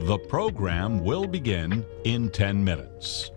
The program will begin in 10 minutes.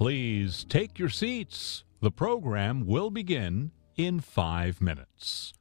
Please take your seats. The program will begin in 5 minutes.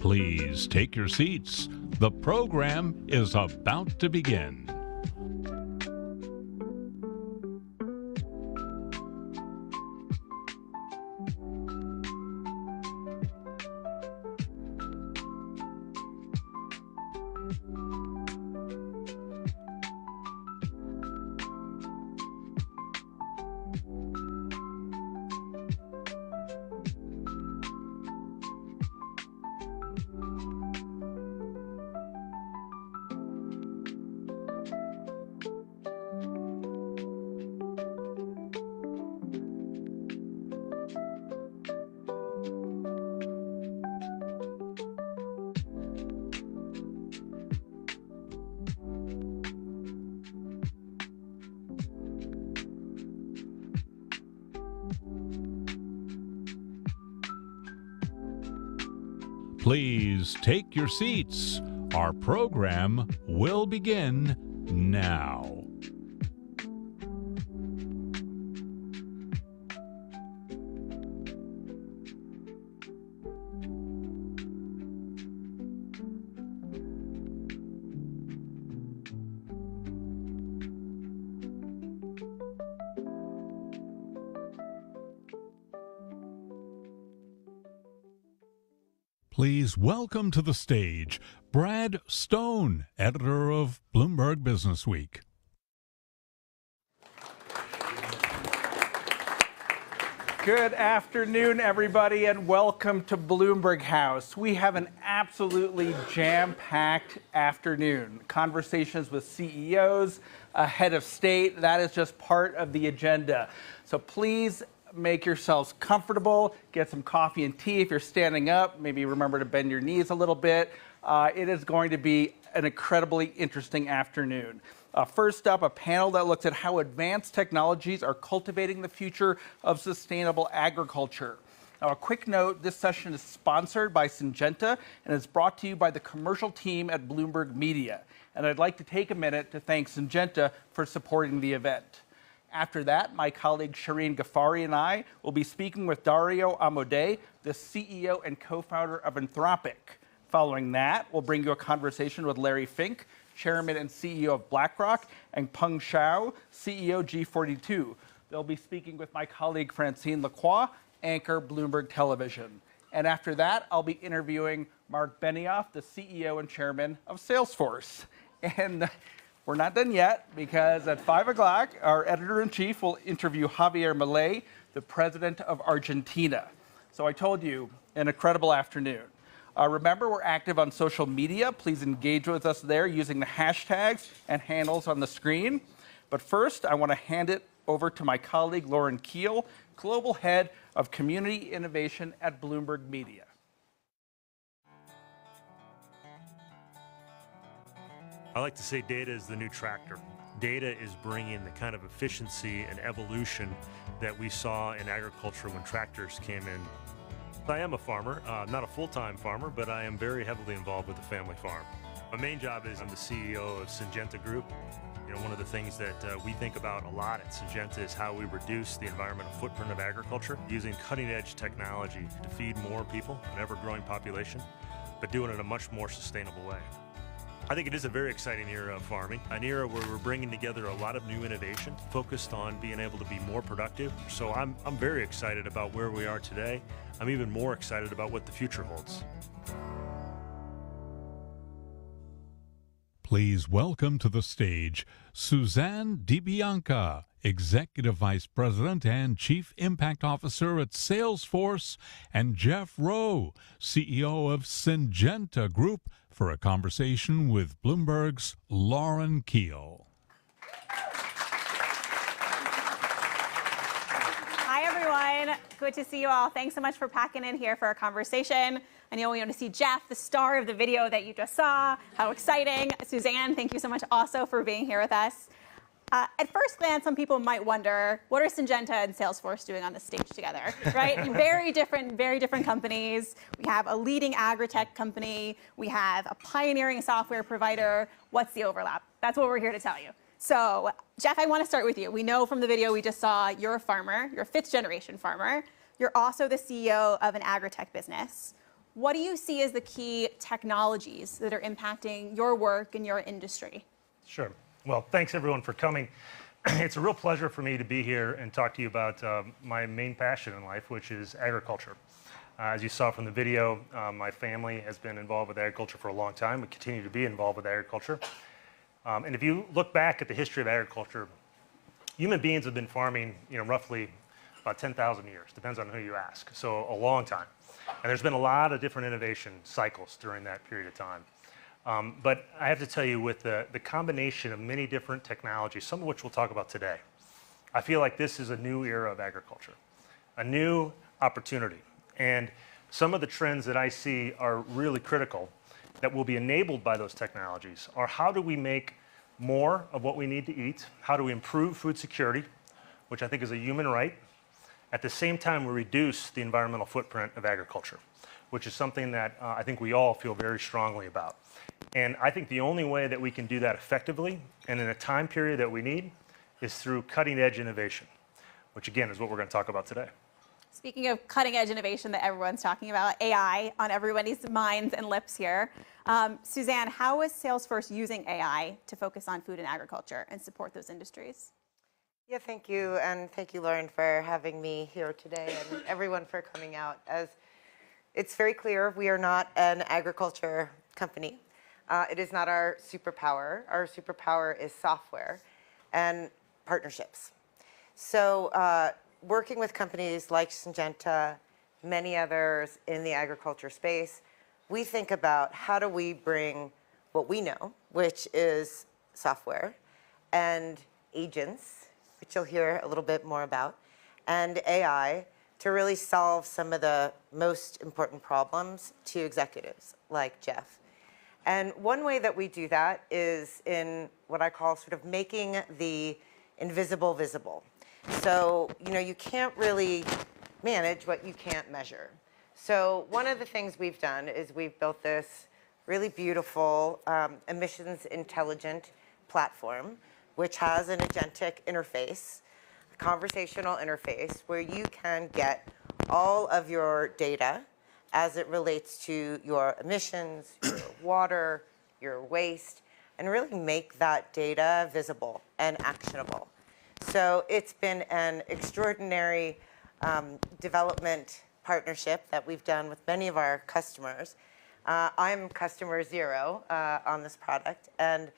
Please take your seats. The program is about to begin. Please take your seats. Our program will begin now. Please welcome to the stage Brad Stone, editor of Bloomberg Businessweek. Good afternoon, everybody, and welcome to Bloomberg House. We have an absolutely jam-packed afternoon. Conversations with CEOs, a head of state, that is just part of the agenda. So please make yourselves comfortable, get some coffee and tea if you're standing up, maybe remember to bend your knees a little bit. It is going to be an incredibly interesting afternoon. First up, a panel that looks at how advanced technologies are cultivating the future of sustainable agriculture. Now, a quick note, this session is sponsored by Syngenta and is brought to you by the commercial team at Bloomberg Media. And I'd like to take a minute to thank Syngenta for supporting the event. After that, my colleague Shireen Ghaffari and I will be speaking with Dario Amodei, the CEO and co-founder of Anthropic. Following that, we'll bring you a conversation with Larry Fink, Chairman and CEO of BlackRock, and Peng Shao, CEO G42. They'll be speaking with my colleague Francine Lacroix, anchor Bloomberg Television. And after that, I'll be interviewing Marc Benioff, the CEO and Chairman of Salesforce. And we're not done yet, because at 5 o'clock, our editor-in-chief will interview Javier Milei, the president of Argentina. So I told you, an incredible afternoon. Remember, we're active on social media. Please engage with us there using the hashtags and handles on the screen. But first, I want to hand it over to my colleague, Lauren Keel, Global Head of Community Innovation at Bloomberg Media. I like to say data is the new tractor. Data is bringing the kind of efficiency and evolution that we saw in agriculture when tractors came in. I am a farmer, not a full-time farmer, but I am very heavily involved with the family farm. My main job is I'm the CEO of Syngenta Group. You know, one of the things that we think about a lot at Syngenta is how we reduce the environmental footprint of agriculture using cutting-edge technology to feed more people, an ever-growing population, but doing it in a much more sustainable way. I think it is a very exciting era of farming, an era where we're bringing together a lot of new innovation focused on being able to be more productive. So I'm very excited about where we are today. I'm even more excited about what the future holds. Please welcome to the stage Suzanne DiBianca, Executive Vice President and Chief Impact Officer at Salesforce, and Jeff Rowe, CEO of Syngenta Group, for a conversation with Bloomberg's Lauren Keel. Hi, everyone. Good to see you all. Thanks so much for packing in here for our conversation. I know we want to see Jeff, the star of the video that you just saw. How exciting. Suzanne, thank you so much also for being here with us. At first glance, some people might wonder, what are Syngenta and Salesforce doing on the stage together, right? Very different companies. We have a leading agri-tech company. We have a pioneering software provider. What's the overlap? That's what we're here to tell you. So, Jeff, I want to start with you. We know from the video we just saw, you're a farmer. You're a fifth-generation farmer. You're also the CEO of an agri-tech business. What do you see as the key technologies that are impacting your work and your industry? Sure. Well, thanks everyone for coming. It's a real pleasure for me to be here and talk to you about my main passion in life, which is agriculture. As you saw from the video, my family has been involved with agriculture for a long time. We continue to be involved with agriculture. And if you look back at the history of agriculture, human beings have been farming, roughly about 10,000 years. Depends on who you ask. So a long time. And there's been a lot of different innovation cycles during that period of time. But I have to tell you, with the combination of many different technologies, some of which we'll talk about today, I feel like this is a new era of agriculture, a new opportunity. And some of the trends that I see are really critical that will be enabled by those technologies are how do we make more of what we need to eat? How do we improve food security, which I think is a human right? At the same time, we reduce the environmental footprint of agriculture, which is something that I think we all feel very strongly about. And I think the only way that we can do that effectively and in a time period that we need is through cutting-edge innovation, which again is what we're going to talk about today. Speaking of cutting-edge innovation that everyone's talking about, AI on everybody's minds and lips here. Suzanne, how is Salesforce using AI to focus on food and agriculture and support those industries? Yeah, thank you. And thank you, Lauren, for having me here today and everyone for coming out. As it's very clear, we are not an agriculture company. It is not our superpower. Our superpower is software and partnerships. So working with companies like Syngenta, many others in the agriculture space, we think about how do we bring what we know, which is software and agents, which you'll hear a little bit more about, and AI to really solve some of the most important problems to executives like Jeff. And one way that we do that is in what I call sort of making the invisible visible. So, you can't really manage what you can't measure. So one of the things we've done is we've built this really beautiful emissions intelligent platform, which has an agentic interface, a conversational interface, where you can get all of your data as it relates to your emissions, your water, your waste, and really make that data visible and actionable. So it's been an extraordinary development partnership that we've done with many of our customers. I'm customer 0 on this product, and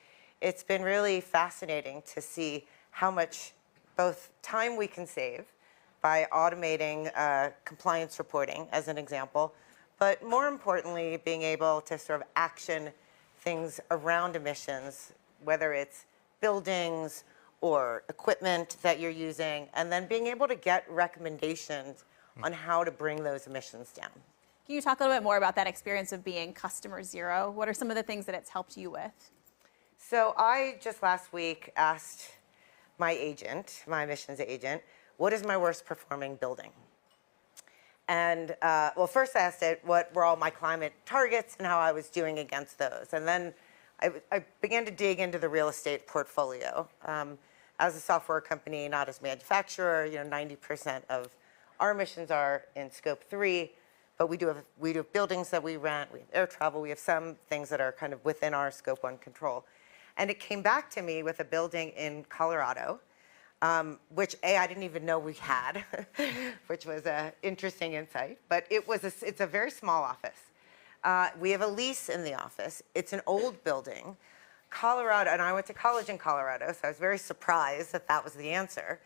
it's been really fascinating to see how much both time we can save by automating compliance reporting, as an example, but more importantly, being able to sort of action things around emissions, whether it's buildings or equipment that you're using, and then being able to get recommendations on how to bring those emissions down. Can you talk a little bit more about that experience of being customer 0? What are some of the things that it's helped you with? So I just last week asked my agent, my emissions agent, what is my worst performing building? And well, first I asked it what were all my climate targets and how I was doing against those. And then I began to dig into the real estate portfolio. As a software company, not as a manufacturer, 90% of our emissions are in scope 3, but we do have buildings that we rent, we have air travel, we have some things that are kind of within our scope 1 control. And it came back to me with a building in Colorado, which I didn't even know we had, which was an interesting insight. But it's a very small office. We have a lease in the office. It's an old building. Colorado, and I went to college in Colorado, so I was very surprised that that was the answer,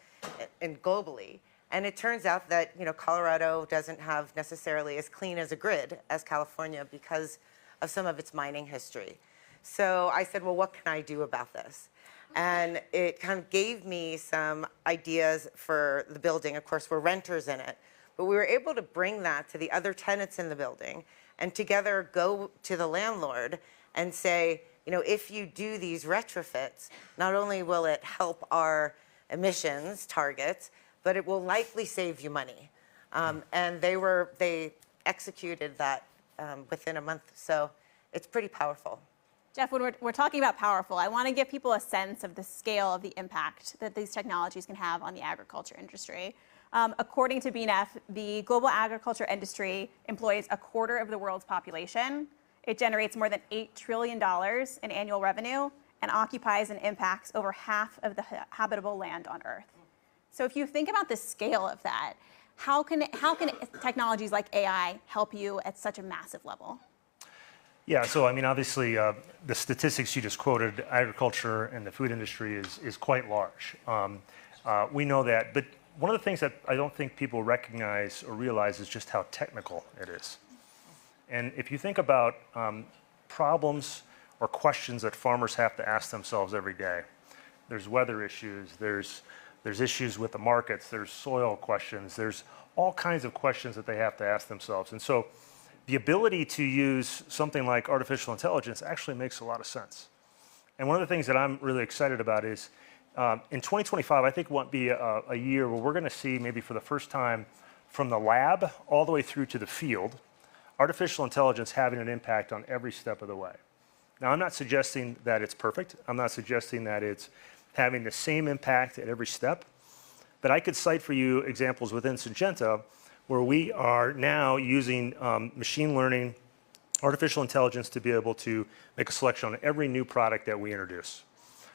and globally. And it turns out that Colorado doesn't have necessarily as clean as a grid as California because of some of its mining history. So I said, well, what can I do about this? And it kind of gave me some ideas for the building. Of course, we're renters in it, but we were able to bring that to the other tenants in the building and together go to the landlord and say, if you do these retrofits, not only will it help our emissions targets, but it will likely save you money. And they executed that within a month. So it's pretty powerful. Jeff, when we're talking about powerful, I want to give people a sense of the scale of the impact that these technologies can have on the agriculture industry. According to Benioff, the global agriculture industry employs a quarter of the world's population. It generates more than $8 trillion in annual revenue and occupies and impacts over half of the habitable land on Earth. So if you think about the scale of that, how can technologies like AI help you at such a massive level? Yeah, so I mean, obviously, the statistics you just quoted, agriculture and the food industry is quite large. We know that, but one of the things that I don't think people recognize or realize is just how technical it is. And if you think about problems or questions that farmers have to ask themselves every day, there's weather issues, there's issues with the markets, there's soil questions, there's all kinds of questions that they have to ask themselves. And so the ability to use something like artificial intelligence actually makes a lot of sense. And one of the things that I'm really excited about is in 2025, I think won't be a year where we're going to see maybe for the first time from the lab all the way through to the field, artificial intelligence having an impact on every step of the way. Now, I'm not suggesting that it's perfect. I'm not suggesting that it's having the same impact at every step. But I could cite for you examples within Syngenta where we are now using machine learning, artificial intelligence to be able to make a selection on every new product that we introduce.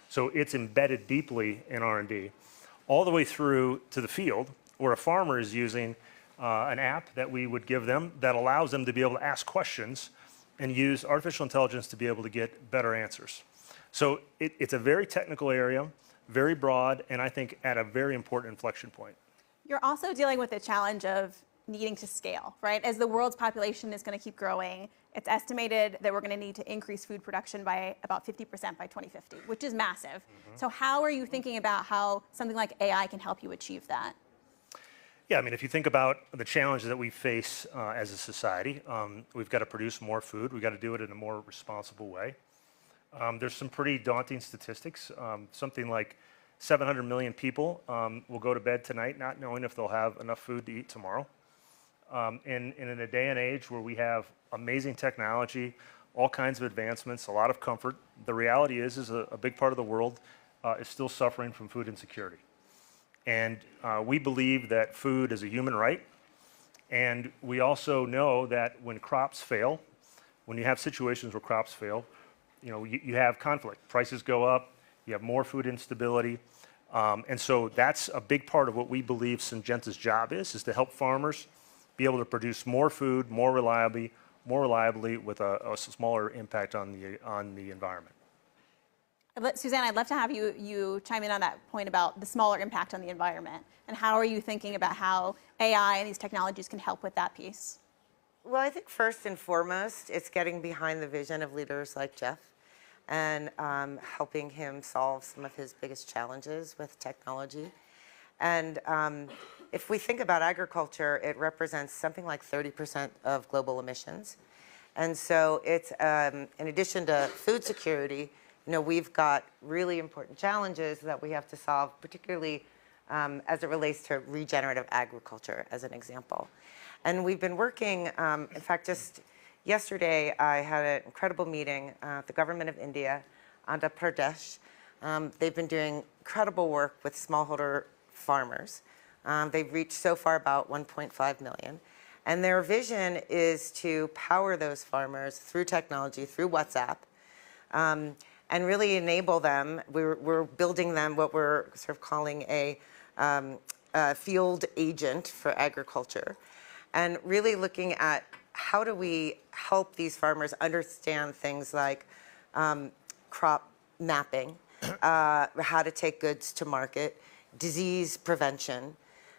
So it's embedded deeply in R&D, all the way through to the field, where a farmer is using an app that we would give them that allows them to be able to ask questions and use artificial intelligence to be able to get better answers. So it's a very technical area, very broad, and I think at a very important inflection point. You're also dealing with the challenge of needing to scale, right? As the world's population is going to keep growing, it's estimated that we're going to need to increase food production by about 50% by 2050, which is massive. So how are you thinking about how something like AI can help you achieve that? Yeah, I mean, if you think about the challenges that we face as a society, we've got to produce more food. We've got to do it in a more responsible way. There's some pretty daunting statistics. Something like 700 million people will go to bed tonight not knowing if they'll have enough food to eat tomorrow. In a day and age where we have amazing technology, all kinds of advancements, a lot of comfort, the reality is a big part of the world is still suffering from food insecurity. And we believe that food is a human right. And we also know that when crops fail, when you have situations where crops fail, you have conflict. Prices go up, you have more food instability. And so that's a big part of what we believe Syngenta's job is to help farmers be able to produce more food more reliably with a smaller impact on the environment. Suzanne, I'd love to have you chime in on that point about the smaller impact on the environment. And how are you thinking about how AI and these technologies can help with that piece? Well, I think first and foremost, it's getting behind the vision of leaders like Jeff and helping him solve some of his biggest challenges with technology. And if we think about agriculture, it represents something like 30% of global emissions. And so it's, in addition to food security, we've got really important challenges that we have to solve, particularly as it relates to regenerative agriculture, as an example. And we've been working, in fact, just yesterday, I had an incredible meeting with the government of India, Andhra Pradesh. They've been doing incredible work with smallholder farmers. They've reached so far about 1.5 million. And their vision is to power those farmers through technology, through WhatsApp, and really enable them. We're building them what we're sort of calling a field agent for agriculture, and really looking at how do we help these farmers understand things like crop mapping, how to take goods to market, disease prevention.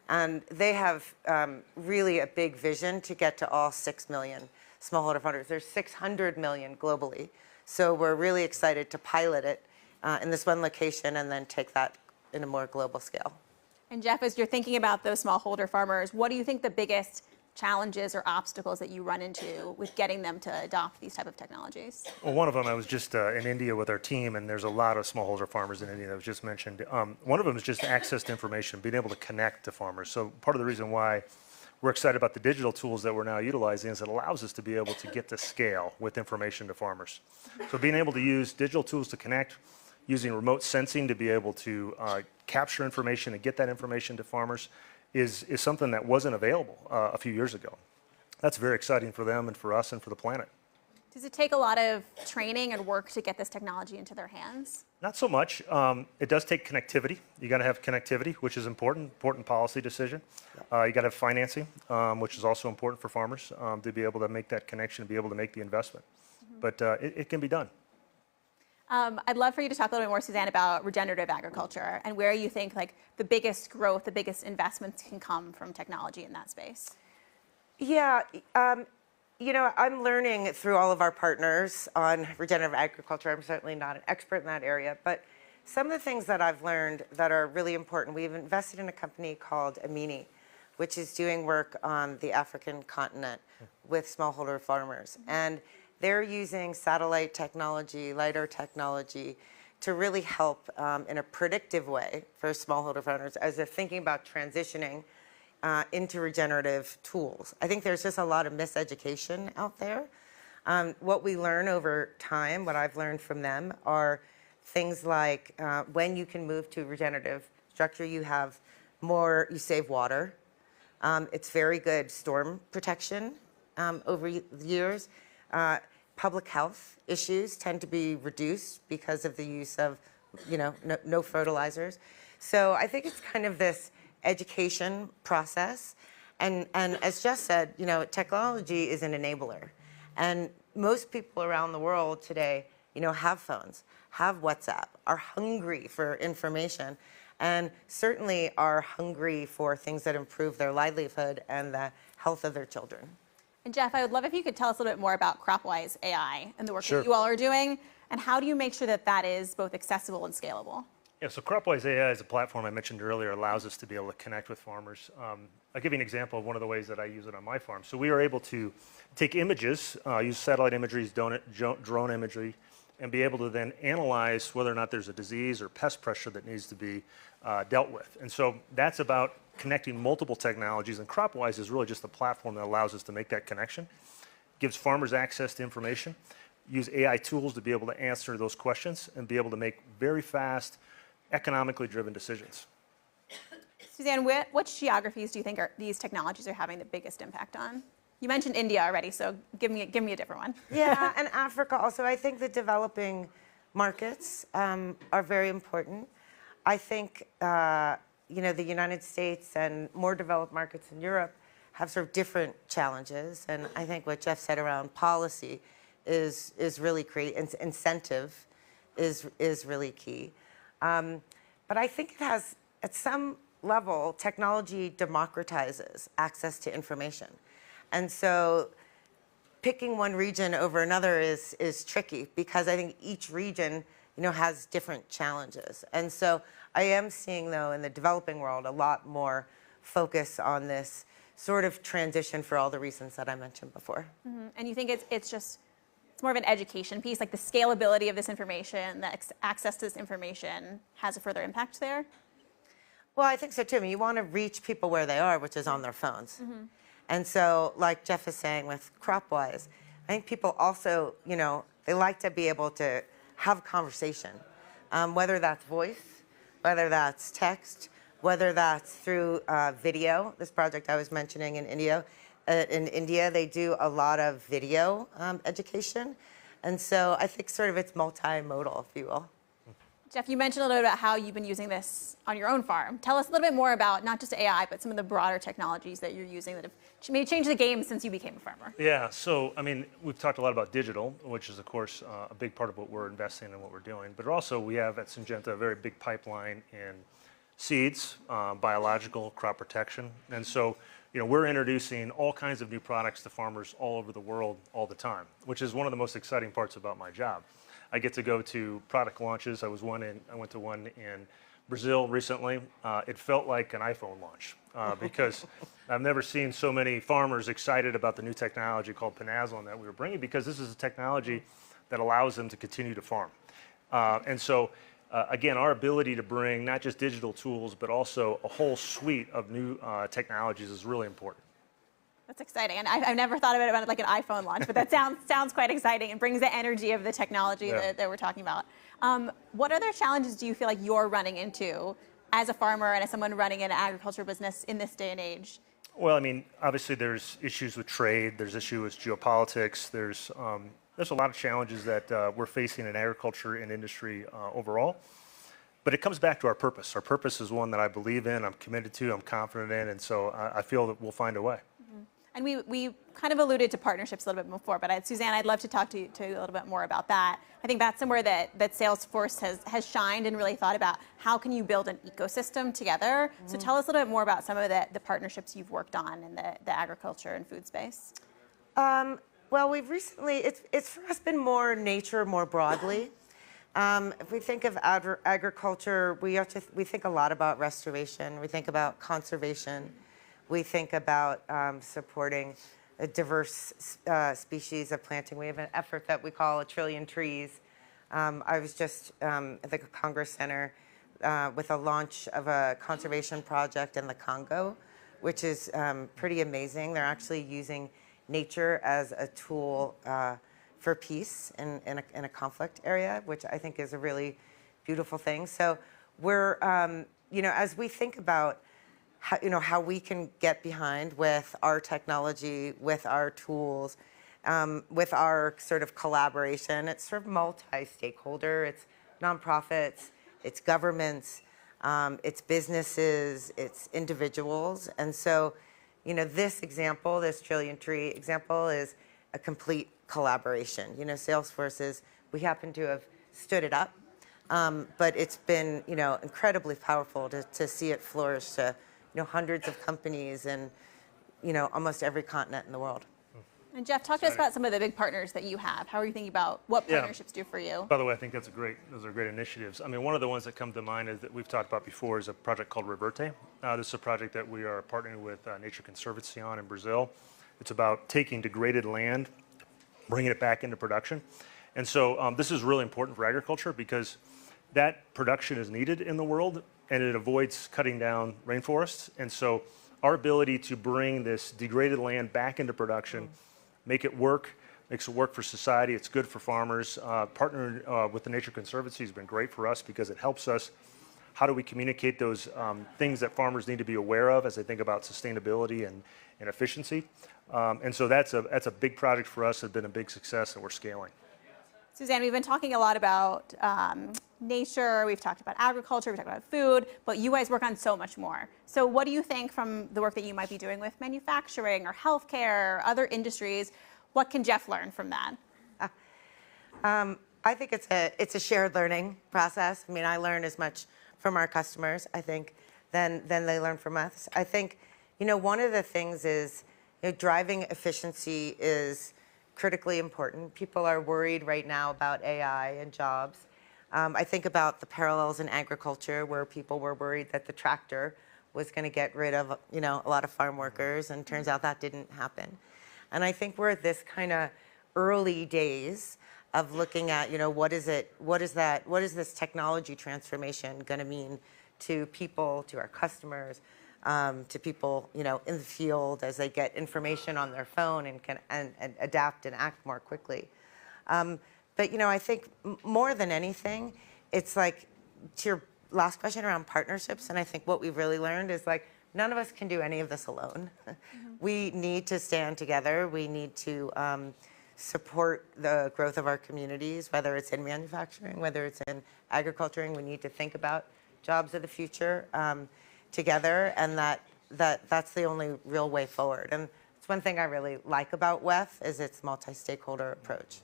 And they have really a big vision to get to all 6 million smallholder farmers. There's 600 million globally. So we're really excited to pilot it in this one location and then take that in a more global scale. And Jeff, as you're thinking about those smallholder farmers, what do you think the biggest challenges or obstacles that you run into with getting them to adopt these type of technologies? Well, one of them, I was just in India with our team, and there's a lot of smallholder farmers in India that was just mentioned. One of them is just access to information, being able to connect to farmers. So part of the reason why we're excited about the digital tools that we're now utilizing is it allows us to be able to get to scale with information to farmers. So being able to use digital tools to connect, using remote sensing to be able to capture information and get that information to farmers is something that wasn't available a few years ago. That's very exciting for them and for us and for the planet. Does it take a lot of training and work to get this technology into their hands? Not so much. It does take connectivity. You got to have connectivity, which is important policy decision. You got to have financing, which is also important for farmers to be able to make that connection, be able to make the investment. But it can be done. I'd love for you to talk a little bit more, Suzanne, about regenerative agriculture and where you think the biggest growth, the biggest investments can come from technology in that space. Yeah, I'm learning through all of our partners on regenerative agriculture. I'm certainly not an expert in that area, but some of the things that I've learned that are really important, we've invested in a company called Amini, which is doing work on the African continent with smallholder farmers. And they're using satellite technology, LiDAR technology, to really help in a predictive way for smallholder farmers as they're thinking about transitioning into regenerative tools. I think there's just a lot of miseducation out there. What we learn over time, what I've learned from them, are things like when you can move to regenerative structure, you have more, you save water. It's very good storm protection over the years. Public health issues tend to be reduced because of the use of, no fertilizers. So I think it's kind of this education process. And as Jeff said, technology is an enabler. And most people around the world today, have phones, have WhatsApp, are hungry for information, and certainly are hungry for things that improve their livelihood and the health of their children. And Jeff, I would love if you could tell us a little bit more about CropWise AI and the work Sure. that you all are doing, and how do you make sure that that is both accessible and scalable? Yeah, so CropWise AI is a platform I mentioned earlier, allows us to be able to connect with farmers. I'll give you an example of one of the ways that I use it on my farm. So we are able to take images, use satellite imagery, drone imagery, and be able to then analyze whether or not there's a disease or pest pressure that needs to be dealt with. And so that's about connecting multiple technologies, and CropWise is really just a platform that allows us to make that connection, gives farmers access to information, use AI tools to be able to answer those questions, and be able to make very fast, economically driven decisions. Suzanne, which geographies do you think these technologies are having the biggest impact on? You mentioned India already, so give me a different one. Yeah, and Africa also. I think the developing markets are very important. I think the United States and more developed markets in Europe have sort of different challenges, and I think what Jeff said around policy is really incentive is really key. But I think it has, at some level, technology democratizes access to information. And so picking one region over another is tricky, because I think each region, has different challenges. And so I am seeing, though, in the developing world, a lot more focus on this sort of transition for all the reasons that I mentioned before. Mm-hmm. And you think it's more of an education piece, like the scalability of this information, the access to this information has a further impact there? Well, I think so too. I mean, you want to reach people where they are, which is on their phones. Mm-hmm. And so, like Jeff is saying with CropWise, I think people also, they like to be able to have conversation, whether that's voice, whether that's text, whether that's through video. This project I was mentioning in India, they do a lot of video education. And so I think sort of it's multimodal, if you will. Jeff, you mentioned a little bit about how you've been using this on your own farm. Tell us a little bit more about not just AI, but some of the broader technologies that you're using that have maybe changed the game since you became a farmer. Yeah, so, I mean, we've talked a lot about digital, which is, of course, a big part of what we're investing in and what we're doing. But also, we have at Syngenta a very big pipeline in seeds, biological, crop protection. And so, we're introducing all kinds of new products to farmers all over the world all the time, which is one of the most exciting parts about my job. I get to go to product launches. I went to one in Brazil recently. It felt like an iPhone launch because I've never seen so many farmers excited about the new technology called Pinaslin that we were bringing, because this is a technology that allows them to continue to farm. And so, again, our ability to bring not just digital tools, but also a whole suite of new technologies is really important. That's exciting, and I've never thought about it like an iPhone launch, but that sounds quite exciting and brings the energy of the technology that we're talking about. What other challenges do you feel like you're running into as a farmer and as someone running an agriculture business in this day and age? Well, I mean, obviously there's issues with trade, there's issues with geopolitics, there's a lot of challenges that we're facing in agriculture and industry overall. But it comes back to our purpose. Our purpose is one that I believe in, I'm committed to, I'm confident in, and so I feel that we'll find a way. And we kind of alluded to partnerships a little bit before, but Suzanne, I'd love to talk to you a little bit more about that. I think that's somewhere that Salesforce has shined and really thought about how can you build an ecosystem together. Mm-hmm. So tell us a little bit more about some of the partnerships you've worked on in the agriculture and food space. Well, we've recently, it's for us been more nature more broadly. If we think of agriculture, we think a lot about restoration. We think about conservation. We think about supporting a diverse species of planting. We have an effort that we call 1 Trillion Trees. I was just at the Congress Center with a launch of a conservation project in the Congo, which is pretty amazing. They're actually using nature as a tool for peace in a conflict area, which I think is a really beautiful thing. So we're, as we think about how we can get behind with our technology, with our tools, with our sort of collaboration. It's sort of multi-stakeholder. It's nonprofits, it's governments, it's businesses, it's individuals. And so, this example, this Trillion Tree example, is a complete collaboration. Salesforce we happen to have stood it up, but it's been, incredibly powerful to see it flourish to hundreds of companies in, almost every continent in the world. And Jeff, talk to us about some of the big partners that you have. How are you thinking about what partnerships do for you? By the way, I think those are great initiatives. I mean, one of the ones that come to mind is that we've talked about before is a project called Reverte. This is a project that we are partnering with Nature Conservancy on in Brazil. It's about taking degraded land, bringing it back into production. And so this is really important for agriculture because that production is needed in the world and it avoids cutting down rainforests. And so our ability to bring this degraded land back into production, make it work, makes it work for society, it's good for farmers. Partnering with the Nature Conservancy has been great for us because it helps us. How do we communicate those things that farmers need to be aware of as they think about sustainability and efficiency? And so that's a big project for us, it's been a big success and we're scaling. Suzanne, we've been talking a lot about nature, we've talked about agriculture, we've talked about food, but you guys work on so much more. So what do you think from the work that you might be doing with manufacturing or healthcare, or other industries, what can Jeff learn from that? I think it's a shared learning process. I mean, I learn as much from our customers, I think, than they learn from us. I think, one of the things is driving efficiency is critically important. People are worried right now about AI and jobs. I think about the parallels in agriculture where people were worried that the tractor was going to get rid of, a lot of farm workers, and turns out that didn't happen. And I think we're at this kind of early days of looking at, what is this technology transformation going to mean to people, to our customers, to people, in the field as they get information on their phone and can adapt and act more quickly. But I think more than anything, it's like to your last question around partnerships, and I think what we've really learned is none of us can do any of this alone. We need to stand together. We need to support the growth of our communities, whether it's in manufacturing, whether it's in agriculture. We need to think about jobs of the future together, and that's the only real way forward. And it's one thing I really like about WEF is its multi-stakeholder approach.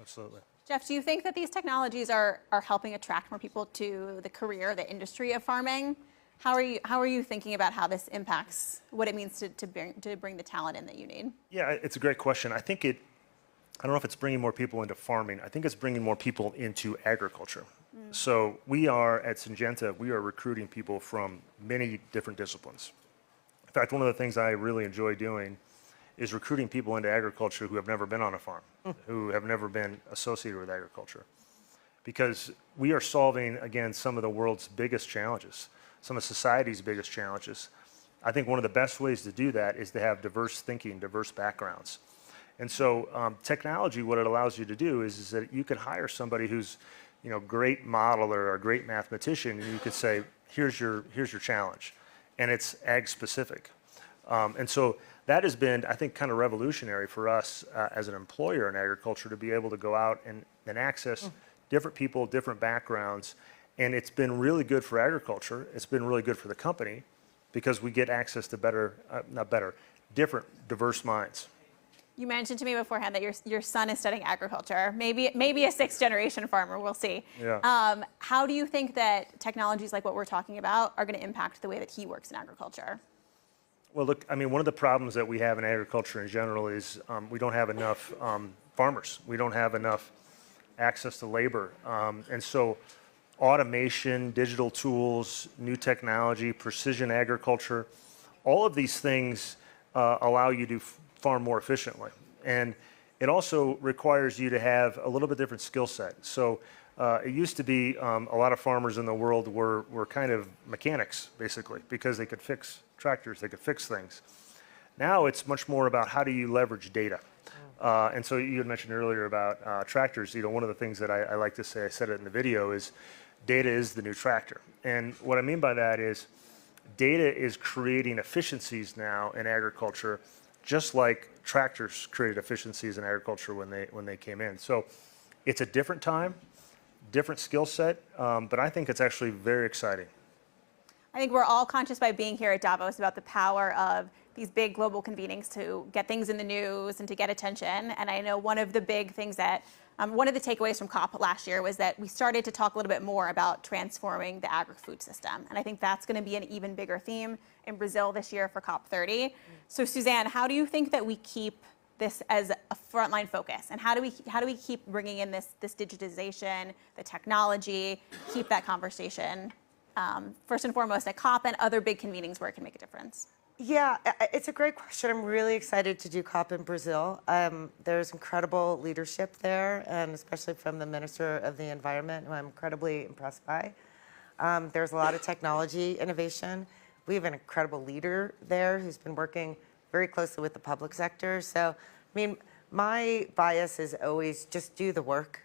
Absolutely. Jeff, do you think that these technologies are helping attract more people to the career, the industry of farming? How are you thinking about how this impacts what it means to bring the talent in that you need? Yeah, it's a great question. I don't know if it's bringing more people into farming. I think it's bringing more people into agriculture. So we are, at Syngenta, we are recruiting people from many different disciplines. In fact, one of the things I really enjoy doing is recruiting people into agriculture who have never been on a farm, who have never been associated with agriculture. Because we are solving, again, some of the world's biggest challenges, some of society's biggest challenges. I think one of the best ways to do that is to have diverse thinking, diverse backgrounds. And so technology, what it allows you to do is that you can hire somebody who's great modeler or a great mathematician, and you could say, here's your challenge. And it's ag specific. And so that has been, I think, kind of revolutionary for us as an employer in agriculture to be able to go out and access different people, different backgrounds. And it's been really good for agriculture. It's been really good for the company because we get access to different, diverse minds. You mentioned to me beforehand that your son is studying agriculture, maybe a sixth-generation farmer, we'll see. Yeah. How do you think that technologies like what we're talking about are going to impact the way that he works in agriculture? Well, look, I mean, one of the problems that we have in agriculture in general is we don't have enough farmers. We don't have enough access to labor. And so automation, digital tools, new technology, precision agriculture, all of these things allow you to farm more efficiently. And it also requires you to have a little bit different skill set. So it used to be a lot of farmers in the world were kind of mechanics, basically, because they could fix tractors, they could fix things. Now it's much more about how do you leverage data. And so you had mentioned earlier about tractors. One of the things that I like to say, I said it in the video, is data is the new tractor. And what I mean by that is data is creating efficiencies now in agriculture, just like tractors created efficiencies in agriculture when they came in. So it's a different time, different skill set, but I think it's actually very exciting. I think we're all conscious by being here at Davos about the power of these big global convenings to get things in the news and to get attention. And I know one of the big things that, one of the takeaways from COP last year was that we started to talk a little bit more about transforming the agri-food system. And I think that's going to be an even bigger theme in Brazil this year for COP 30. So Suzanne, how do you think that we keep this as a frontline focus? And how do we keep bringing in this digitization, the technology, keep that conversation first and foremost at COP and other big convenings where it can make a difference? Yeah, it's a great question. I'm really excited to do COP in Brazil. There's incredible leadership there, and especially from the Minister of the Environment, who I'm incredibly impressed by. There's a lot of technology innovation. We have an incredible leader there who's been working very closely with the public sector. So, I mean, my bias is always just do the work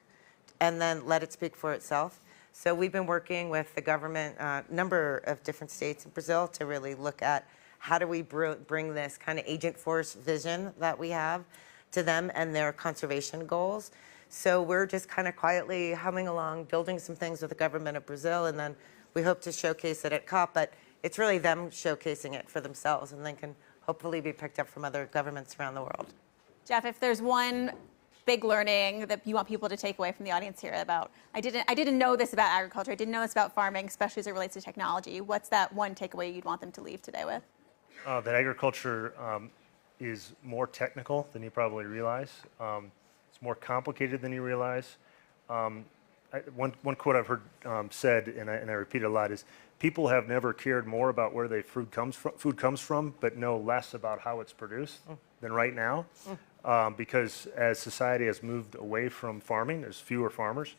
and then let it speak for itself. So we've been working with the government, number of different states in Brazil to really look at how do we bring this kind of agent force vision that we have to them and their conservation goals. So we're just kind of quietly humming along, building some things with the government of Brazil, and then we hope to showcase it at COP, but it's really them showcasing it for themselves, and then can hopefully be picked up from other governments around the world. Jeff, if there's one big learning that you want people to take away from the audience here about, I didn't know this about agriculture, I didn't know this about farming, especially as it relates to technology, what's that one takeaway you'd want them to leave today with? That agriculture is more technical than you probably realize. It's more complicated than you realize. One quote I've heard said, and I repeat it a lot, is people have never cared more about where their food comes from, but know less about how it's produced than right now. Because as society has moved away from farming, there's fewer farmers.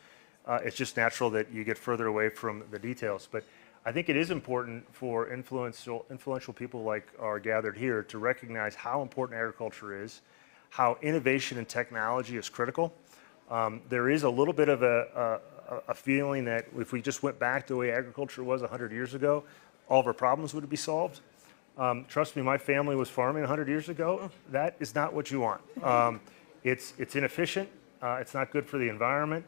It's just natural that you get further away from the details. But I think it is important for influential people like are gathered here to recognize how important agriculture is, how innovation and technology is critical. There is a little bit of a feeling that if we just went back to the way agriculture was 100 years ago, all of our problems would be solved. Trust me, my family was farming 100 years ago. That is not what you want. It's inefficient. It's not good for the environment.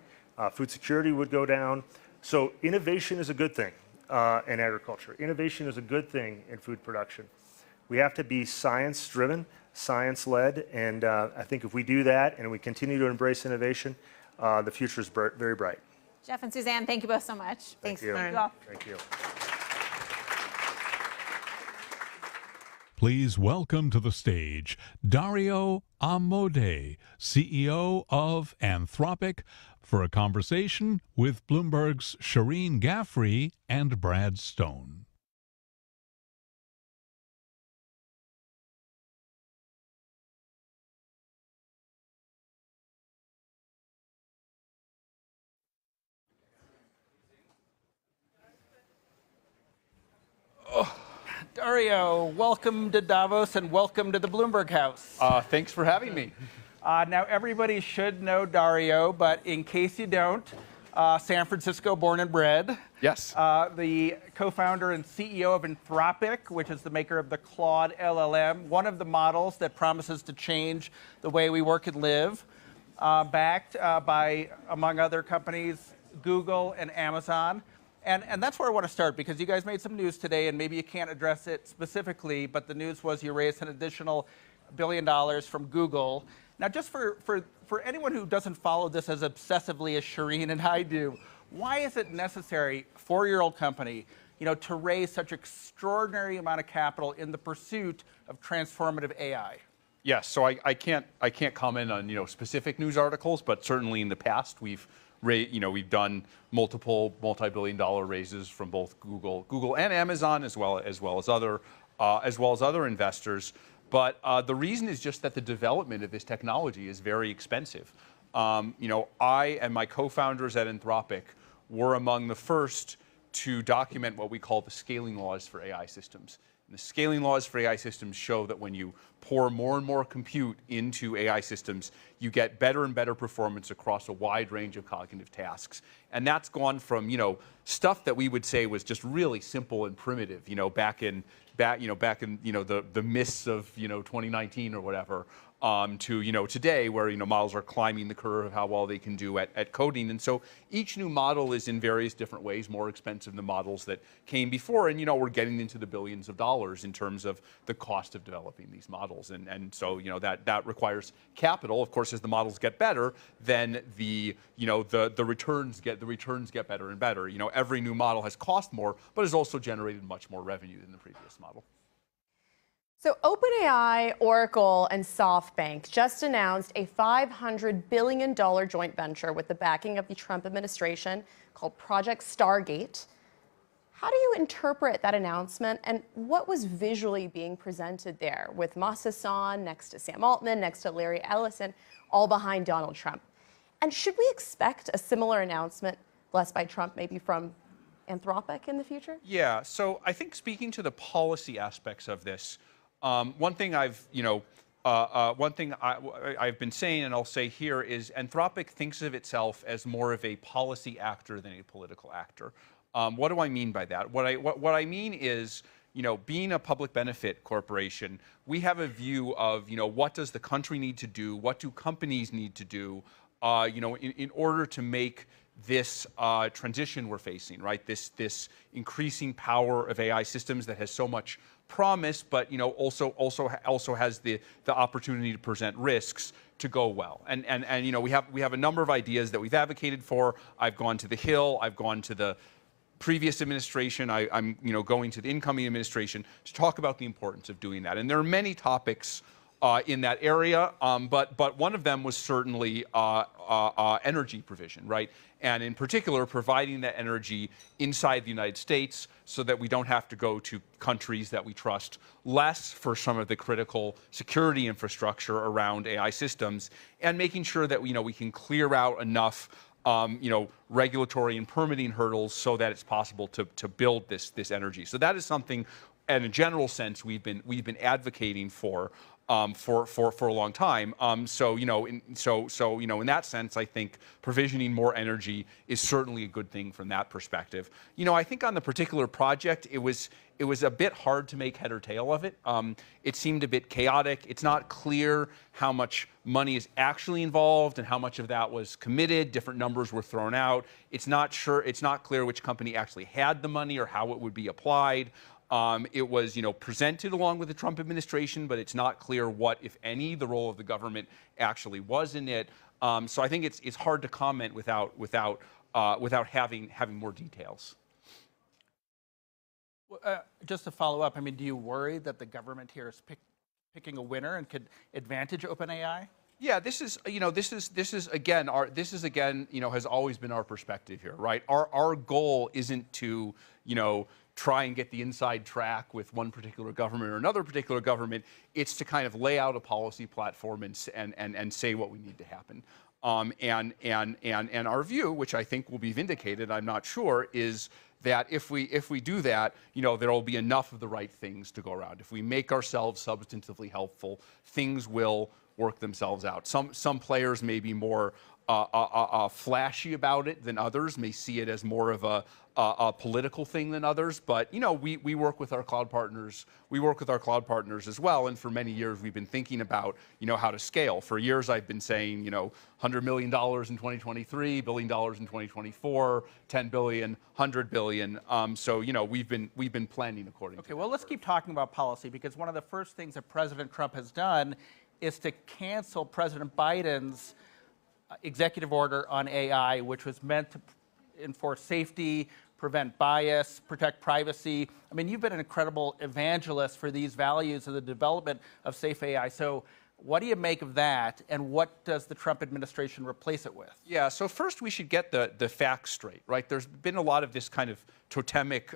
Food security would go down. So innovation is a good thing in agriculture. Innovation is a good thing in food production. We have to be science-driven, science-led, and I think if we do that and we continue to embrace innovation, the future is very bright. Jeff and Suzanne, thank you both so much. Thanks, you. Lauren. Thank you. Please welcome to the stage Dario Amodei, CEO of Anthropic, for a conversation with Bloomberg's Shireen Gaffrey and Brad Stone. Dario, welcome to Davos and welcome to the Bloomberg house. Thanks for having me. Now, everybody should know Dario, but in case you don't, San Francisco born and bred. Yes. The co-founder and CEO of Anthropic, which is the maker of the Claude LLM, one of the models that promises to change the way we work and live, backed by, among other companies, Google and Amazon. And that's where I want to start, because you guys made some news today, and maybe you can't address it specifically, but the news was you raised an additional $1 billion from Google. Now, just for anyone who doesn't follow this as obsessively as Shireen and I do, why is it necessary, four-year-old company, to raise such extraordinary amount of capital in the pursuit of transformative AI? Yes. So I can't comment on specific news articles, but certainly in the past we've done multiple multi-billion-dollar raises from both Google and Amazon, as well as other investors. But the reason is just that the development of this technology is very expensive. I and my co-founders at Anthropic were among the first to document what we call the scaling laws for AI systems. And the scaling laws for AI systems show that when you pour more and more compute into AI systems, you get better and better performance across a wide range of cognitive tasks. And that's gone from stuff that we would say was just really simple and primitive, back in the mists of 2019 or whatever, to today, where models are climbing the curve of how well they can do at coding. And so each new model is in various different ways more expensive than models that came before. And we're getting into the billions of dollars in terms of the cost of developing these models. And so that requires capital. Of course, as the models get better, then the returns get better and better. Every new model has cost more, but has also generated much more revenue than the previous model. So OpenAI, Oracle, and SoftBank just announced a $500 billion joint venture with the backing of the Trump administration called Project Stargate. How do you interpret that announcement, and what was visually being presented there with Hassan next to Sam Altman, next to Larry Ellison, all behind Donald Trump? And should we expect a similar announcement, blessed by Trump, maybe from Anthropic in the future? Yeah, so I think speaking to the policy aspects of this, one thing I've been saying, and I'll say here, is Anthropic thinks of itself as more of a policy actor than a political actor. What do I mean by that? What I mean is, being a public benefit corporation, we have a view of, what does the country need to do, what do companies need to do, in order to make this transition we're facing, right? This increasing power of AI systems that has so much promise, but also has the opportunity to present risks to go well. And we have a number of ideas that we've advocated for. I've gone to the Hill. I've gone to the previous administration. I'm going to the incoming administration to talk about the importance of doing that. And there are many topics in that area, but one of them was certainly energy provision, right? And in particular, providing that energy inside the United States so that we don't have to go to countries that we trust less for some of the critical security infrastructure around AI systems, and making sure that we can clear out enough regulatory and permitting hurdles so that it's possible to build this energy. So that is something, in a general sense, we've been advocating for a long time. So in that sense, I think provisioning more energy is certainly a good thing from that perspective. I think on the particular project, it was a bit hard to make head or tail of it. It seemed a bit chaotic. It's not clear how much money is actually involved and how much of that was committed. Different numbers were thrown out. It's not clear which company actually had the money or how it would be applied. It was, presented along with the Trump administration, but it's not clear what, if any, the role of the government actually was in it. So I think it's hard to comment without having more details. Just to follow up, do you worry that the government here is picking a winner and could advantage OpenAI? Yeah, this is again has always been our perspective here, right? Our goal isn't to try and get the inside track with one particular government or another particular government. It's to kind of lay out a policy platform and say what we need to happen. And our view, which I think will be vindicated, I'm not sure, is that if we do that, there will be enough of the right things to go around. If we make ourselves substantively helpful, things will work themselves out. Some players may be more flashy about it than others, may see it as more of a political thing than others, but we work with our cloud partners. We work with our cloud partners as well, and for many years we've been thinking about how to scale. For years I've been saying $100 million in 2023, $1 billion in 2024, $10 billion, $100 billion. So we've been planning accordingly. Okay, well let's keep talking about policy, because one of the first things that President Trump has done is to cancel President Biden's executive order on AI, which was meant to enforce safety, prevent bias, protect privacy. You've been an incredible evangelist for these values and the development of safe AI. So what do you make of that, and what does the Trump administration replace it with? Yeah, so first we should get the facts straight, right? There's been a lot of this kind of totemic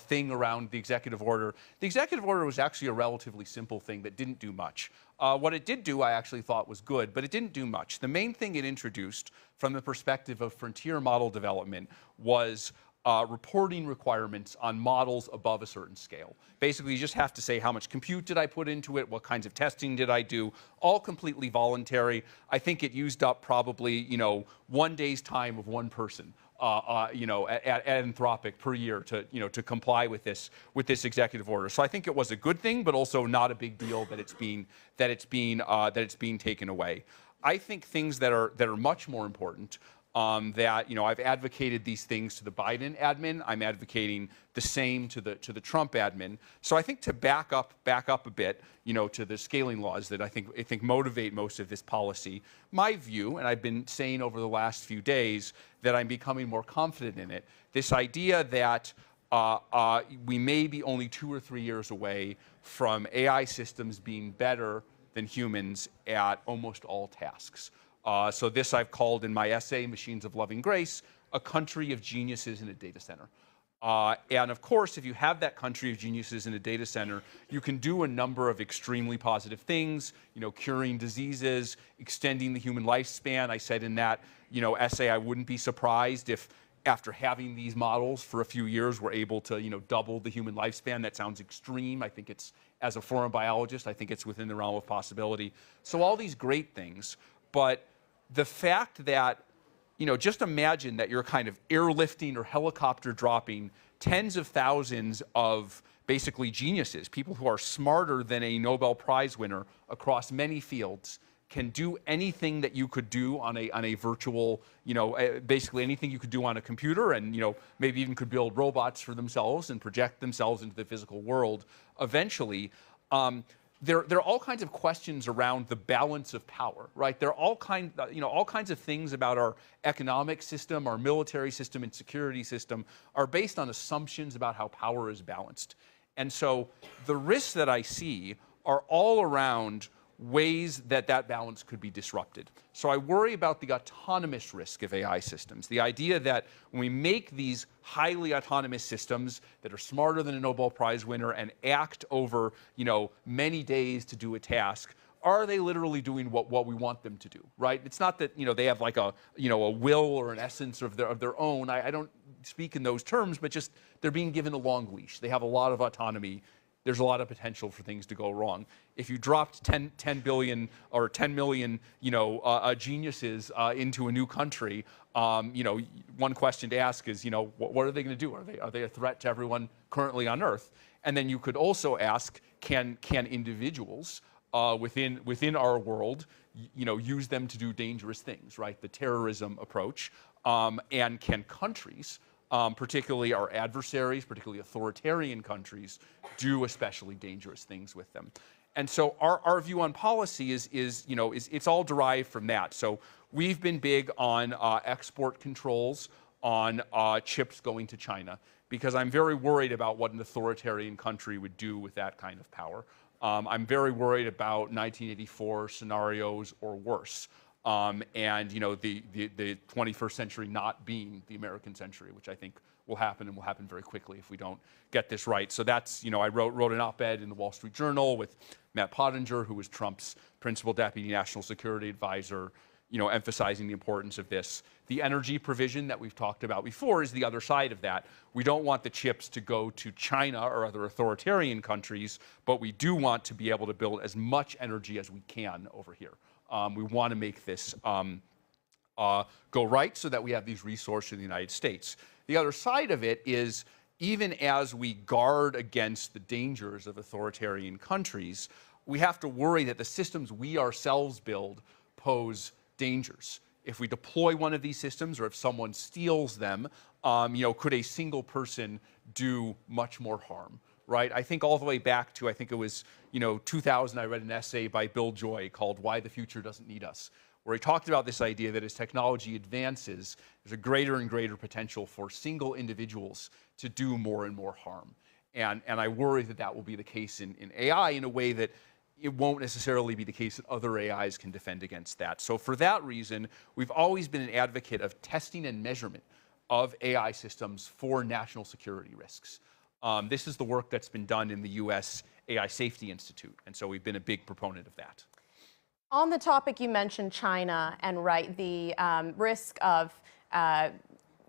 thing around the executive order. The executive order was actually a relatively simple thing that didn't do much. What it did do, I actually thought was good, but it didn't do much. The main thing it introduced from the perspective of frontier model development was reporting requirements on models above a certain scale. Basically, you just have to say how much compute did I put into it, what kinds of testing did I do, all completely voluntary. I think it used up probably 1 day's time of one person. At Anthropic per year to comply with this executive order. So I think it was a good thing, but also not a big deal that it's being taken away. I think things that are much more important. I've advocated these things to the Biden admin. I'm advocating the same to the Trump admin. So I think to back up a bit, to the scaling laws that I think motivate most of this policy. My view, and I've been saying over the last few days that I'm becoming more confident in it, this idea that we may be only 2 or 3 years away from AI systems being better than humans at almost all tasks. So this I've called in my essay, Machines of Loving Grace, a country of geniuses in a data center. And of course, if you have that country of geniuses in a data center, you can do a number of extremely positive things, curing diseases, extending the human lifespan. I said in that, essay, I wouldn't be surprised if after having these models for a few years, we're able to, double the human lifespan. That sounds extreme. I think it's, as a foreign biologist, I think it's within the realm of possibility. So all these great things, but the fact that, just imagine that you're kind of airlifting or helicopter dropping tens of thousands of basically geniuses, people who are smarter than a Nobel Prize winner across many fields, can do anything that you could do on a virtual, basically anything you could do on a computer, and maybe even could build robots for themselves and project themselves into the physical world eventually. There are all kinds of questions around the balance of power, right? There are all kinds of things about our economic system, our military system, and security system are based on assumptions about how power is balanced. And so the risks that I see are all around ways that that balance could be disrupted. So I worry about the autonomous risk of AI systems. The idea that when we make these highly autonomous systems that are smarter than a Nobel Prize winner and act over, many days to do a task, are they literally doing what we want them to do, right? It's not that, they have like a will or an essence of their own. I don't speak in those terms, but just they're being given a long leash. They have a lot of autonomy. There's a lot of potential for things to go wrong. If you dropped 10 billion or 10 million, geniuses into a new country, one question to ask is, what are they going to do? Are they a threat to everyone currently on Earth? And then you could also ask, can individuals within our world, use them to do dangerous things, right? The terrorism approach, and can countries, particularly our adversaries, particularly authoritarian countries, do especially dangerous things with them. And so our view on policy is it's all derived from that. So we've been big on export controls on chips going to China, because I'm very worried about what an authoritarian country would do with that kind of power. I'm very worried about 1984 scenarios or worse. And the 21st century not being the American century, which I think will happen, and will happen very quickly if we don't get this right. So that's, I wrote an op-ed in the Wall Street Journal with Matt Pottinger, who was Trump's principal deputy national security advisor, emphasizing the importance of this. The energy provision that we've talked about before is the other side of that. We don't want the chips to go to China or other authoritarian countries, but we do want to be able to build as much energy as we can over here. We want to make this go right so that we have these resources in the United States. The other side of it is, even as we guard against the dangers of authoritarian countries, we have to worry that the systems we ourselves build pose dangers. If we deploy one of these systems, or if someone steals them, could a single person do much more harm? Right? I think all the way back to, I think it was, 2000, I read an essay by Bill Joy called Why the Future Doesn't Need Us, where he talked about this idea that as technology advances, there's a greater and greater potential for single individuals to do more and more harm. And I worry that that will be the case in AI in a way that it won't necessarily be the case that other AIs can defend against that. So for that reason, we've always been an advocate of testing and measurement of AI systems for national security risks. This is the work that's been done in the US AI Safety Institute, and so we've been a big proponent of that. On the topic, you mentioned China, and the risk of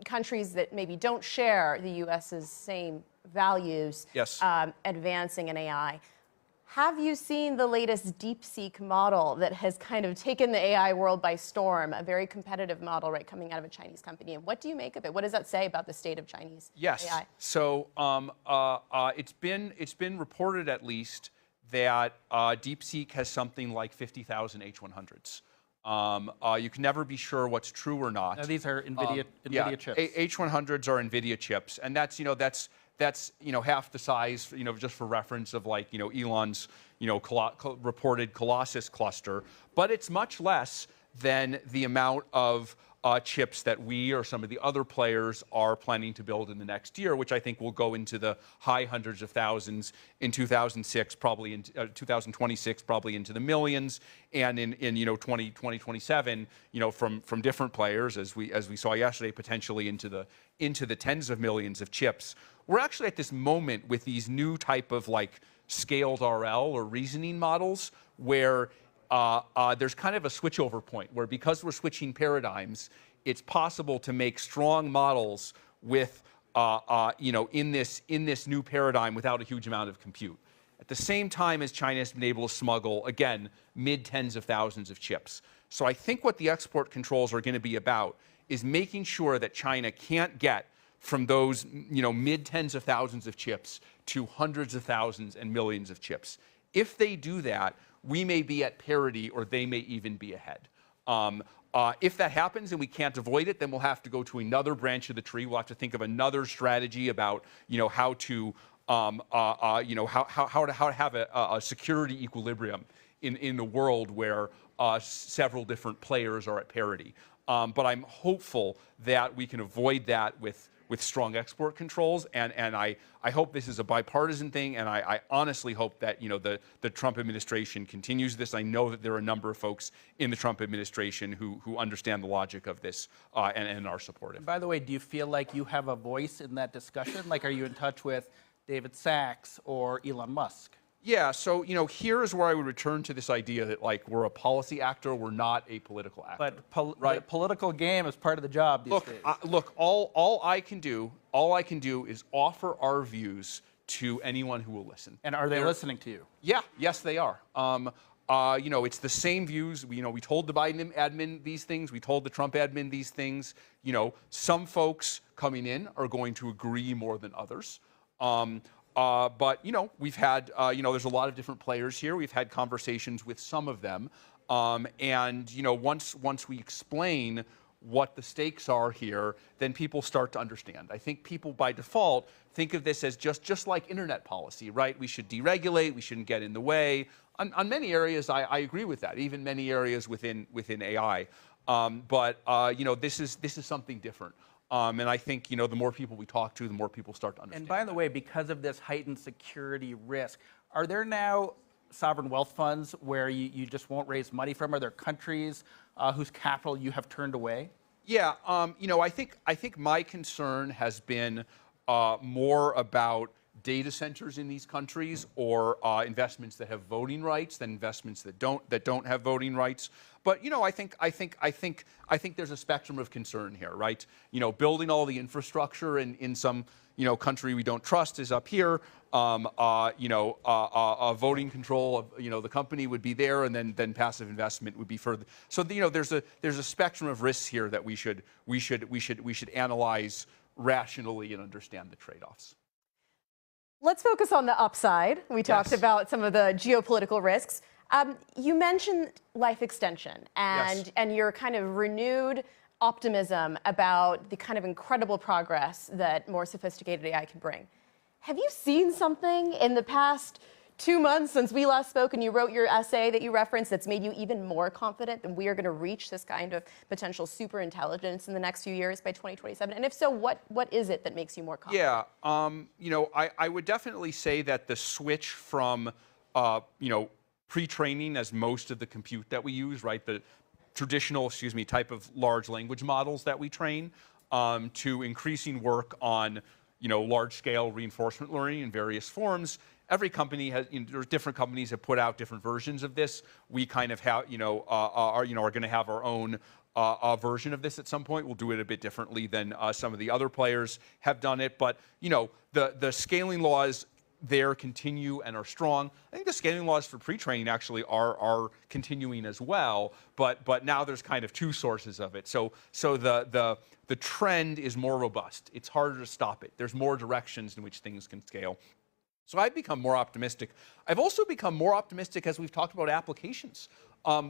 countries that maybe don't share the US's same values, yes, advancing in AI. Have you seen the latest DeepSeek model that has kind of taken the AI world by storm, a very competitive model, right, coming out of a Chinese company? And what do you make of it? What does that say about the state of Chinese AI? So it's been reported, at least, that DeepSeek has something like 50,000 H100s. You can never be sure what's true or not. Now, these are NVIDIA chips. H100s are NVIDIA chips, and that's half the size, just for reference, of like Elon's reported Colossus cluster, but it's much less than the amount of chips that we or some of the other players are planning to build in the next year, which I think will go into the high hundreds of thousands in 2006, probably in 2026, probably into the millions, and in 2027, from different players, as we saw yesterday, potentially into the tens of millions of chips. We're actually at this moment with these new type of scaled RL or reasoning models where there's kind of a switchover point where, because we're switching paradigms, it's possible to make strong models with in this new paradigm without a huge amount of compute. At the same time as China has been able to smuggle, again, mid-tens of thousands of chips. So I think what the export controls are going to be about is making sure that China can't get from those mid-tens of thousands of chips to hundreds of thousands and millions of chips. If they do that, we may be at parity, or they may even be ahead. If that happens and we can't avoid it, then we'll have to go to another branch of the tree. We'll have to think of another strategy about how to have a security equilibrium in the world where several different players are at parity. But I'm hopeful that we can avoid that with strong export controls, and I hope this is a bipartisan thing, and I honestly hope that the Trump administration continues this. I know that there are a number of folks in the Trump administration who understand the logic of this and are supportive. And by the way, do you feel like you have a voice in that discussion? Like, are you in touch with David Sachs or Elon Musk? Yeah, so here is where I would return to this idea that we're a policy actor, we're not a political actor. But right? The political game is part of the job these days. Look, all I can do is offer our views to anyone who will listen. And are they listening to you? Yeah, yes, they are. It's the same views. We told the Biden admin these things. We told the Trump admin these things. Some folks coming in are going to agree more than others. But we've had there's a lot of different players here. We've had conversations with some of them, and once we explain what the stakes are here, then people start to understand. I think people by default think of this as just like internet policy, right? We should deregulate. We shouldn't get in the way. On many areas, I agree with that. Even many areas within AI, but this is something different. And I think, the more people we talk to, the more people start to understand. And by the way, because of this heightened security risk, are there now sovereign wealth funds where you just won't raise money from? Are there countries whose capital you have turned away? Yeah, I think my concern has been more about data centers in these countries or investments that have voting rights than investments that don't have voting rights. But I think there's a spectrum of concern here, right? Building all the infrastructure in some country we don't trust is up here. Voting control of the company would be there, and then passive investment would be further. So there's a spectrum of risks here that we should analyze rationally and understand the trade-offs. Let's focus on the upside. We talked Yes. about some of the geopolitical risks. You mentioned life extension and your kind of renewed optimism about the kind of incredible progress that more sophisticated AI can bring. Have you seen something in the past 2 months since we last spoke and you wrote your essay that you referenced that's made you even more confident that we are going to reach this kind of potential super intelligence in the next few years by 2027? And if so, what is it that makes you more confident? Yeah, I would definitely say that the switch from, pre-training as most of the compute that we use, right, the traditional, type of large language models that we train, to increasing work on, large-scale reinforcement learning in various forms. Every company has, different companies have put out different versions of this. We kind of have, are going to have our own version of this at some point. We'll do it a bit differently than some of the other players have done it. But, the scaling laws there continue and are strong. I think the scaling laws for pre-training actually are continuing as well. But now there's kind of two sources of it. So the trend is more robust. It's harder to stop it. There's more directions in which things can scale. So I've become more optimistic. I've also become more optimistic as we've talked about applications.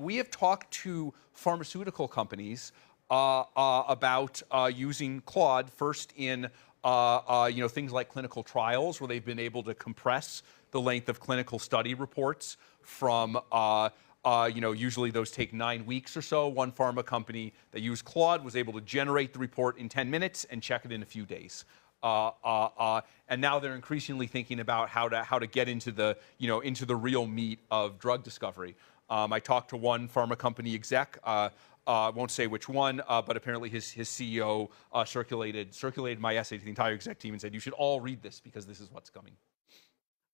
We have talked to pharmaceutical companies about using Claude first in things like clinical trials, where they've been able to compress the length of clinical study reports from Usually those take 9 weeks or so. One pharma company that used Claude was able to generate the report in 10 minutes and check it in a few days. And now they're increasingly thinking about how to get into the real meat of drug discovery. I talked to one pharma company exec. Won't say which one, but apparently his CEO circulated my essay to the entire exec team and said, you should all read this because this is what's coming.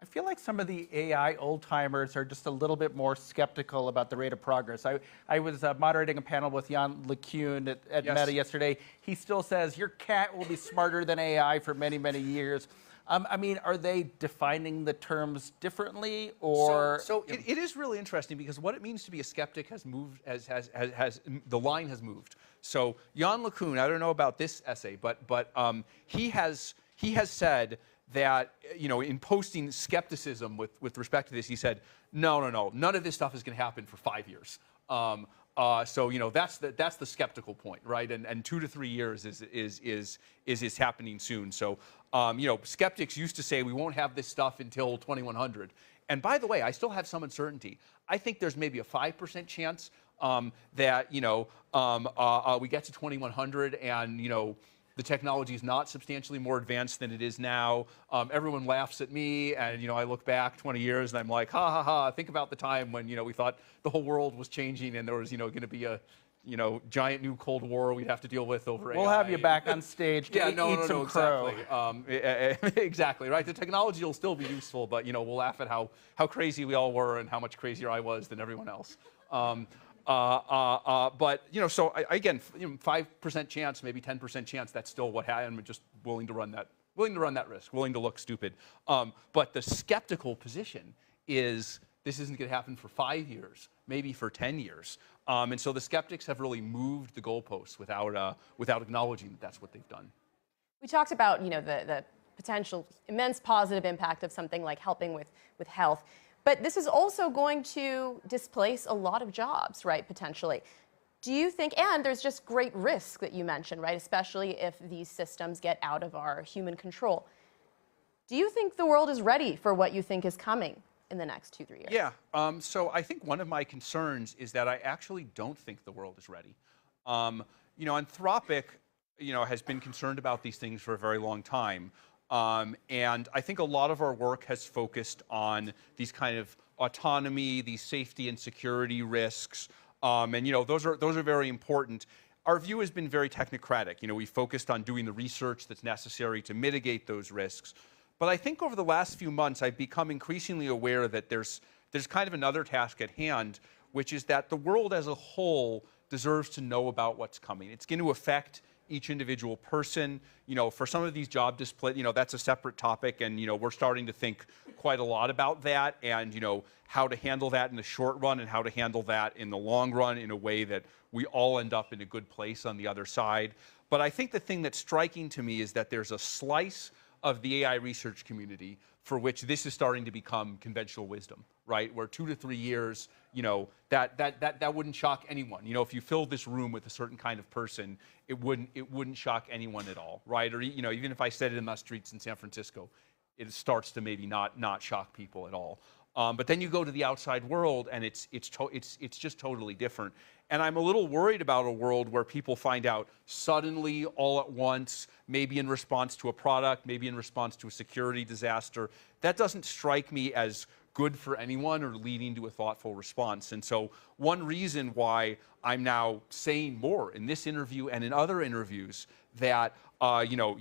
I feel like some of the AI old-timers are just a little bit more skeptical about the rate of progress. I was moderating a panel with Jan LeCun at Yes. Meta yesterday. He still says, your cat will be smarter than AI for many, many years. I mean, are they defining the terms differently, or? It is really interesting because what it means to be a skeptic has moved, the line has moved. So Jan LeCun, I don't know about this essay, but he has said that, in posting skepticism with respect to this, he said, no, none of this stuff is going to happen for 5 years. So that's the skeptical point, right? And 2 to 3 years is happening soon. So skeptics used to say we won't have this stuff until 2100. And by the way, I still have some uncertainty. I think there's maybe a 5% chance that we get to 2100 and the technology is not substantially more advanced than it is now. Everyone laughs at me, and I look back 20 years, and I'm like, ha ha ha! Think about the time when we thought the whole world was changing, and there was going to be a giant new Cold War we'd have to deal with over AI. We'll have you back on stage to eat some crow. Exactly. Exactly, right? The technology will still be useful, but we'll laugh at how crazy we all were and how much crazier I was than everyone else. But so again, 5% chance, maybe 10% chance. That's still what happened. I'm just willing to run that risk, willing to look stupid. But the skeptical position is this isn't going to happen for 5 years, maybe for 10 years. And so the skeptics have really moved the goalposts without acknowledging that that's what they've done. We talked about the potential immense positive impact of something like helping with health. But this is also going to displace a lot of jobs, right, potentially. Do you think, and there's just great risk that you mentioned, right, especially if these systems get out of our human control. Do you think the world is ready for what you think is coming in the next 2-3 years? Yeah, so I think one of my concerns is that I actually don't think the world is ready. Anthropic, has been concerned about these things for a very long time. And I think a lot of our work has focused on these kind of autonomy, these safety and security risks, and those are very important. Our view has been very technocratic. We focused on doing the research that's necessary to mitigate those risks. But I think over the last few months, I've become increasingly aware that there's kind of another task at hand, which is that the world as a whole deserves to know about what's coming. It's going to affect each individual person. For some of these job display, that's a separate topic, and we're starting to think quite a lot about that, and how to handle that in the short run and how to handle that in the long run in a way that we all end up in a good place on the other side. But I think the thing that's striking to me is that there's a slice of the AI research community for which this is starting to become conventional wisdom, right? Where 2 to 3 years, that wouldn't shock anyone. If you filled this room with a certain kind of person, it wouldn't shock anyone at all, right? Or even if I said it in the streets in San Francisco, it starts to maybe not shock people at all. But then you go to the outside world, and it's just totally different. And I'm a little worried about a world where people find out suddenly, all at once, maybe in response to a product, maybe in response to a security disaster. That doesn't strike me as good for anyone or leading to a thoughtful response. And so one reason why I'm now saying more in this interview and in other interviews that,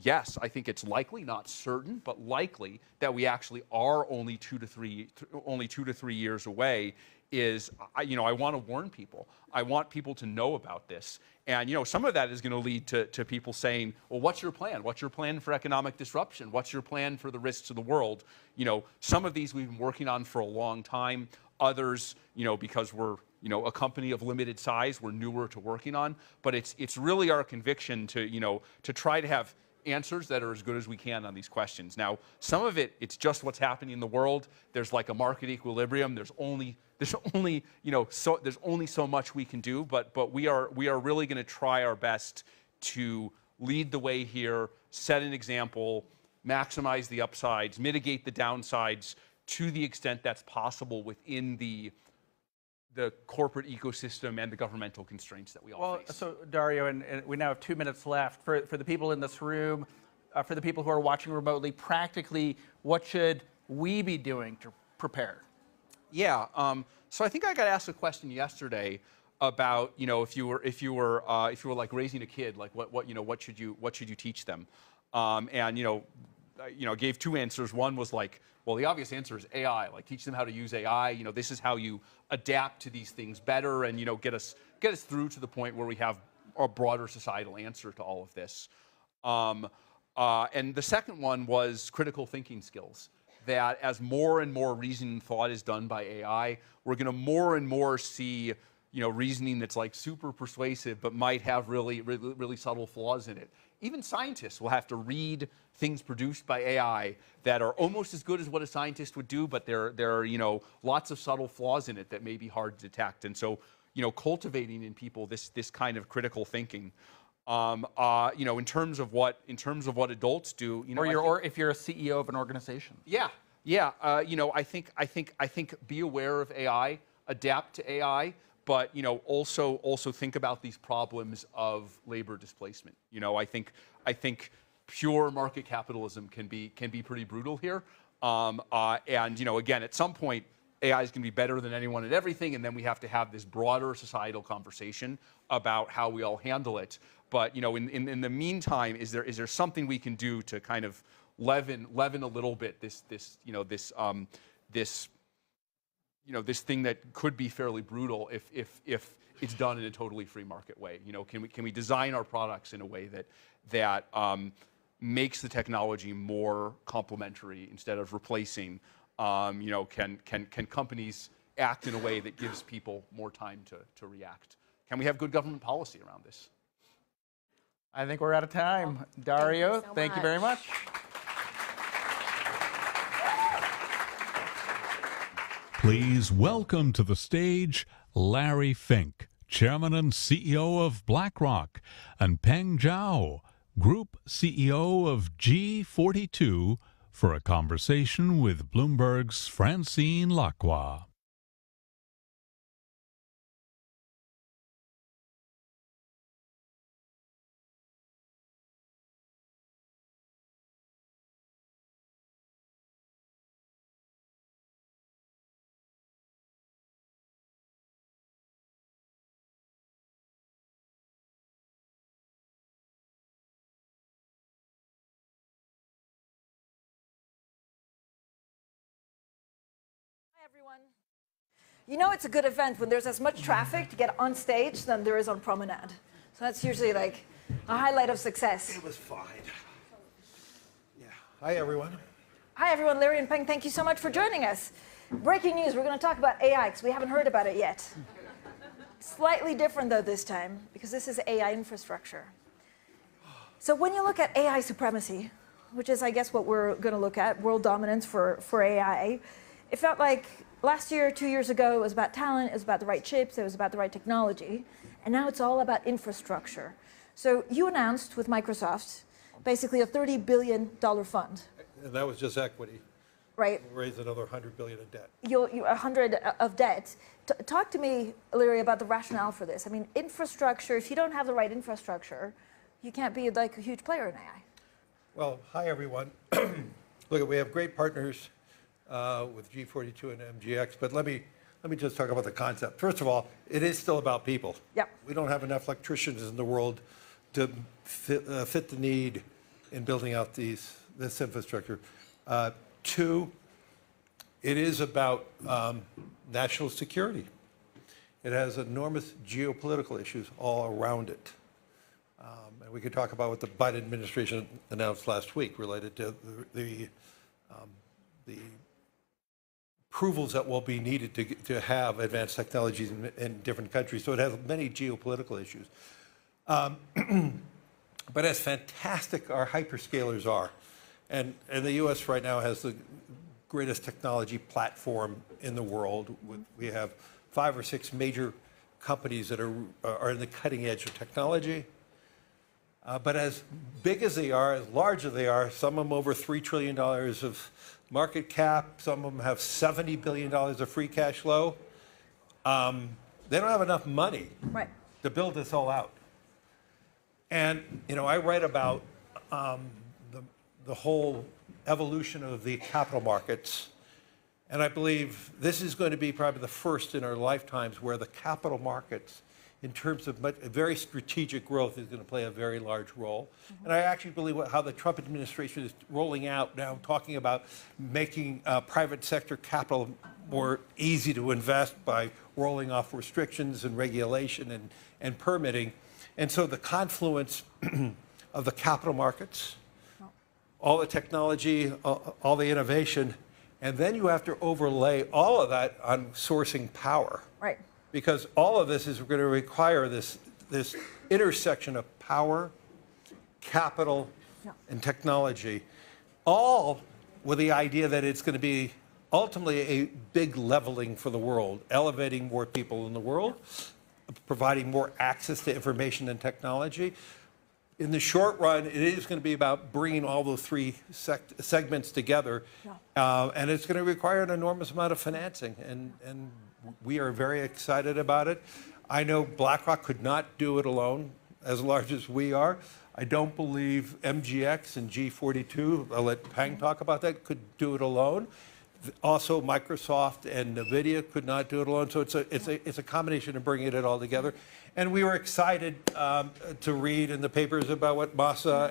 yes, I think it's likely, not certain, but likely that we actually are only 2 to 3 years away is, I want to warn people. I want people to know about this. And, some of that is going to lead to people saying, well, what's your plan? What's your plan for economic disruption? What's your plan for the risks of the world? Some of these we've been working on for a long time. Others, because we're, a company of limited size, we're newer to working on. But it's really our conviction to try to have answers that are as good as we can on these questions. Now, some of it's just what's happening in the world. There's like a market equilibrium. There's only so much we can do, but we are really going to try our best to lead the way here, set an example, maximize the upsides, mitigate the downsides to the extent that's possible within the the corporate ecosystem and the governmental constraints that we all face. So Dario, and we now have 2 minutes left. For the people in this room, for the people who are watching remotely, practically, what should we be doing to prepare? Yeah, so I think I got asked a question yesterday about, if you were like raising a kid, like what should you teach them? I gave 2 answers. One was like, well, the obvious answer is AI. Like, teach them how to use AI. This is how you adapt to these things better, and get us through to the point where we have a broader societal answer to all of this. And the second one was critical thinking skills. That as more and more reasoning thought is done by AI, we're going to more and more see, reasoning that's like super persuasive, but might have really subtle flaws in it. Even scientists will have to read things produced by AI that are almost as good as what a scientist would do, but there are lots of subtle flaws in it that may be hard to detect. And so, cultivating in people this kind of critical thinking. In terms of what adults do, or if you're a CEO of an organization. Yeah. I think be aware of AI, adapt to AI, but also think about these problems of labor displacement. I think pure market capitalism can be pretty brutal here. And again, at some point, AI is going to be better than anyone at everything, and then we have to have this broader societal conversation about how we all handle it. But in the meantime, is there something we can do to kind of leaven a little bit this thing that could be fairly brutal if it's done in a totally free market way? Can we design our products in a way that makes the technology more complementary instead of replacing? Can companies act in a way that gives people more time to react? Can we have good government policy around this? I think we're out of time. Dario, thank you very much. Please welcome to the stage Larry Fink, Chairman and CEO of BlackRock, and Peng Zhao, Group CEO of G42, for a conversation with Bloomberg's Francine Lacroix. It's a good event when there's as much traffic to get on stage than there is on promenade. So that's usually like a highlight of success. It was fine. Yeah. Hi, everyone. Hi, everyone. Larry and Peng, thank you so much for joining us. Breaking news, we're going to talk about AI because we haven't heard about it yet. Slightly different, though, this time, because this is AI infrastructure. So when you look at AI supremacy, which is, I guess, what we're going to look at, world dominance for AI, it felt like last year, 2 years ago, it was about talent, it was about the right chips, it was about the right technology, and now it's all about infrastructure. So you announced with Microsoft basically a $30 billion fund. And that was just equity. Right. We'll raise another $100 billion in debt. 100 of debt. Talk to me, Larry, about the rationale for this. I mean, infrastructure, if you don't have the right infrastructure, you can't be like a huge player in AI. Well, hi, everyone. Look, we have great partners with G42 and MGX, but let me just talk about the concept. First of all, it is still about people. Yep. We don't have enough electricians in the world to fit the need in building out this infrastructure. 2, it is about national security. It has enormous geopolitical issues all around it. And we could talk about what the Biden administration announced last week related to the approvals that will be needed to have advanced technologies in different countries. So it has many geopolitical issues. But as fantastic our hyperscalers are, and the U.S. right now has the greatest technology platform in the world. We have 5 or 6 major companies that are in the cutting edge of technology. But as big as they are, as large as they are, some of them over $3 trillion of market cap, some of them have $70 billion of free cash flow. they don't have enough money Right. to build this all out. And I write about the whole evolution of the capital markets, and I believe this is going to be probably the first in our lifetimes where the capital markets, in terms of very strategic growth, is going to play a very large role. And I actually believe how the Trump administration is rolling out now, talking about making private sector capital more easy to invest by rolling off restrictions and regulation and permitting. And so the confluence of the capital markets, all the technology, all the innovation, and then you have to overlay all of that on sourcing power. Right. Because all of this is going to require this intersection of power, capital, and technology, all with the idea that it's going to be ultimately a big leveling for the world, elevating more people in the world, providing more access to information and technology. In the short run, it is going to be about bringing all those three segments together, and it's going to require an enormous amount of financing, and we are very excited about it. I know BlackRock could not do it alone, as large as we are. I don't believe MGX and G42, I'll let Peng talk about that, could do it alone. Also, Microsoft and NVIDIA could not do it alone. So it's a combination of bringing it all together. And we were excited to read in the papers about what Masa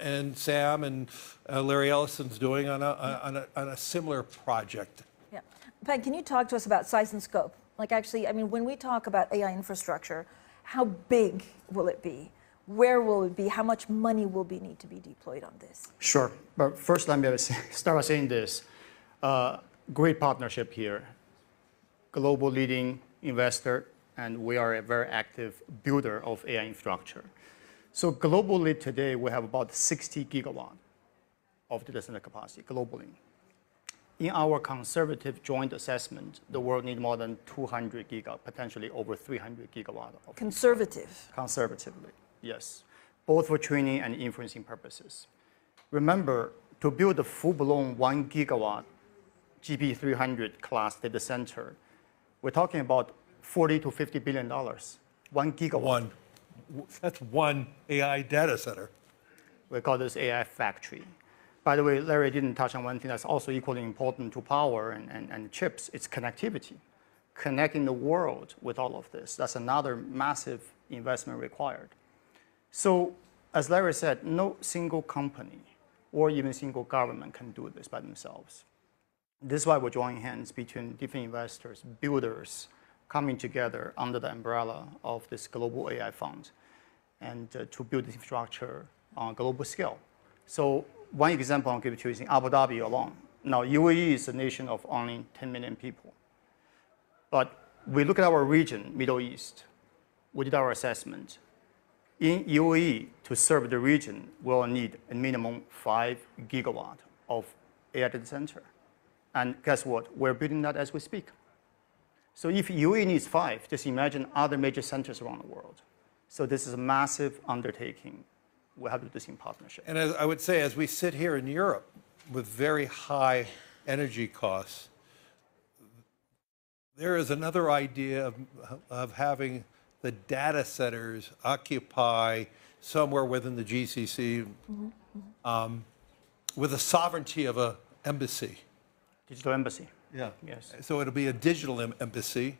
and Sam and Larry Ellison's doing on a similar project. Yeah. Peng, can you talk to us about size and scope? Like actually, I mean, when we talk about AI infrastructure, how big will it be? Where will it be? How much money will need to be deployed on this? Sure. But first, let me start by saying this. Great partnership here. Global leading investor, and we are a very active builder of AI infrastructure. So globally today, we have about 60 gigawatt of data center capacity globally. In our conservative joint assessment, the world needs more than 200 gigawatt, potentially over 300 gigawatt. Conservative. Conservatively, yes. Both for training and inferencing purposes. Remember, to build a full-blown 1 gigawatt GB300 class data center, we're talking about $40 to $50 billion. 1 gigawatt. That's one AI data center. We call this AI factory. By the way, Larry didn't touch on one thing that's also equally important to power and chips. It's connectivity. Connecting the world with all of this. That's another massive investment required. So, as Larry said, no single company or even single government can do this by themselves. This is why we're joining hands between different investors, builders, coming together under the umbrella of this global AI fund and to build this infrastructure on a global scale. So one example I'll give to you is in Abu Dhabi alone. Now, UAE is a nation of only 10 million people. But we look at our region, Middle East. We did our assessment. In UAE, to serve the region, we'll need a minimum 5 gigawatt of AI data center. And guess what? We're building that as we speak. So if UAE needs 5, just imagine other major centers around the world. So this is a massive undertaking. We have to do this in partnership. And as I would say, as we sit here in Europe with very high energy costs, there is another idea of having the data centers occupy somewhere within the GCC with the sovereignty of an embassy. Digital embassy. Yeah. Yes. So it'll be a digital embassy.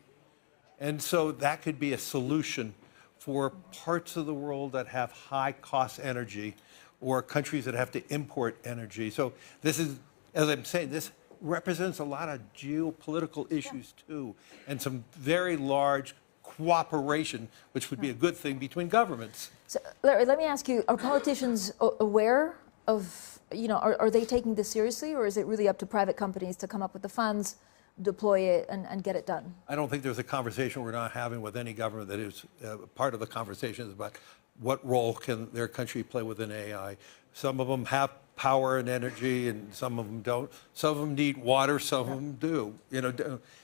And so that could be a solution for parts of the world that have high cost energy or countries that have to import energy. So this is, as I'm saying, this represents a lot of geopolitical issues too, and some very large cooperation, which would be a good thing between governments. So, Larry, let me ask you, are politicians aware of, are they taking this seriously, or is it really up to private companies to come up with the funds, deploy it, and get it done? I don't think there's a conversation we're not having with any government that is part of the conversation is about what role can their country play within AI. Some of them have power and energy, and some of them don't. Some of them need water, some of them do.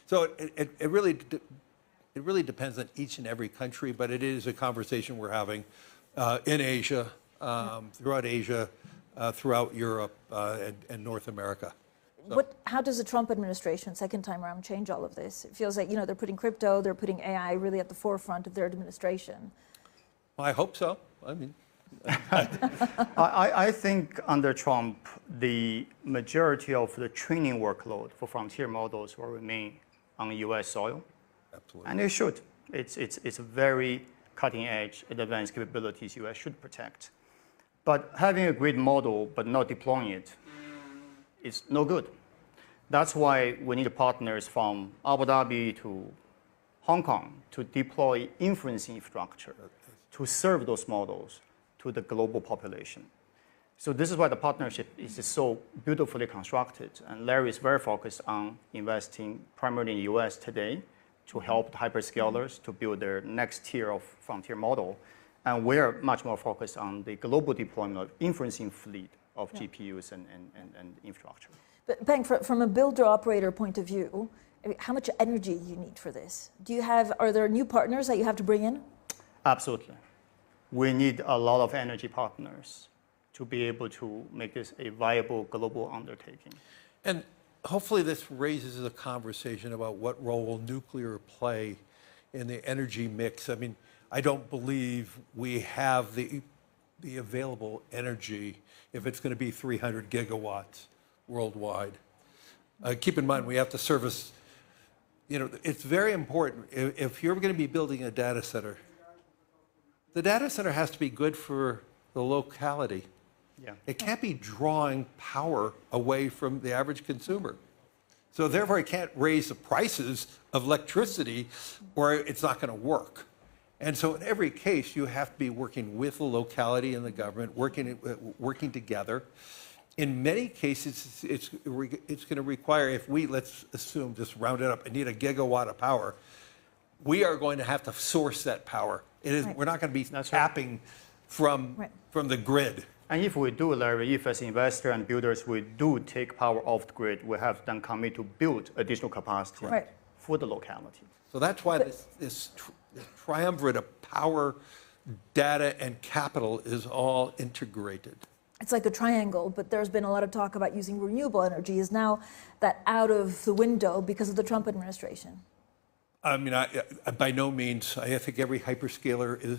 So it really depends on each and every country, but it is a conversation we're having in Asia, throughout Asia, throughout Europe, and North America. How does the Trump administration, second time around, change all of this? It feels like, they're putting crypto, they're putting AI really at the forefront of their administration. Well, I hope so. I mean, I think under Trump, the majority of the training workload for frontier models will remain on U.S. soil. absolutely. And it should. It's a very cutting edge, advanced capabilities U.S. should protect. But having a great model but not deploying it is no good. That's why we need partners from Abu Dhabi to Hong Kong to deploy inferencing infrastructure to serve those models to the global population. So this is why the partnership is so beautifully constructed. And Larry is very focused on investing primarily in the US today to help the hyperscalers to build their next tier of frontier model. And we're much more focused on the global deployment of inferencing fleet of GPUs and infrastructure. But Peng, from a builder-operator point of view, how much energy you need for this? Are there new partners that you have to bring in? Absolutely. We need a lot of energy partners to be able to make this a viable global undertaking. And hopefully this raises a conversation about what role will nuclear play in the energy mix. I mean, I don't believe we have the available energy if it's going to be 300 gigawatts worldwide. Keep in mind, we have to service, it's very important. If you're going to be building a data center, the data center has to be good for the locality. Yeah. It can't be drawing power away from the average consumer. So therefore, it can't raise the prices of electricity or it's not going to work. And so in every case, you have to be working with the locality and the government, working together. In many cases, it's going to require, let's assume, just round it up, I need a gigawatt of power. We are going to have to source that power. We're not going to be tapping from the grid. And if we do, Larry, if as investors and builders, we do take power off the grid, we have then commit to build additional capacity for the locality. So that's why this triumvirate of power, data, and capital is all integrated. It's like a triangle, but there's been a lot of talk about using renewable energy. Is now that out of the window because of the Trump administration? I mean, by no means. I think every hyperscaler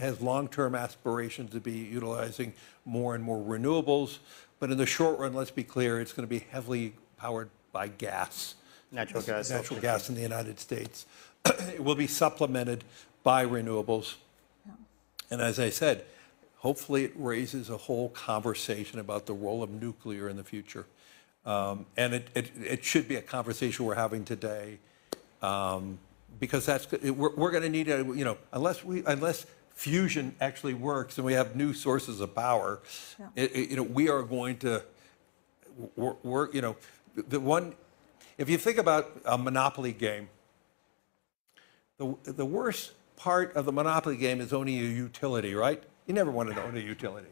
has long-term aspirations to be utilizing more and more renewables. But in the short run, let's be clear, it's going to be heavily powered by gas. Natural gas. Natural gas in the United States. It will be supplemented by renewables. Yeah. And as I said, hopefully it raises a whole conversation about the role of nuclear in the future. And it should be a conversation we're having today. Because we're going to need unless fusion actually works and we have new sources of power, we are going to work. If you think about a Monopoly game, the worst part of the Monopoly game is owning a utility, right? You never wanted to own a utility.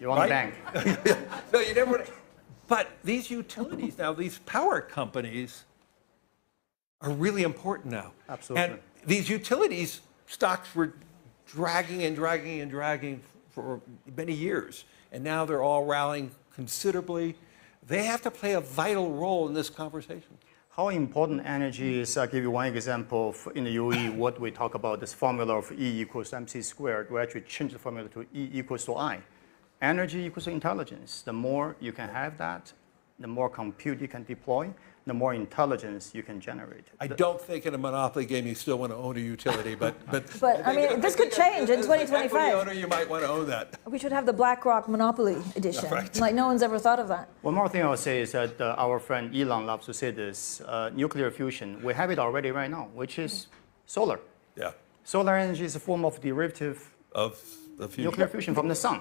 You want a bank. No, you never want to. But these utilities now, these power companies, are really important now. Absolutely. And these utilities stocks were dragging and dragging and dragging for many years. And now they're all rallying considerably. They have to play a vital role in this conversation. How important energy is, I'll give you one example. In the UAE, what we talk about, this formula of E equals MC squared, we actually change the formula to E equals to I. Energy equals to intelligence. The more you can have that, the more compute you can deploy, the more intelligence you can generate. I don't think in a Monopoly game you still want to own a utility, but I mean, this could change in 2025. Equity owner, you might want to own that. We should have the BlackRock Monopoly edition. Right. Like no one's ever thought of that. One more thing I would say is that our friend Elon loves to say this, nuclear fusion, we have it already right now, which is solar. Yeah. Solar energy is a form of derivative of nuclear fusion from the sun.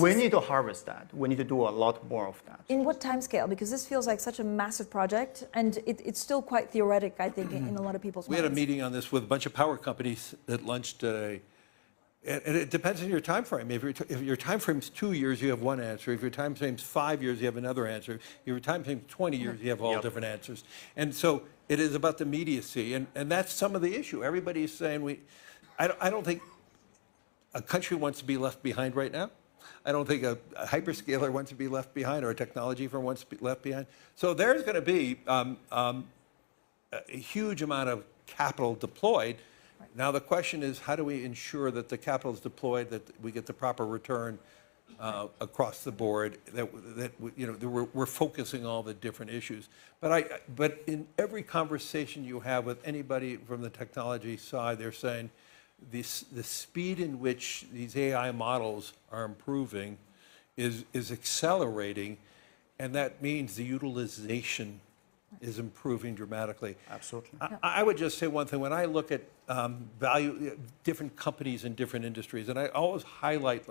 We need to harvest that. We need to do a lot more of that. In what time scale? Because this feels like such a massive project, and it's still quite theoretic, I think, in a lot of people's minds. We had a meeting on this with a bunch of power companies at lunch today. And it depends on your time frame. If your time frame is 2 years, you have one answer. If your time frame is 5 years, you have another answer. If your time frame is 20 years, you have all different answers. And so it is about the immediacy, and that's some of the issue. Everybody is saying I don't think a country wants to be left behind right now. I don't think a hyperscaler wants to be left behind, or a technology firm wants to be left behind. So there's going to be a huge amount of capital deployed. Now the question is, how do we ensure that the capital is deployed, that we get the proper return across the board, that we're focusing all the different issues. But in every conversation you have with anybody from the technology side, they're saying the speed in which these AI models are improving is accelerating, and that means the utilization is improving dramatically. Absolutely. I would just say one thing. When I look at different companies in different industries, and I always highlight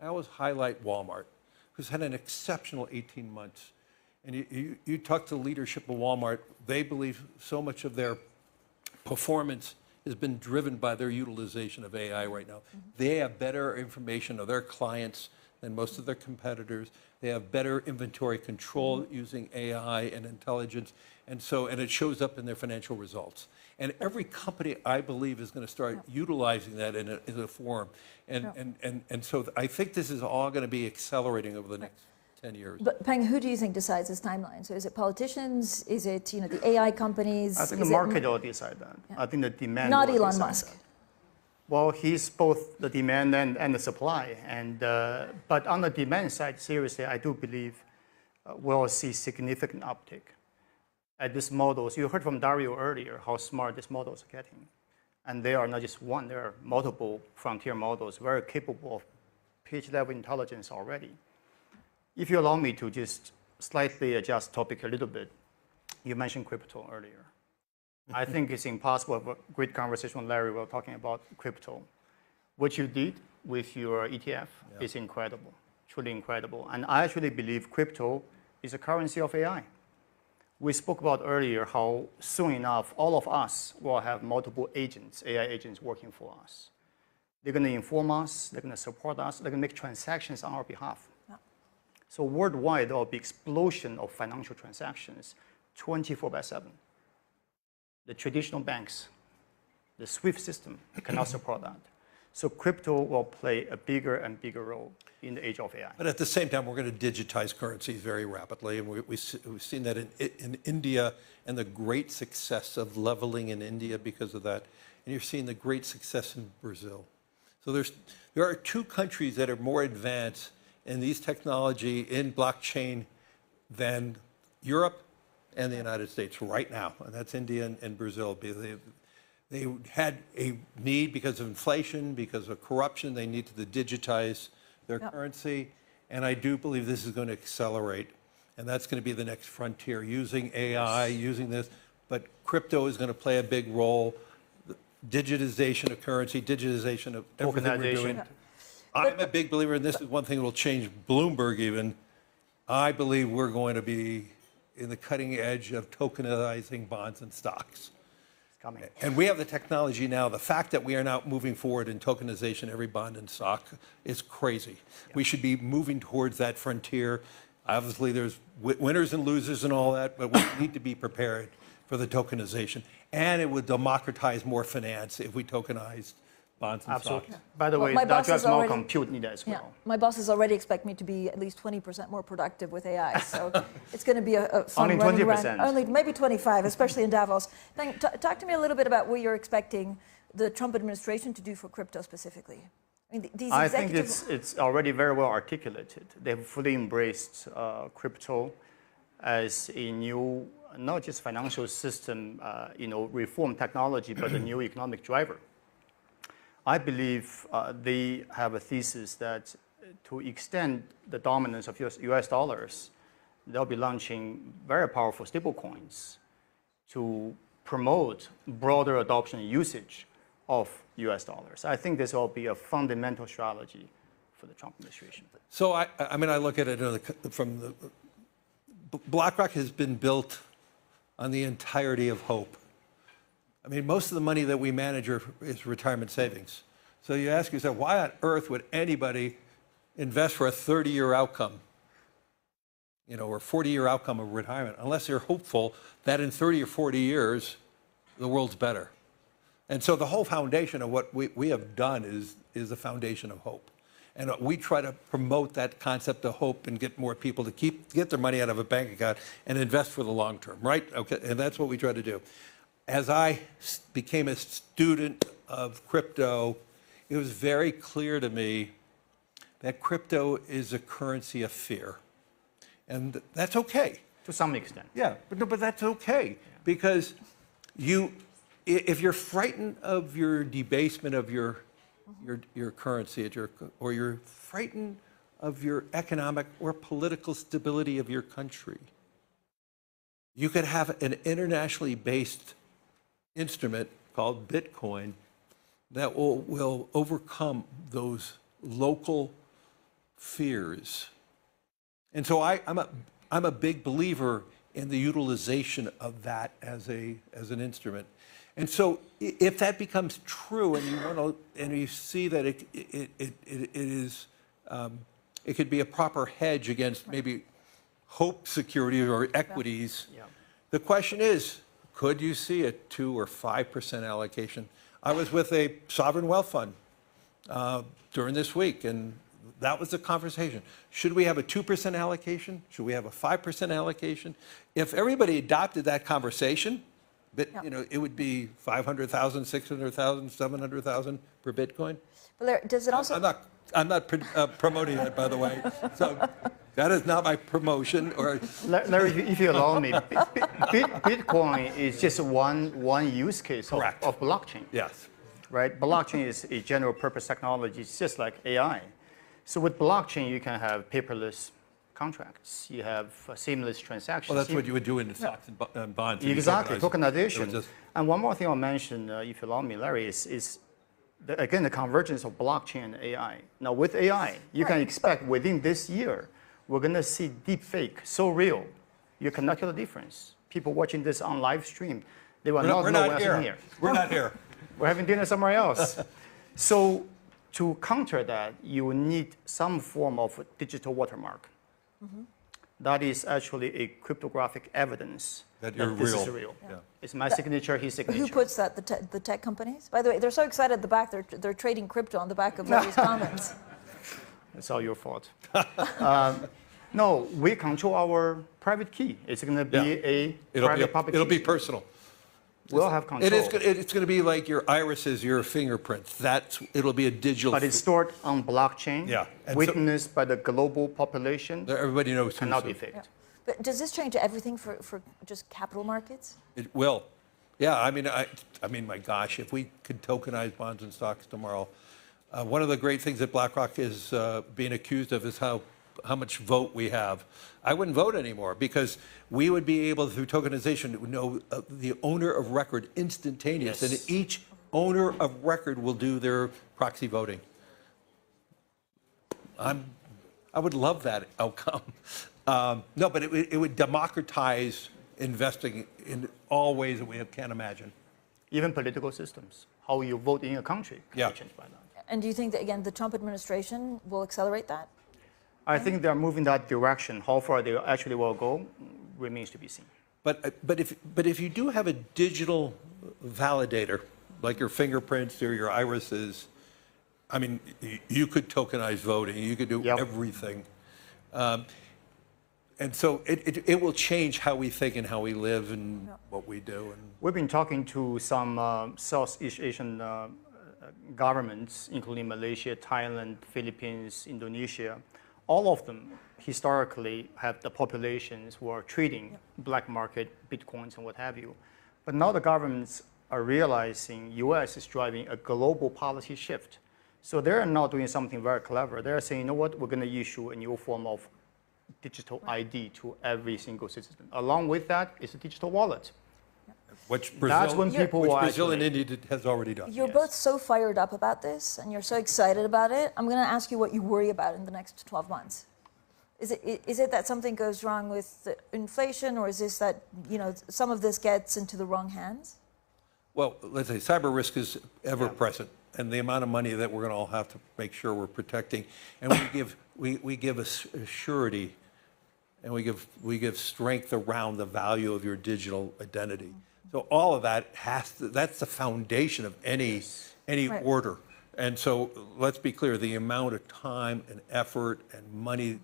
Walmart, who's had an exceptional 18 months. And you talk to the leadership of Walmart, they believe so much of their performance has been driven by their utilization of AI right now. They have better information of their clients than most of their competitors. They have better inventory control using AI and intelligence. And it shows up in their financial results. And every company, I believe, is going to start utilizing that in a form. And so I think this is all going to be accelerating over the next 10 years. But Peng, who do you think decides this timeline? So is it politicians? Is it the AI companies? I think the market will decide that. I think the demand. Not will Elon decide Musk. that. Well, he's both the demand and the supply. But on the demand side, seriously, I do believe we'll see significant uptick at these models. You heard from Dario earlier how smart these models are getting. And they are not just one, there are multiple frontier models very capable of PhD-level intelligence already. If you allow me to just slightly adjust topic a little bit, you mentioned crypto earlier. I think it's impossible to have a great conversation with Larry while talking about crypto. What you did with your ETF is incredible, truly incredible. And I actually believe crypto is a currency of AI. We spoke about earlier how soon enough all of us will have multiple agents, AI agents working for us. They're going to inform us, they're going to support us, they're going to make transactions on our behalf. So worldwide, there will be explosion of financial transactions 24/7. The traditional banks, the SWIFT system cannot support that. So crypto will play a bigger and bigger role in the age of AI. But at the same time, we're going to digitize currencies very rapidly. And we've seen that in India, and the great success of leveling in India because of that. And you're seeing the great success in Brazil. So there are two countries that are more advanced in these technology, in blockchain, than Europe and the United States right now. And that's India and Brazil. They had a need because of inflation, because of corruption. They needed to digitize their currency. And I do believe this is going to accelerate. And that's going to be the next frontier, using AI, using this. But crypto is going to play a big role. Digitization of currency, digitization of everything we're doing. I'm a big believer, and this is one thing that will change Bloomberg even. I believe we're going to be in the cutting edge of tokenizing bonds and stocks. Coming. And we have the technology now. The fact that we are now moving forward in tokenization, every bond and stock, is crazy. We should be moving towards that frontier. Obviously, there's winners and losers and all that, but we need to be prepared for the tokenization. And it would democratize more finance if we tokenized bonds and Absolutely. stocks. By the way, that drives more compute needed as well. My bosses already expect me to be at least 20% more productive with AI. So it's going to be a fun Only 20%. Only maybe 25, especially in Davos. Talk to me a little bit about what you're expecting the Trump administration to do for crypto specifically. I mean, I think it's already very well articulated. They've fully embraced crypto as a new, not just financial system, reform technology, but a new economic driver. I believe they have a thesis that to extend the dominance of US dollars, they'll be launching very powerful stablecoins to promote broader adoption and usage of US dollars. I think this will be a fundamental strategy for the Trump administration. So I mean, I look at it from the BlackRock has been built on the entirety of hope. I mean, most of the money that we manage is retirement savings. So you ask yourself, why on earth would anybody invest for a 30-year outcome, or 40-year outcome of retirement, unless they're hopeful that in 30 or 40 years, the world's better. And so the whole foundation of what we have done is a foundation of hope. And we try to promote that concept of hope and get more people to get their money out of a bank account and invest for the long term, right? Okay, and that's what we try to do. As I became a student of crypto, it was very clear to me that crypto is a currency of fear. And that's okay. To some extent. Yeah, but that's okay, because if you're frightened of your debasement of your currency, or you're frightened of your economic or political stability of your country, you could have an internationally based instrument called Bitcoin that will overcome those local fears. And so I'm a big believer in the utilization of that as an instrument. And so if that becomes true, and you see that it could be a proper hedge against maybe hope securities or equities, the question is, could you see a 2 or 5% allocation? I was with a sovereign wealth fund during this week, and that was the conversation. Should we have a 2% allocation? Should we have a 5% allocation? If everybody adopted that conversation, it would be 500,000, 600,000, 700,000 per Bitcoin. But does it also? I'm not promoting that, by the way. So that is not my promotion. Or Larry, if you allow me, Bitcoin is just one use case of blockchain. Yes. Right. Blockchain is a general purpose technology. It's just like AI. So with blockchain, you can have paperless contracts. You have seamless transactions. Well, that's what you would do in the stocks and bonds. Exactly, tokenization. And one more thing I'll mention, if you allow me, Larry, is again, the convergence of blockchain and AI. Now, with AI, you can expect within this year, we're going to see deep fake so real, you cannot tell the difference. People watching this on live stream, they will not know what's in here. We're not here. We're having dinner somewhere else. So to counter that, you will need some form of digital watermark. That is actually a cryptographic evidence that this is real. Yeah. It's my signature, his signature. Who puts that? The tech companies? By the way, they're so excited at the back. They're trading crypto on the back of Larry's comments. It's all your fault. No, we control our private key. It's going to be a private public key. It'll be personal. We'll have control. It's going to be like your irises, your fingerprints. It'll be a digital. But it's stored on blockchain. Yeah. Witnessed by the global population. Everybody knows. Cannot be faked. But does this change everything for just capital markets? It will. Yeah. I mean, my gosh, if we could tokenize bonds and stocks tomorrow, one of the great things that BlackRock is being accused of is how much vote we have. I wouldn't vote anymore because we would be able, through tokenization, to know the owner of record instantaneous, and each owner of record will do their proxy voting. I would love that outcome. No, but it would democratize investing in all ways that we can't imagine. Even political systems, how you vote in a country can be changed by that. And do you think that, again, the Trump administration will accelerate that? I think they're moving that direction. How far they actually will go remains to be seen. But if you do have a digital validator, like your fingerprints or your irises, I mean, you could tokenize voting. You could do everything. And so it will change how we think and how we live and what we do. And we've been talking to some Southeast Asian governments, including Malaysia, Thailand, Philippines, Indonesia. All of them historically have the populations who are trading black market bitcoins and what have you. But now the governments are realizing US is driving a global policy shift. So they're now doing something very clever. They're saying, you know what, we're going to issue a new form of digital ID to every single citizen. Along with that is a digital wallet. Which Brazil, Brazil and India has already done. You're both so fired up about this, and you're so excited about it. I'm going to ask you what you worry about in the next 12 months. Is it that something goes wrong with the inflation, or is this that some of this gets into the wrong hands? Well, let's say cyber risk is ever present, and the amount of money that we're going to all have to make sure we're protecting, and we give a surety, and we give strength around the value of your digital identity. So all of that that's the foundation of any order. And so let's be clear, the amount of time and effort and money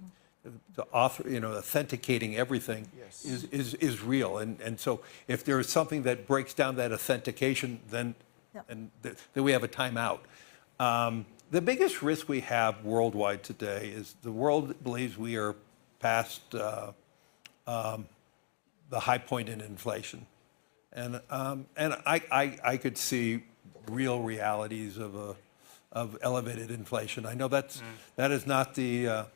to authenticating everything is real. And so if there is something that breaks down that authentication, then we have a timeout. The biggest risk we have worldwide today is the world believes we are past the high point in inflation. And I could see real realities of elevated inflation. I know that is not the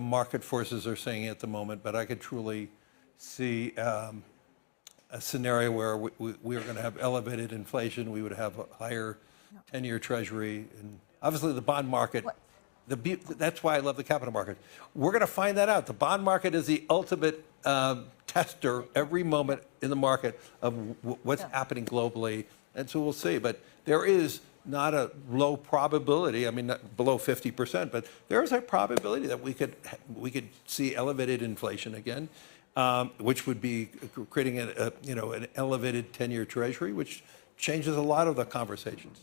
market forces are saying at the moment, but I could truly see a scenario where we are going to have elevated inflation. We would have a higher 10-year Treasury, and obviously the bond market. That's why I love the capital market. We're going to find that out. The bond market is the ultimate tester every moment in the market of what's happening globally, and so we'll see. But there is not a low probability, I mean, not below 50%, but there is a probability that we could see elevated inflation again, which would be creating an elevated 10-year Treasury, which changes a lot of the conversations.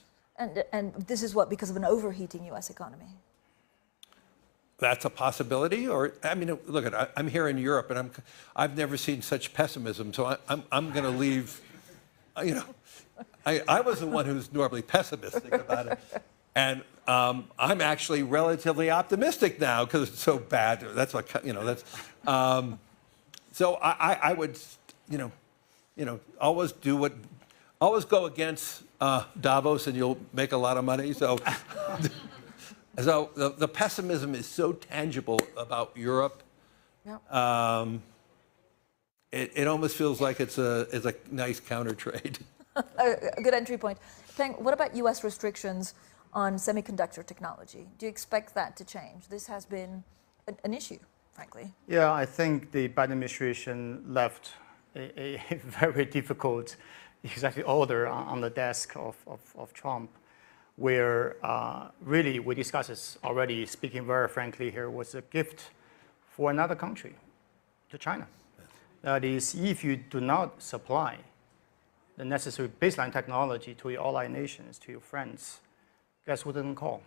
And this is what, because of an overheating U.S. economy? That's a possibility, or I mean, look at I'm here in Europe, and I've never seen such pessimism. So I'm going to leave. I was the one who's normally pessimistic about it, and I'm actually relatively optimistic now because it's so bad. That's what that's. So I would always always go against Davos, and you'll make a lot of money. So. So the pessimism is so tangible about Europe. Yep. It almost feels like it's a nice counter trade. A good entry point. Fink, what about U.S. restrictions on semiconductor technology? Do you expect that to change? This has been an issue, frankly. Yeah, I think the Biden administration left a very difficult executive order on the desk of Trump, where really we discussed this already, speaking very frankly here, was a gift for another country, to China. That is, if you do not supply the necessary baseline technology to your allied nations, to your friends, guess who didn't call?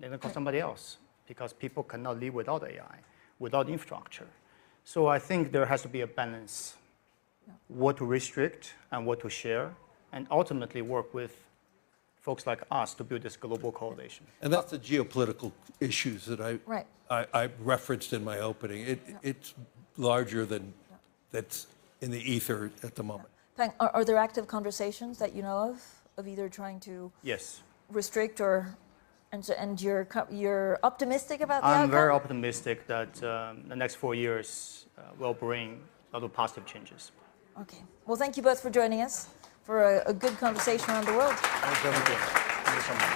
They didn't call somebody else, because people cannot live without AI, without infrastructure. So I think there has to be a balance, what to restrict and what to share, and ultimately work with folks like us to build this global coalition. And that's the geopolitical issues that I referenced in my opening. It's larger than that's in the ether at the moment. Fink, are there active conversations that you know of either trying to restrict and you're optimistic about the outcome? I'm very optimistic that the next 4 years will bring a lot of positive changes. Okay. Well, thank you both for joining us for a good conversation around the world. Thank you so much.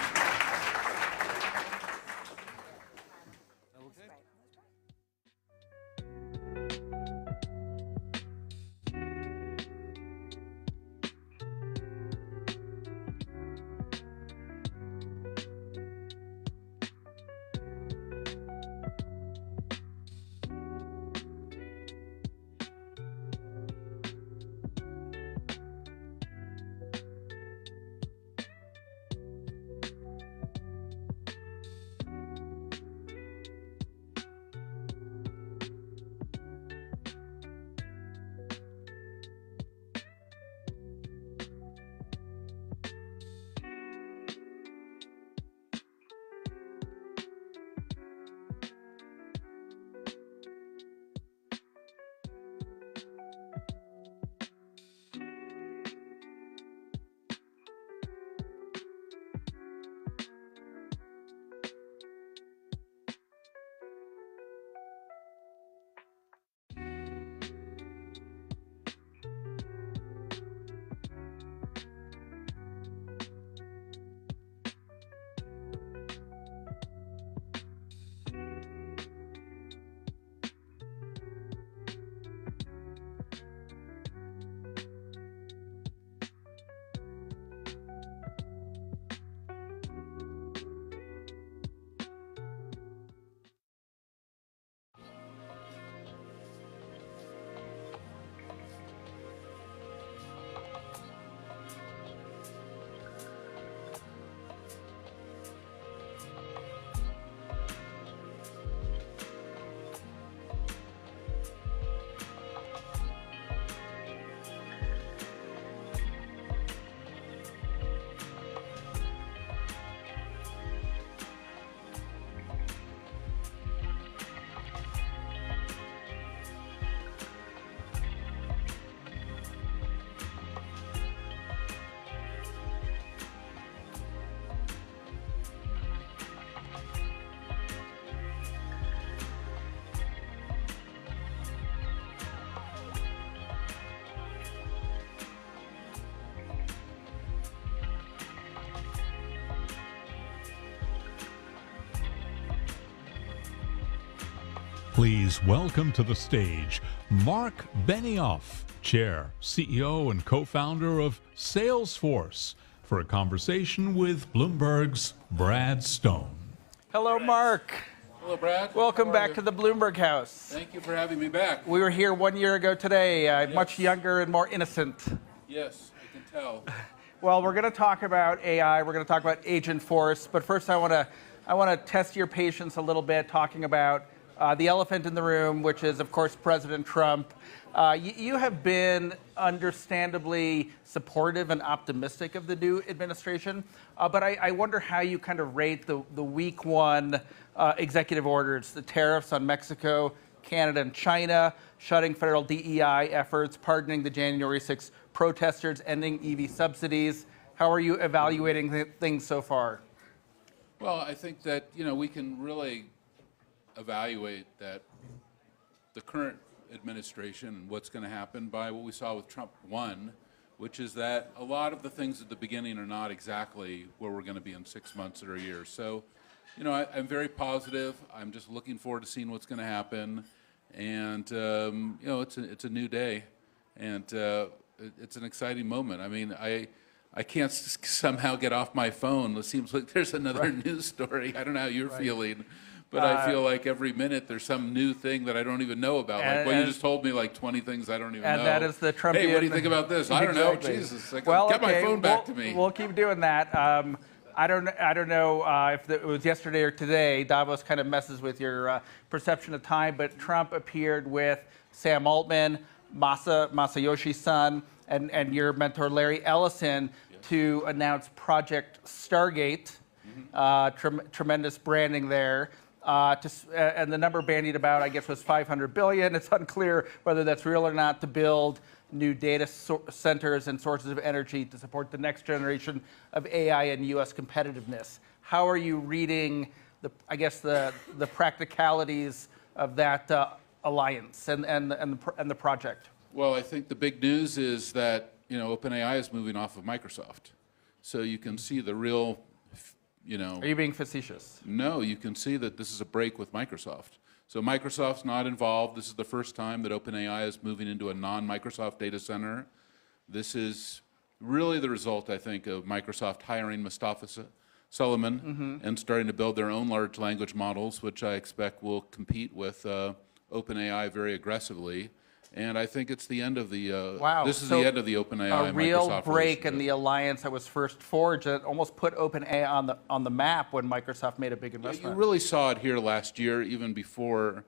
Please welcome to the stage Marc Benioff, Chair, CEO, and co-founder of Salesforce, for a conversation with Bloomberg's Brad Stone. Hello, Marc. Hello, Brad. Welcome back to the Bloomberg House. Thank you for having me back. We were here 1 year ago today, much younger and more innocent. Yes, I can tell. Well, we're going to talk about AI. We're going to talk about Agent Force. But first, I want to test your patience a little bit, talking about the elephant in the room, which is, of course, President Trump. You have been understandably supportive and optimistic of the new administration, but I wonder how you kind of rate the week one executive orders, the tariffs on Mexico, Canada, and China, shutting federal DEI efforts, pardoning the January 6 protesters, ending EV subsidies. How are you evaluating things so far? Well, I think that, we can really evaluate that the current administration and what's going to happen by what we saw with Trump 1, which is that a lot of the things at the beginning are not exactly where we're going to be in 6 months or a year. So, I'm very positive. I'm just looking forward to seeing what's going to happen. And, it's a new day. And it's an exciting moment. I mean, I can't somehow get off my phone. It seems like there's another news story. I don't know how you're feeling. But I feel like every minute there's some new thing that I don't even know about. Like, you just told me like 20 things I don't even know. And that is the Trumpian... Hey, what do you think about this? I don't know. Jesus. Like, get my phone back to me. We'll keep doing that. I don't know if it was yesterday or today. Davos kind of messes with your perception of time, but Trump appeared with Sam Altman, Masayoshi Son, and your mentor Larry Ellison to announce Project Stargate. Tremendous branding there. And the number bandied about, I guess, was $500 billion. It's unclear whether that's real or not, to build new data centers and sources of energy to support the next generation of AI and U.S. competitiveness. How are you reading the practicalities of that alliance and the project? Well, I think the big news is that OpenAI is moving off of Microsoft, so you can see the real. Are you being facetious? No, you can see that this is a break with Microsoft. So Microsoft's not involved. This is the first time that OpenAI is moving into a non-Microsoft data center. This is really the result, I think, of Microsoft hiring Mustafa Suleyman and starting to build their own large language models, which I expect will compete with OpenAI very aggressively. And I think it's the end of the. This is the end of the OpenAI. A real Microsoft break in the alliance that was first forged. It almost put OpenAI on the map when Microsoft made a big investment. You really saw it here last year, even before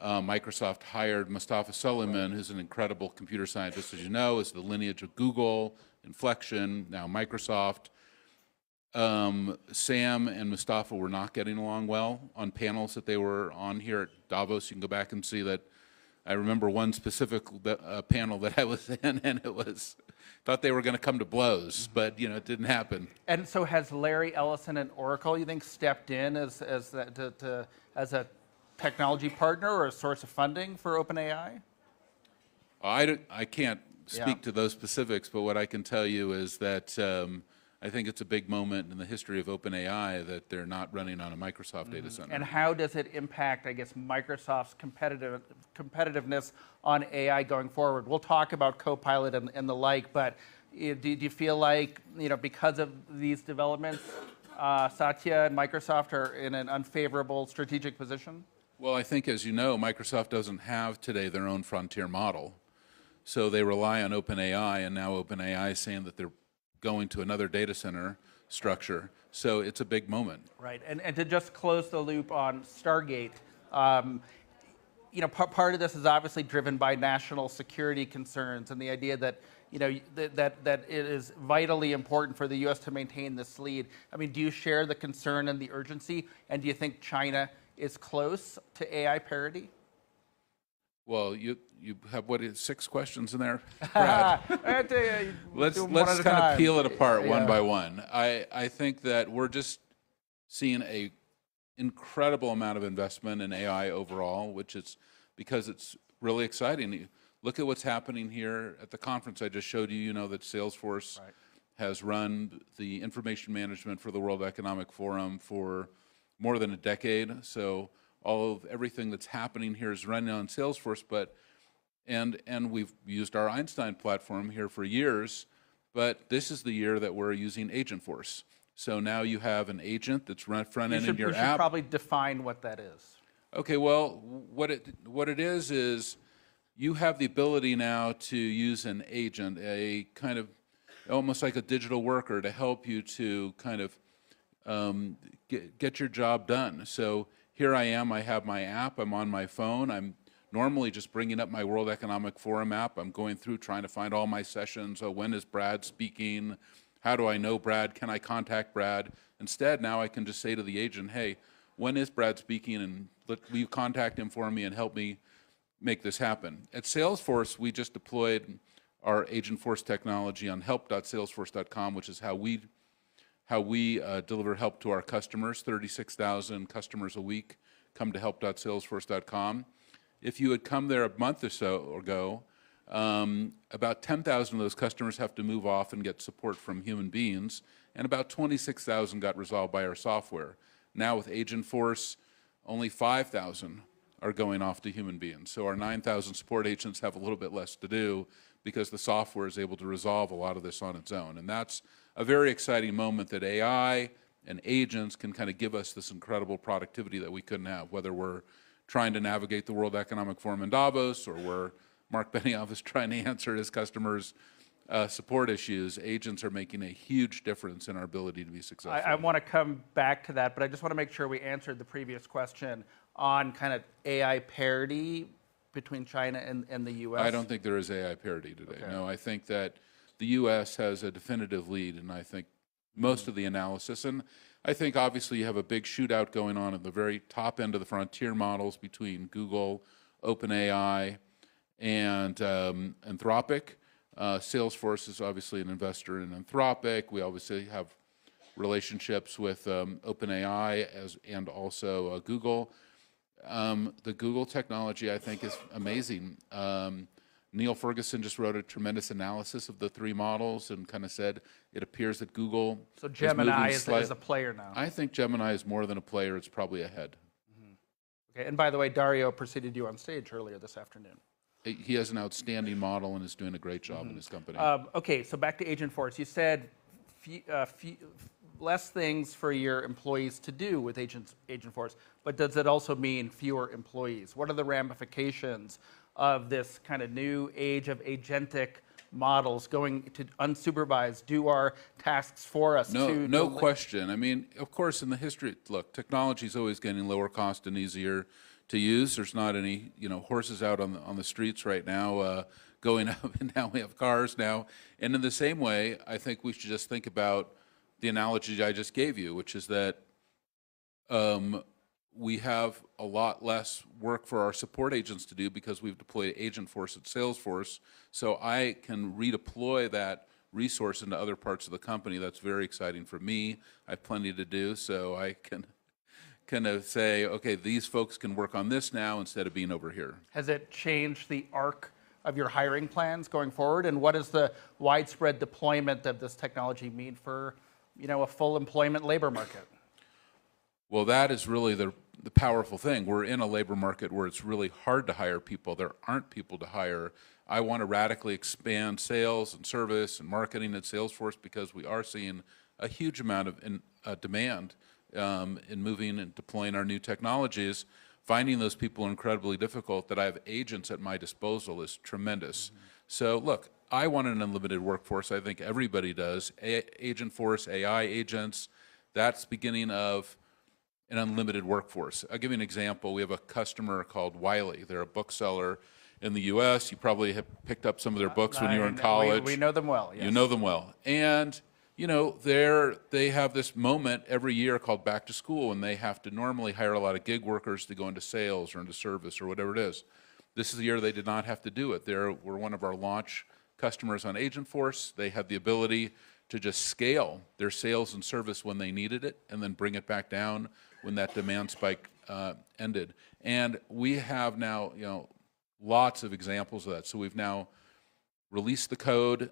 Microsoft hired Mustafa Suleyman, who's an incredible computer scientist, as you know, is the lineage of Google, Inflection, now Microsoft. Sam and Mustafa were not getting along well on panels that they were on here at Davos. You can go back and see that. I remember one specific panel that I was in, and thought they were going to come to blows, but it didn't happen. And so, has Larry Ellison and Oracle, you think, stepped in as a technology partner or a source of funding for OpenAI? I can't speak to those specifics, but what I can tell you is that I think it's a big moment in the history of OpenAI that they're not running on a Microsoft data center. And how does it impact, I guess, Microsoft's competitiveness on AI going forward? We'll talk about Copilot and the like, but do you feel like, because of these developments, Satya and Microsoft are in an unfavorable strategic position? Well, I think, as you know, Microsoft doesn't have today their own frontier model. So they rely on OpenAI, and now OpenAI is saying that they're going to another data center structure. So it's a big moment. Right, and to just close the loop on Stargate, part of this is obviously driven by national security concerns and the idea that that it is vitally important for the U.S. to maintain this lead. I mean, do you share the concern and the urgency, and do you think China is close to AI parity? Well, you have, 6 questions in there, Brad? Let's kind of peel it apart one by one. I think that we're just seeing a incredible amount of investment in AI overall, which is because it's really exciting. Look at what's happening here at the conference I just showed you. You know that Salesforce has run the information management for the World Economic Forum for more than a decade. So all of everything that's happening here is running on Salesforce, and we've used our Einstein platform here for years, but this is the year that we're using Agentforce. So now you have an agent that's front-ending your app. app. You should probably define what that is. Okay, well, what it is you have the ability now to use an agent, a kind of almost like a digital worker, to help you to kind of get your job done. So here I am, I have my app, I'm on my phone, I'm normally just bringing up my World Economic Forum app, I'm going through trying to find all my sessions, when is Brad speaking, how do I know Brad, can I contact Brad? Instead, now I can just say to the agent, hey, when is Brad speaking, and will you contact him for me and help me make this happen? At Salesforce, we just deployed our Agentforce technology on help.salesforce.com, which is how we deliver help to our customers. 36,000 customers a week come to help.salesforce.com. If you had come there a month or so ago, about 10,000 of those customers have to move off and get support from human beings, and about 26,000 got resolved by our software. Now with Agentforce, only 5,000 are going off to human beings. So our 9,000 support agents have a little bit less to do because the software is able to resolve a lot of this on its own. And that's a very exciting moment that AI and agents can kind of give us this incredible productivity that we couldn't have, whether we're trying to navigate the World Economic Forum in Davos or where Marc Benioff is trying to answer his customers' support issues. Agents are making a huge difference in our ability to be successful. I want to come back to that, but I just want to make sure we answered the previous question on kind of AI parity between China and the U.S. I don't think there is AI parity today. Okay. No, I think that the U.S. has a definitive lead, and I think most of the analysis, and I think obviously you have a big shootout going on at the very top end of the frontier models between Google, OpenAI, and Anthropic. Salesforce is obviously an investor in Anthropic. We obviously have relationships with OpenAI and also Google. The Google technology, I think, is amazing. Neil Ferguson just wrote a tremendous analysis of the three models and kind of said it appears that Google So Gemini is a player now. I think Gemini is more than a player. It's probably ahead. Okay, and by the way, Dario preceded you on stage earlier this afternoon. He has an outstanding model and is doing a great job in his company. Okay, so back to Agentforce. You said less things for your employees to do with Agentforce, but does it also mean fewer employees? What are the ramifications of this kind of new age of agentic models going to unsupervised, do our tasks for us? No question. I mean, of course, in the history, look, technology is always getting lower cost and easier to use. There's not any, horses out on the streets right now going up, and now we have cars now. And in the same way, I think we should just think about the analogy I just gave you, which is that we have a lot less work for our support agents to do because we've deployed Agentforce at Salesforce. So I can redeploy that resource into other parts of the company. That's very exciting for me. I have plenty to do, so I can kind of say, okay, these folks can work on this now instead of being over here. Has it changed the arc of your hiring plans going forward? And what does the widespread deployment of this technology mean for, a full employment labor market? Well, that is really the powerful thing. We're in a labor market where it's really hard to hire people. There aren't people to hire. I want to radically expand sales and service and marketing at Salesforce because we are seeing a huge amount of demand in moving and deploying our new technologies. Finding those people incredibly difficult. That I have agents at my disposal is tremendous. So look, I want an unlimited workforce. I think everybody does. Agentforce, AI agents, that's the beginning of an unlimited workforce. I'll give you an example. We have a customer called Wiley. They're a bookseller in the U.S. You probably have picked up some of their books when you were in college. We know them well, yes. You know them well. And they have this moment every year called back to school, and they have to normally hire a lot of gig workers to go into sales or into service or whatever it is. This is the year they did not have to do it. They were one of our launch customers on Agentforce. They had the ability to just scale their sales and service when they needed it and then bring it back down when that demand spike ended. And we have now, lots of examples of that. So we've now released the code.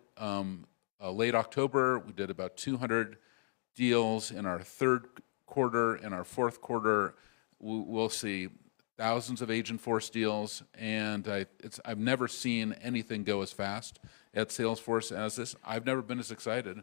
Late October, we did about 200 deals in our third quarter. In our fourth quarter, we'll see thousands of Agentforce deals, and I've never seen anything go as fast at Salesforce as this. I've never been as excited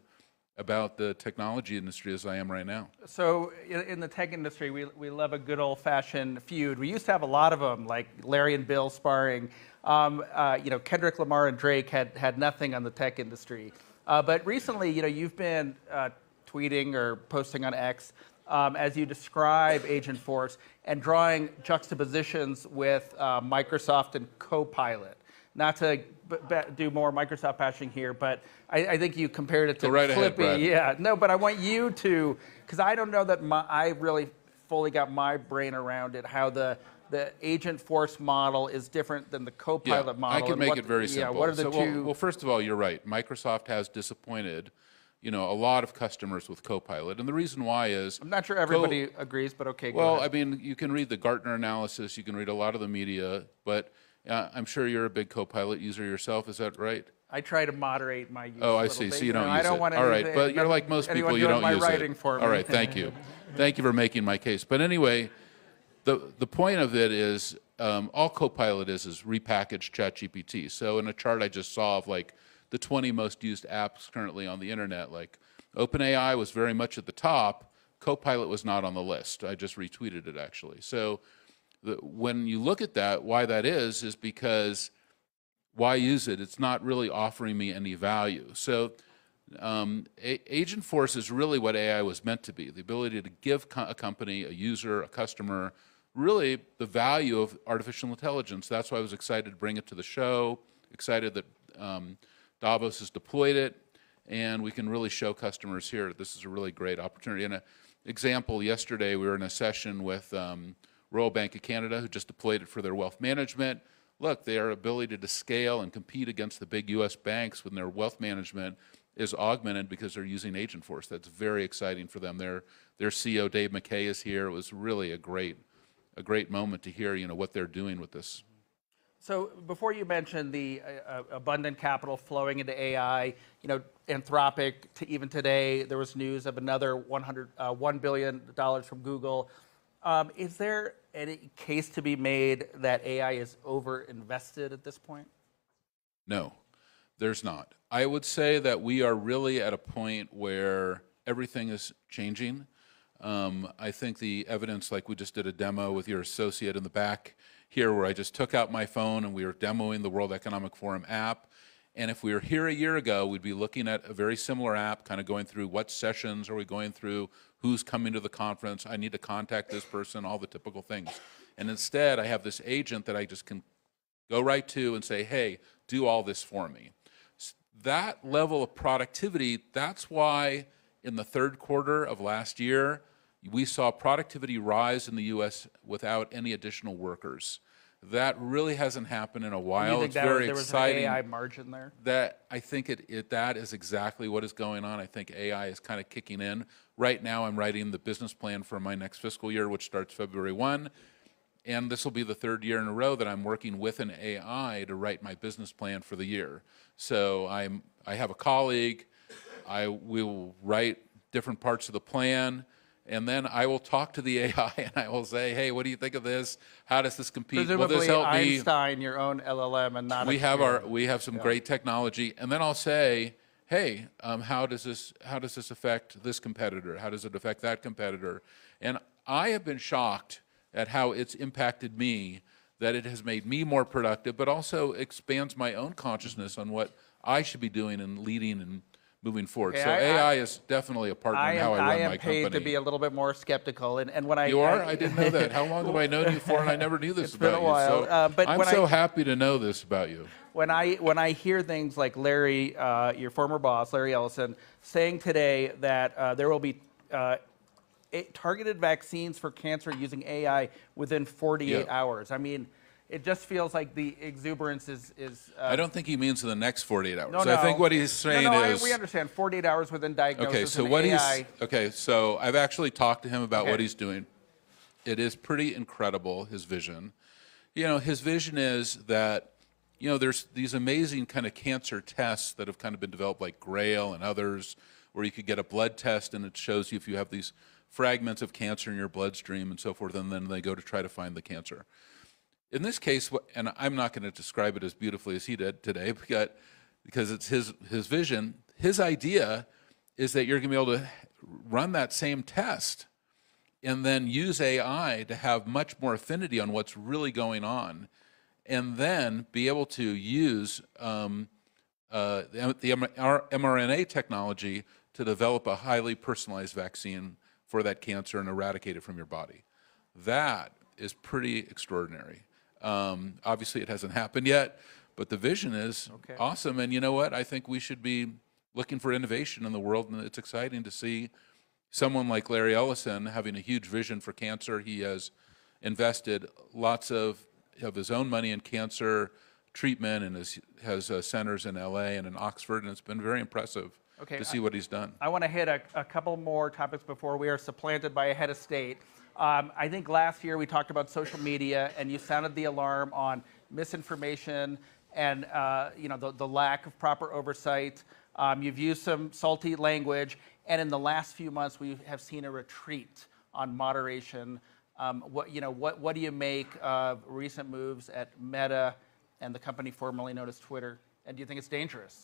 about the technology industry as I am right now. So in the tech industry, we love a good old-fashioned feud. We used to have a lot of them, like Larry and Bill sparring. Kendrick Lamar and Drake had nothing on the tech industry. But recently, you've been tweeting or posting on X as you describe Agentforce and drawing juxtapositions with Microsoft and Copilot. Not to do more Microsoft bashing here, but I think you compared it to right ahead, Flippy. Brad. Yeah, no, but I want you to, because I don't know that I really fully got my brain around it, how the Agentforce model is different than the Copilot model. I can make it very simple. Yeah, what are the two? Well, first of all, you're right. Microsoft has disappointed, a lot of customers with Copilot, and the reason why is I'm not sure everybody agrees, but okay. Well, go ahead. I mean, you can read the Gartner analysis, you can read a lot of the media, but I'm sure you're a big Copilot user yourself. Is that right? I try to moderate my use. Oh, a I little see. bit. So you don't use I don't it. want All right, but you're like most people. You don't my use writing it. For me. All right, thank you. Thank you for making my case. But anyway, the point of it is all Copilot is repackaged ChatGPT. So in a chart I just saw of like the 20 most used apps currently on the internet, like OpenAI was very much at the top. Copilot was not on the list. I just retweeted it actually. So when you look at that, why that is because why use it? It's not really offering me any value. So Agentforce is really what AI was meant to be, the ability to give a company, a user, a customer, really the value of artificial intelligence. That's why I was excited to bring it to the show, excited that Davos has deployed it, and we can really show customers here this is a really great opportunity. And an example, yesterday we were in a session with Royal Bank of Canada, who just deployed it for their wealth management. Look, their ability to scale and compete against the big U.S. banks when their wealth management is augmented because they're using Agentforce. That's very exciting for them. Their CEO, Dave McKay, is here. It was really a great moment to hear, what they're doing with this. So before you mentioned the abundant capital flowing into AI, Anthropic, even today, there was news of another $1 billion from Google. Is there any case to be made that AI is over-invested at this point? No, there's not. I would say that we are really at a point where everything is changing. I think the evidence, like we just did a demo with your associate in the back here, where I just took out my phone and we were demoing the World Economic Forum app. And if we were here a year ago, we'd be looking at a very similar app, kind of going through what sessions are we going through, who's coming to the conference, I need to contact this person, all the typical things. And instead, I have this agent that I just can go right to and say, hey, do all this for me. That level of productivity, that's why in the third quarter of last year, we saw productivity rise in the U.S. without any additional workers. That really hasn't happened in a while. It's very exciting. There was an AI margin there? That I think that is exactly what is going on. I think AI is kind of kicking in. Right now, I'm writing the business plan for my next fiscal year, which starts February 1. And this will be the third year in a row that I'm working with an AI to write my business plan for the year. So I have a colleague. We will write different parts of the plan. And then I will talk to the AI and I will say, hey, what do you think of this? How does this compete? Presumably will this help me? Einstein, your own LLM, and not we have some great technology. And then I'll say, hey, how does this affect this competitor? How does it affect that competitor? And I have been shocked at how it's impacted me, that it has made me more productive, but also expands my own consciousness on what I should be doing and leading and moving forward. So AI is definitely a partner in how I run my company. I am paid to be a little bit more skeptical, and when you are, I didn't know that. How long have I known you for? And I never knew this about you. It's been a while. So but I'm so happy to know this about you. When I hear things like Larry, your former boss, Larry Ellison, saying today that there will be targeted vaccines for cancer using AI within 48 hours. I mean, it just feels like the exuberance is I don't think he means in the next 48 hours. No. I think what he's saying is... we understand. 48 hours within diagnosis. Okay, so what AI. So I've actually talked to him about what he's doing. It is pretty incredible, his vision. His vision is that, there's these amazing kind of cancer tests that have kind of been developed, like Grail and others, where you could get a blood test and it shows you if you have these fragments of cancer in your bloodstream and so forth, and then they go to try to find the cancer. In this case, and I'm not going to describe it as beautifully as he did today, because it's his vision. His idea is that you're going to be able to run that same test and then use AI to have much more affinity on what's really going on, and then be able to use the mRNA technology to develop a highly personalized vaccine for that cancer and eradicate it from your body. That is pretty extraordinary. Obviously, it hasn't happened yet, but the vision is awesome. And you know what? I think we should be looking for innovation in the world, and it's exciting to see someone like Larry Ellison having a huge vision for cancer. He has invested lots of his own money in cancer treatment and has centers in LA and in Oxford, and it's been very impressive to see what he's done. I want to hit a couple more topics before we are supplanted by a head of state. I think last year we talked about social media, and you sounded the alarm on misinformation and the lack of proper oversight. You've used some salty language, and in the last few months we have seen a retreat on moderation. What do you make of recent moves at Meta and the company formerly known as Twitter? And do you think it's dangerous?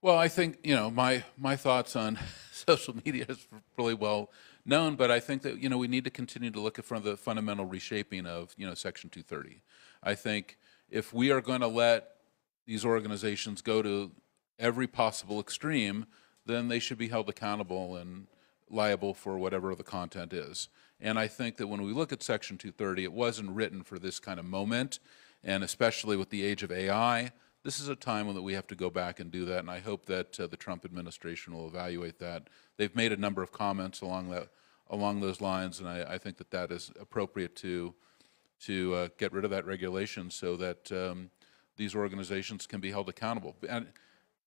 Well, I think my thoughts on social media is really well known, but I think that we need to continue to look at the fundamental reshaping of Section 230. I think if we are going to let these organizations go to every possible extreme, then they should be held accountable and liable for whatever the content is. And I think that when we look at Section 230, it wasn't written for this kind of moment, and especially with the age of AI, this is a time when we have to go back and do that, and I hope that the Trump administration will evaluate that. They've made a number of comments along those lines, and I think that is appropriate to get rid of that regulation so that these organizations can be held accountable. And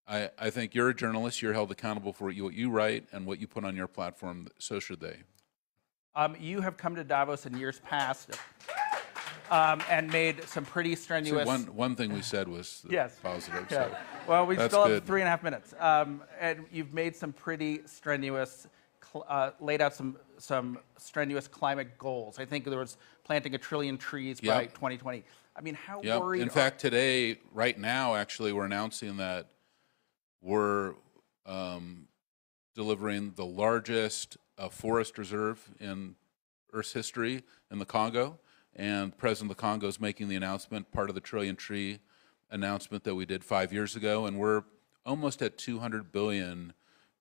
I think you're a journalist. You're held accountable for what you write and what you put on your platform. So should they. You have come to Davos in years past and made some pretty strenuous... So one thing we said was positive. Okay. So well, we still have good. 3.5 minutes. And you've made some pretty strenuous, laid out some strenuous climate goals. I think there was planting 1 trillion trees by 2020. I mean, how worried... In fact, today, right now, actually, we're announcing that we're delivering the largest forest reserve in Earth's history in the Congo. And the President of the Congo is making the announcement, part of the 1 trillion tree announcement that we did 5 years ago. And we're almost at 200 billion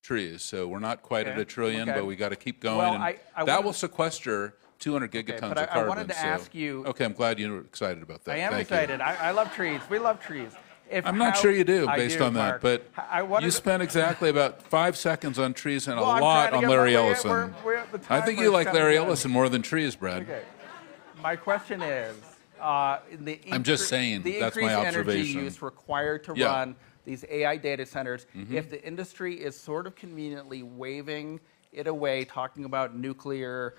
trees. So we're not quite at 1 trillion, but we got to keep going. Well, and that will sequester 200 gigatons of carbon. I wanted to ask you... Okay, I'm glad you're excited about that. I am Thank excited. You. I love trees. We love trees. I'm not sure you do, based on that, Marc. but you spent exactly about 5 seconds on trees and a lot on get Larry Ellison. I think you like Larry Ellison more than trees, Brad. Okay. My question is, I'm just saying, that's my increased observation. energy use required to run these AI data centers, if the industry is sort of conveniently waving it away, talking about nuclear,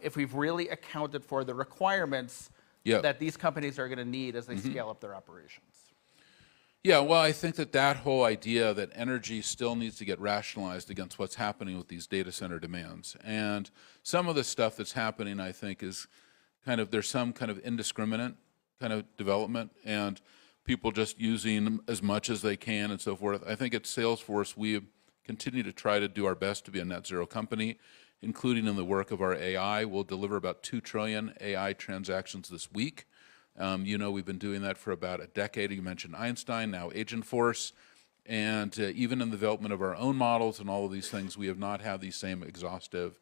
if we've really accounted for the requirements that these companies are going to need as they scale up their operations. Yeah, well, I think that whole idea that energy still needs to get rationalized against what's happening with these data center demands. And some of the stuff that's happening, I think, is there's some kind of indiscriminate kind of development and people just using as much as they can and so forth. I think at Salesforce, we continue to try to do our best to be a net zero company, including in the work of our AI. We'll deliver about 2 trillion AI transactions this week. We've been doing that for about a decade. You mentioned Einstein, now Agentforce. And even in the development of our own models and all of these things, we have not had these same exhaustive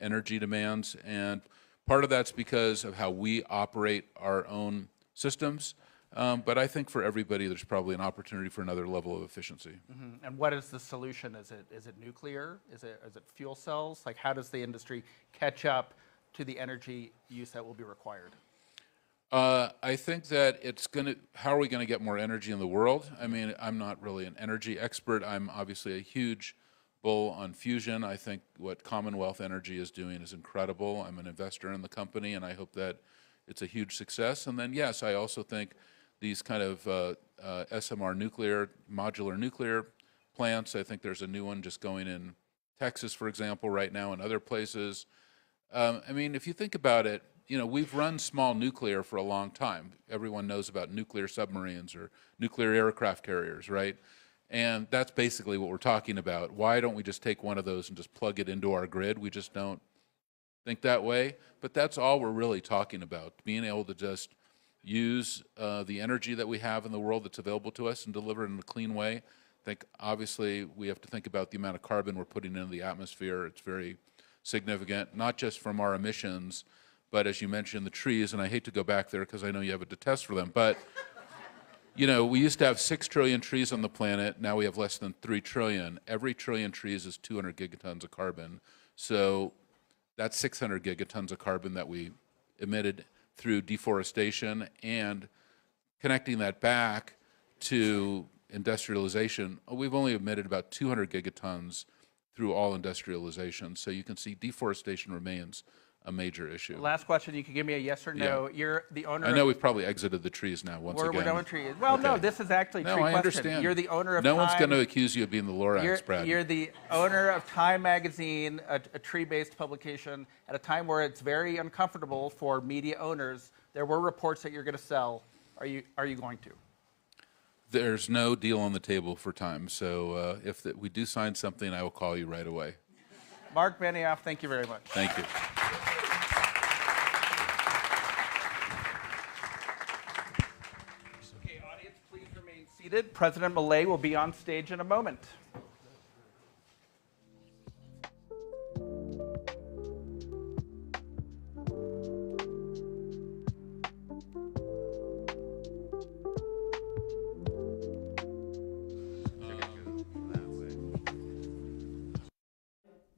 energy demands. And part of that's because of how we operate our own systems. But I think for everybody, there's probably an opportunity for another level of efficiency. And what is the solution? Is it nuclear? Is it fuel cells? Like, how does the industry catch up to the energy use that will be required? I think that how are we going to get more energy in the world? I mean, I'm not really an energy expert. I'm obviously a huge bull on fusion. I think what Commonwealth Energy is doing is incredible. I'm an investor in the company, and I hope that it's a huge success. And then, yes, I also think these kind of SMR modular nuclear plants, I think there's a new one just going in Texas, for example, right now, and other places. I mean, if you think about it, we've run small nuclear for a long time. Everyone knows about nuclear submarines or nuclear aircraft carriers, right? And that's basically what we're talking about. Why don't we just take one of those and just plug it into our grid? We just don't think that way. But that's all we're really talking about, being able to just use the energy that we have in the world that's available to us and deliver it in a clean way. I think obviously we have to think about the amount of carbon we're putting into the atmosphere. It's very significant, not just from our emissions, but as you mentioned, the trees, and I hate to go back there because I know you have a detest for them, but we used to have 6 trillion trees on the planet. Now we have less than 3 trillion. Every trillion trees is 200 gigatons of carbon. So that's 600 gigatons of carbon that we emitted through deforestation, and connecting that back to industrialization, we've only emitted about 200 gigatons through all industrialization. So you can see deforestation remains a major issue. Last question, you can give me a yes or no. Yeah. You're the owner I know we've probably exited the trees now once again. We're done with trees. Well, no, this is actually a no, tree I question. understand. You're the owner of No Time. one's going to accuse you of being the Lorax, Brad. You're the owner of Time magazine, a tree-based publication, at a time where it's very uncomfortable for media owners. There were reports that you're going to sell. Are you going to? There's no deal on the table for Time. So if we do sign something, I will call you right away. Marc Benioff, thank you very much. Thank you. Okay, audience, please remain seated. President Milei will be on stage in a moment.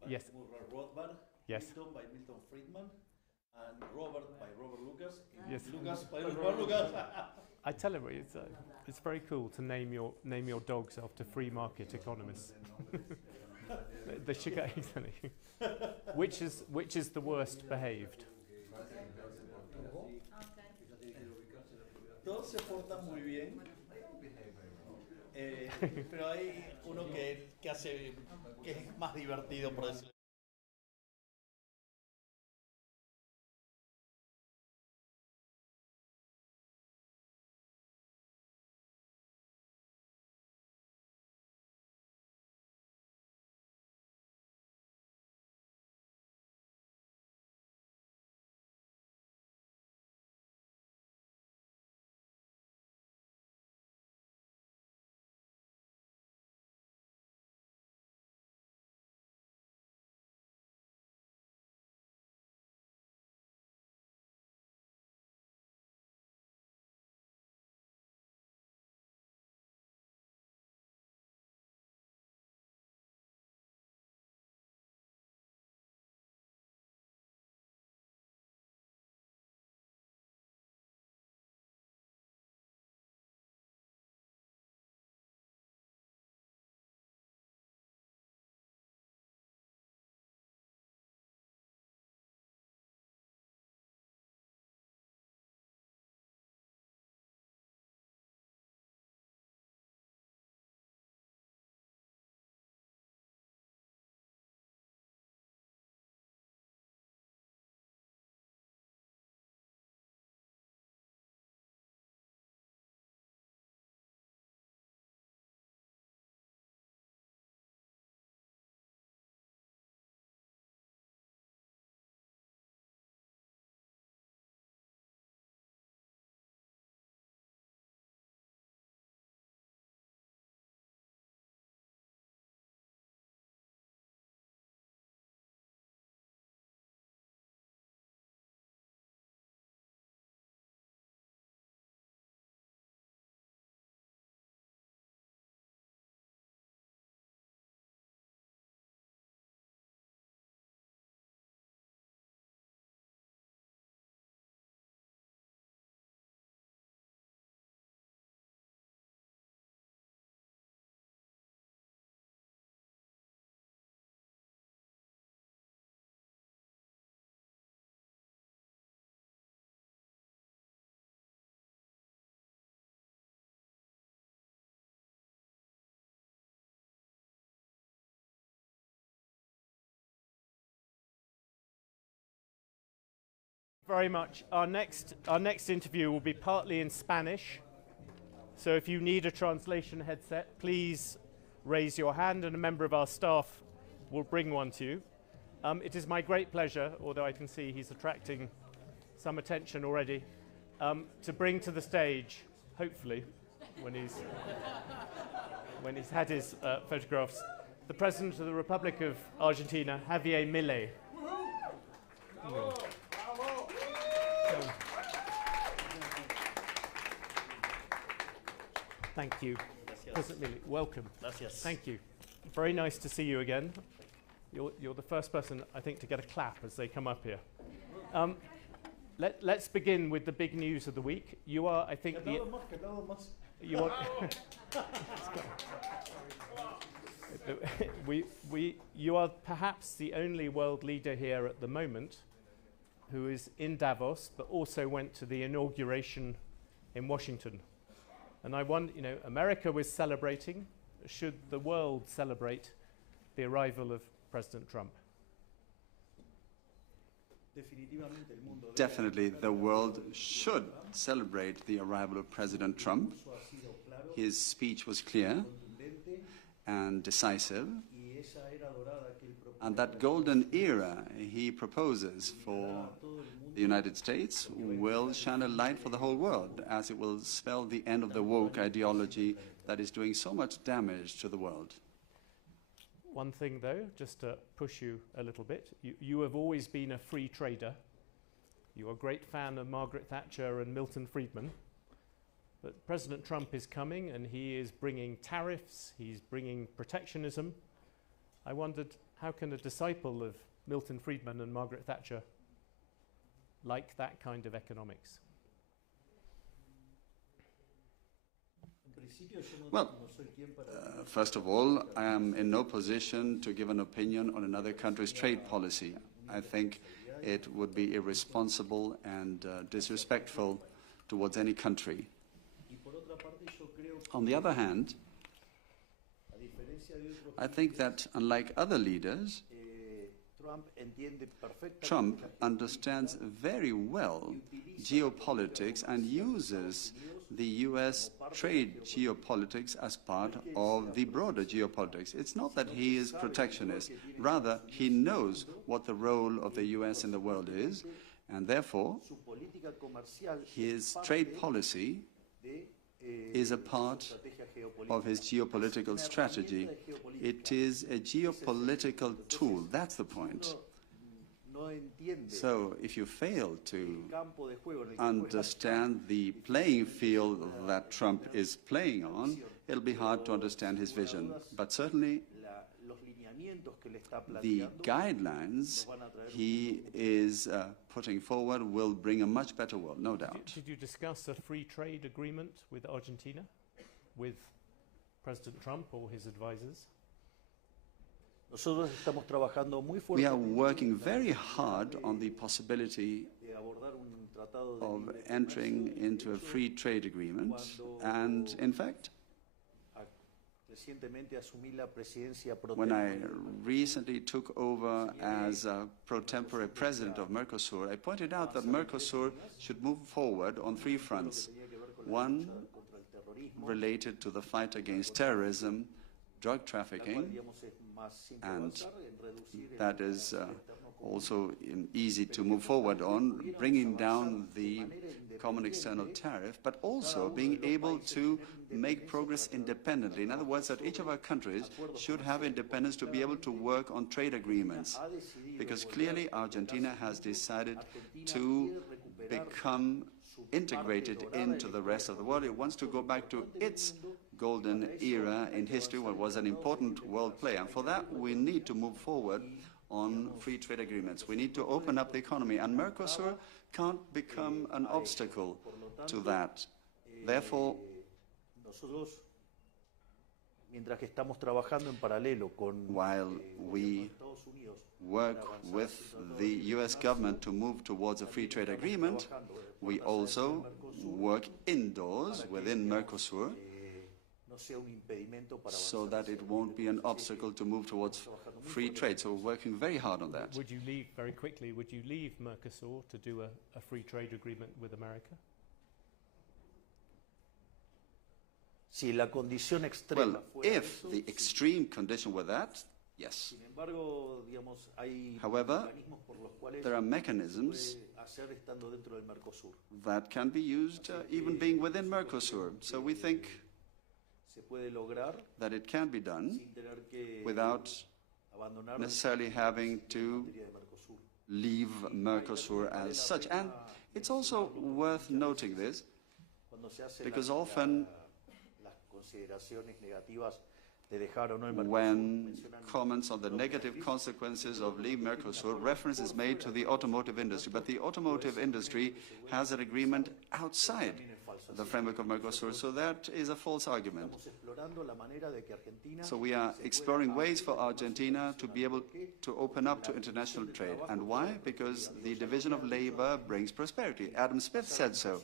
Yes. Yes. Milton by Milton Friedman, and Robert by Robert Lucas. Yes. Lucas by Robert Lucas. I tell you, it's very cool to name your dogs after free market economists. They should get exactly. Which is the worst behaved? Todos se portan muy bien. Pero hay uno que es más divertido, por decirlo. very much. Our next interview will be partly in Spanish. So if you need a translation headset, please raise your hand and a member of our staff will bring one to you. It is my great pleasure, although I can see he's attracting some attention already, to bring to the stage, hopefully, when he's had his photographs, the President of the Republic of Argentina, Javier Milei. Thank you. President Milei, welcome. Gracias. Thank you. Very nice to see you again. You're the first person, I think, to get a clap as they come up here. Let's begin with the big news of the week. You are, I think, you are. You are perhaps the only world leader here at the moment who is in Davos, but also went to the inauguration in Washington. And I wonder, America was celebrating. Should the world celebrate the arrival of President Trump? Definitely, the world should celebrate the arrival of President Trump. His speech was clear and decisive, and that golden era he proposes for the United States will shine a light for the whole world, as it will spell the end of the woke ideology that is doing so much damage to the world. One thing, though, just to push you a little bit, you have always been a free trader. You're a great fan of Margaret Thatcher and Milton Friedman. But President Trump is coming, and he is bringing tariffs, he's bringing protectionism. I wondered, how can a disciple of Milton Friedman and Margaret Thatcher like that kind of economics? Well, first of all, I am in no position to give an opinion on another country's trade policy. I think it would be irresponsible and disrespectful towards any country. On the other hand, I think that unlike other leaders, Trump understands very well geopolitics and uses the US trade geopolitics as part of the broader geopolitics. It's not that he is protectionist. Rather, he knows what the role of the US in the world is, and therefore, his trade policy is a part of his geopolitical strategy. It is a geopolitical tool. That's the point. So if you fail to understand the playing field that Trump is playing on, it'll be hard to understand his vision. But certainly, the guidelines he is putting forward will bring a much better world, no doubt. Did you discuss a free trade agreement with Argentina, with President Trump or his advisors? We are working very hard on the possibility of entering into a free trade agreement, and in fact, when I recently took over as pro tempore president of Mercosur, I pointed out that Mercosur should move forward on three fronts. One related to the fight against terrorism, drug trafficking, and that is also easy to move forward on, bringing down the common external tariff, but also being able to make progress independently. In other words, that each of our countries should have independence to be able to work on trade agreements, because clearly Argentina has decided to become integrated into the rest of the world. It wants to go back to its golden era in history, what was an important world player. And for that, we need to move forward on free trade agreements. We need to open up the economy, and Mercosur can't become an obstacle to that. Therefore, while we work with the US government to move towards a free trade agreement, we also work indoors within Mercosur so that it won't be an obstacle to move towards free trade. So we're working very hard on that. Would you leave, very quickly, would you leave Mercosur to do a free trade agreement with America? Well, if the extreme condition were that, yes. However, there are mechanisms that can be used even being within Mercosur. So we think that it can be done without necessarily having to leave Mercosur as such. And it's also worth noting this, because often when comments on the negative consequences of leaving Mercosur, reference is made to the automotive industry. But the automotive industry has an agreement outside the framework of Mercosur, so that is a false argument. So we are exploring ways for Argentina to be able to open up to international trade. And why? Because the division of labor brings prosperity. Adam Smith said so.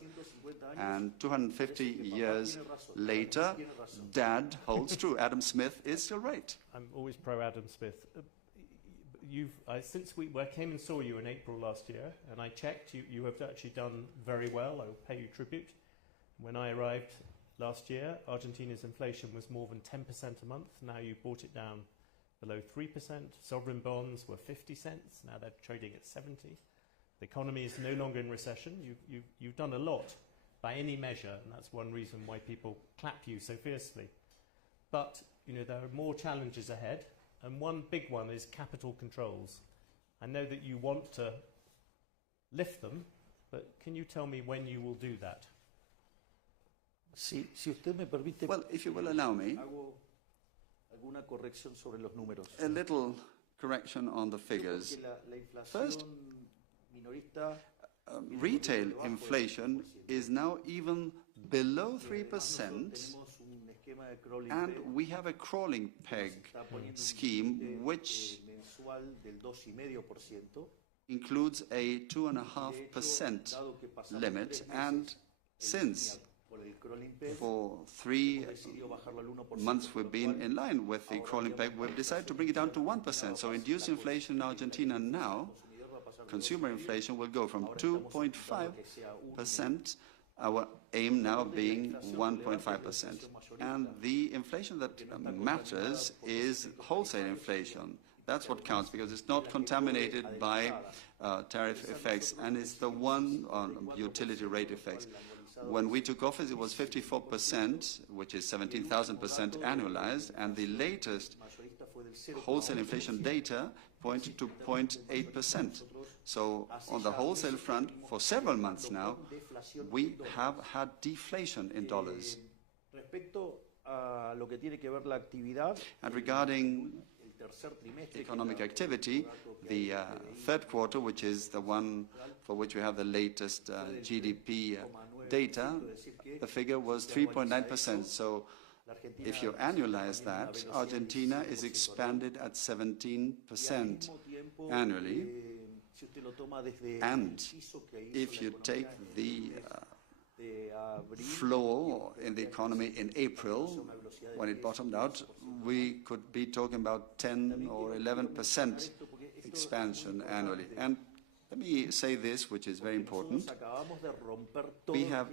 And 250 years later, Dad holds true. Adam Smith is still right. I'm always pro Adam Smith. Since I came and saw you in April last year, and I checked, you have actually done very well. I will pay you tribute. When I arrived last year, Argentina's inflation was more than 10% a month. Now you brought it down below 3%. Sovereign bonds were 50 cents. Now they're trading at 70. The economy is no longer in recession. You've done a lot by any measure, and that's one reason why people clap you so fiercely. But there are more challenges ahead, and one big one is capital controls. I know that you want to lift them, but can you tell me when you will do that? Well, if you will allow me, a little correction on the figures. First, retail inflation is now even below 3%, and we have a crawling peg scheme which includes a 2.5% limit, and since for 3 months we've been in line with the crawling peg, we've decided to bring it down to 1%. So induced inflation in Argentina now, consumer inflation, will go from 2.5%, our aim now being 1.5%. And the inflation that matters is wholesale inflation. That's what counts, because it's not contaminated by tariff effects, and it's the one on utility rate effects. When we took office, it was 54%, which is 17,000% annualized, and the latest wholesale inflation data pointed to 0.8%. So on the wholesale front, for several months now, we have had deflation in dollars. And regarding economic activity, the third quarter, which is the one for which we have the latest GDP data, the figure was 3.9%. So if you annualize that, Argentina is expanded at 17% annually. And if you take the floor in the economy in April, when it bottomed out, we could be talking about 10 or 11% expansion annually. And let me say this, which is very important. We have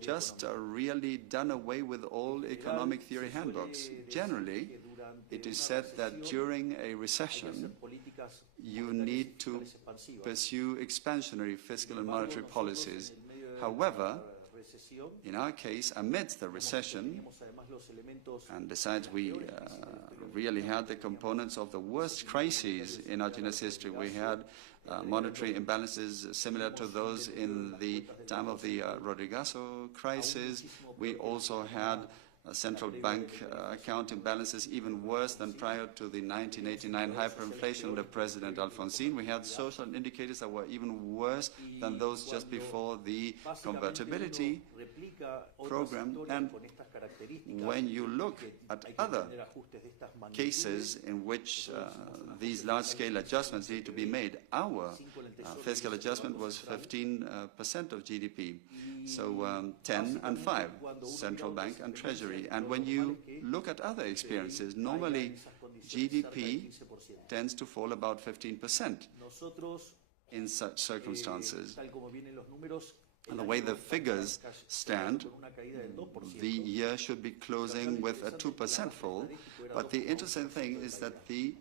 just really done away with all economic theory handbooks. Generally, it is said that during a recession, you need to pursue expansionary fiscal and monetary policies. However, in our case, amidst the recession, and besides we really had the components of the worst crises in Argentina's history. We had monetary imbalances similar to those in the time of the Rodrigazo crisis. We also had central bank account imbalances even worse than prior to the 1989 hyperinflation under President Alfonsín. We had social indicators that were even worse than those just before the convertibility program. And when you look at other cases in which these large-scale adjustments need to be made, our fiscal adjustment was 15% of GDP. So 10 and 5, central bank and treasury. history. And when you look at other experiences, normally GDP tends to fall about 15% in such circumstances. And the way the figures stand, the year should be closing with a 2% fall. But the interesting thing is that the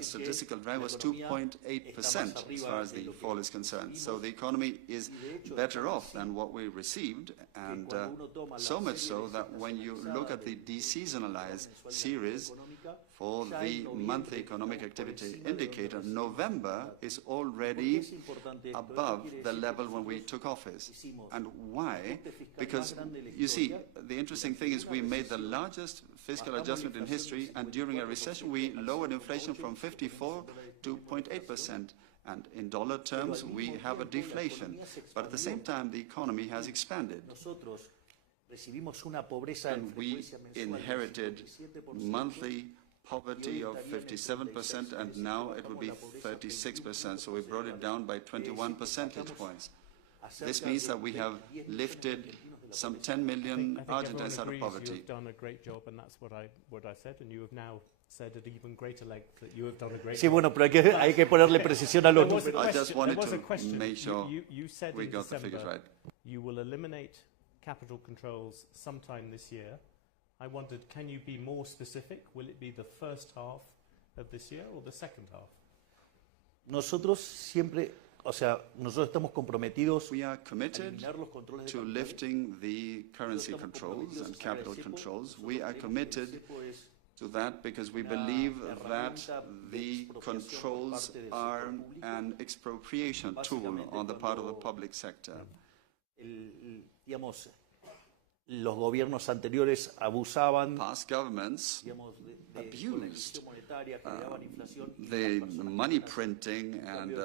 statistical drag was 2.8% as far as the fall is concerned. So the economy is better off than what we received, and so much so that when you look at the deseasonalized series for the monthly economic activity indicator, November is already above the level when we took office. And why? Because, you see, the interesting thing is we made the largest fiscal adjustment in history, and during a recession we lowered inflation from 54 to 0.8%. And in dollar terms, we have a deflation. But at the same time, the economy has expanded. And we inherited monthly poverty of 57%, and now it will be 36%. So we brought it down by 21 percentage points. This means that we have lifted some 10 million Argentines out of poverty. You've done a great job, and that's what I said, and you have now said at even greater length that you have done a great job. Bueno, pero hay que ponerle precisión a los números. I just wanted to make sure we got the figures right. You will eliminate capital controls sometime this year. I wondered, can you be more specific? Will it be the first half of this year or the second half? Nosotros siempre, o sea, nosotros estamos comprometidos. We are committed to lifting the currency controls and capital controls. We are committed to that because we believe that the controls are an expropriation tool on the part of the public sector. Los gobiernos anteriores abusaban. Past governments abused the money printing and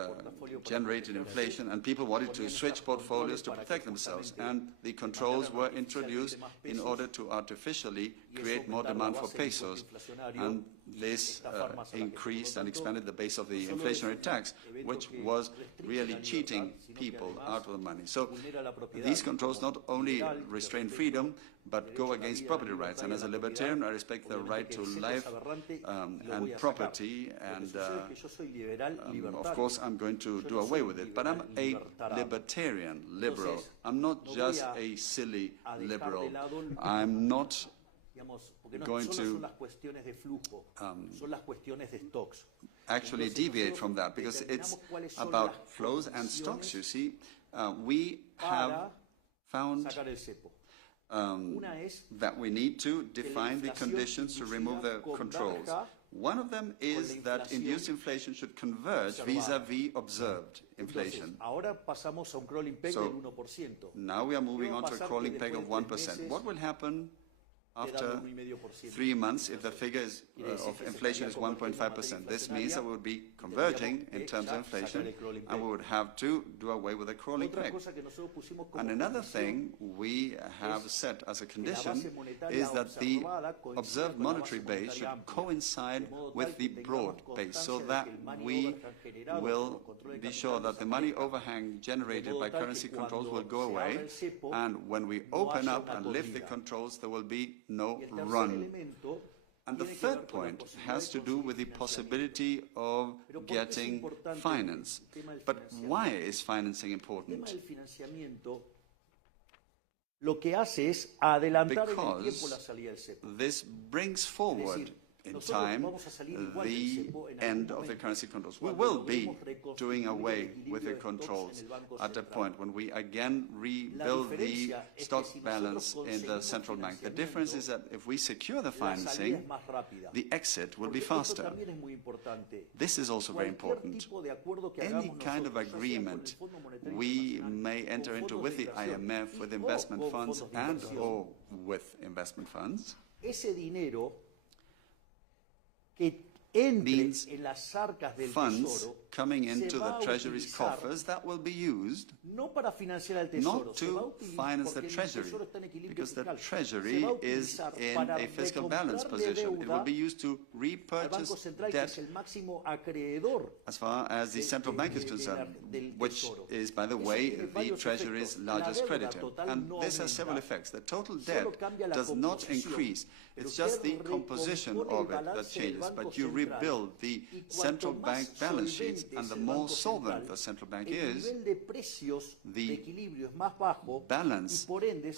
generated inflation, and people wanted to switch portfolios to protect themselves. And the controls were introduced in order to artificially create more demand for pesos. And this increased and expanded the base of the inflationary tax, which was really cheating people out of the money. So these controls not only restrain freedom, but go against property rights. And as a libertarian, I respect the right to life and property, and of course I'm going to do away with it. But I'm a libertarian liberal. I'm not just a silly liberal. I'm not going to actually deviate from that, because it's about flows and stocks, you see. We have found that we need to define the conditions to remove the controls. One of them is that induced inflation should converge vis-à-vis observed inflation. So now we are moving on to a crawling peg of 1%. What will happen after 3 months if the figure of inflation is 1.5%? This means that we would be converging in terms of inflation, and we would have to do away with a crawling peg. And another thing we have set as a condition is that the observed monetary base should coincide with the broad base, so that we will be sure that the money overhang generated by currency controls will go away, and when we open up and lift the controls, there will be no run. And the third point has to do with the possibility of getting finance. But why is financing important? Because this brings forward in time the end of the currency controls. We will be doing away with the controls at a point when we again rebuild the stock balance in the central bank. The difference is that if we secure the financing, the exit will be faster. This is also very important. Any kind of agreement we may enter into with the IMF, with investment funds, and or with investment funds, means funds coming into the Treasury's coffers that will be used not to finance the Treasury, because the Treasury is in a fiscal balance position. It will be used to repurchase debt as far as the central bank is concerned, which is, by the way, the Treasury's largest creditor. And this has several effects. The total debt does not increase. It's just the composition of it that changes. But you rebuild the central bank balance sheets, and the more solvent the central bank is, the balance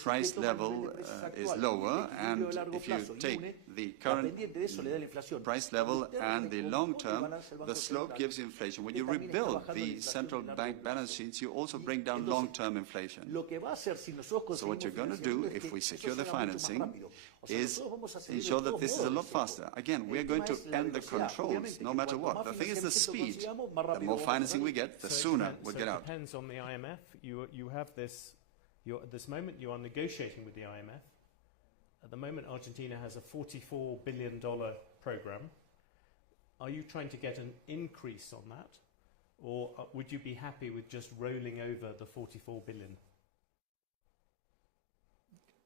price level is lower, and if you take the current price level and the long term, the slope gives you inflation. When you rebuild the central bank balance sheets, you also bring down long-term inflation. So what you're going to do, if we secure the financing, is ensure that this is a lot faster. Again, we're going to end the controls no matter what. The thing is the speed. The more financing we get, the sooner we'll get out. It depends on the IMF. You have this, at this moment you are negotiating with the IMF. At the moment, Argentina has a $44 billion program. Are you trying to get an increase on that? Or would you be happy with just rolling over the 44 billion?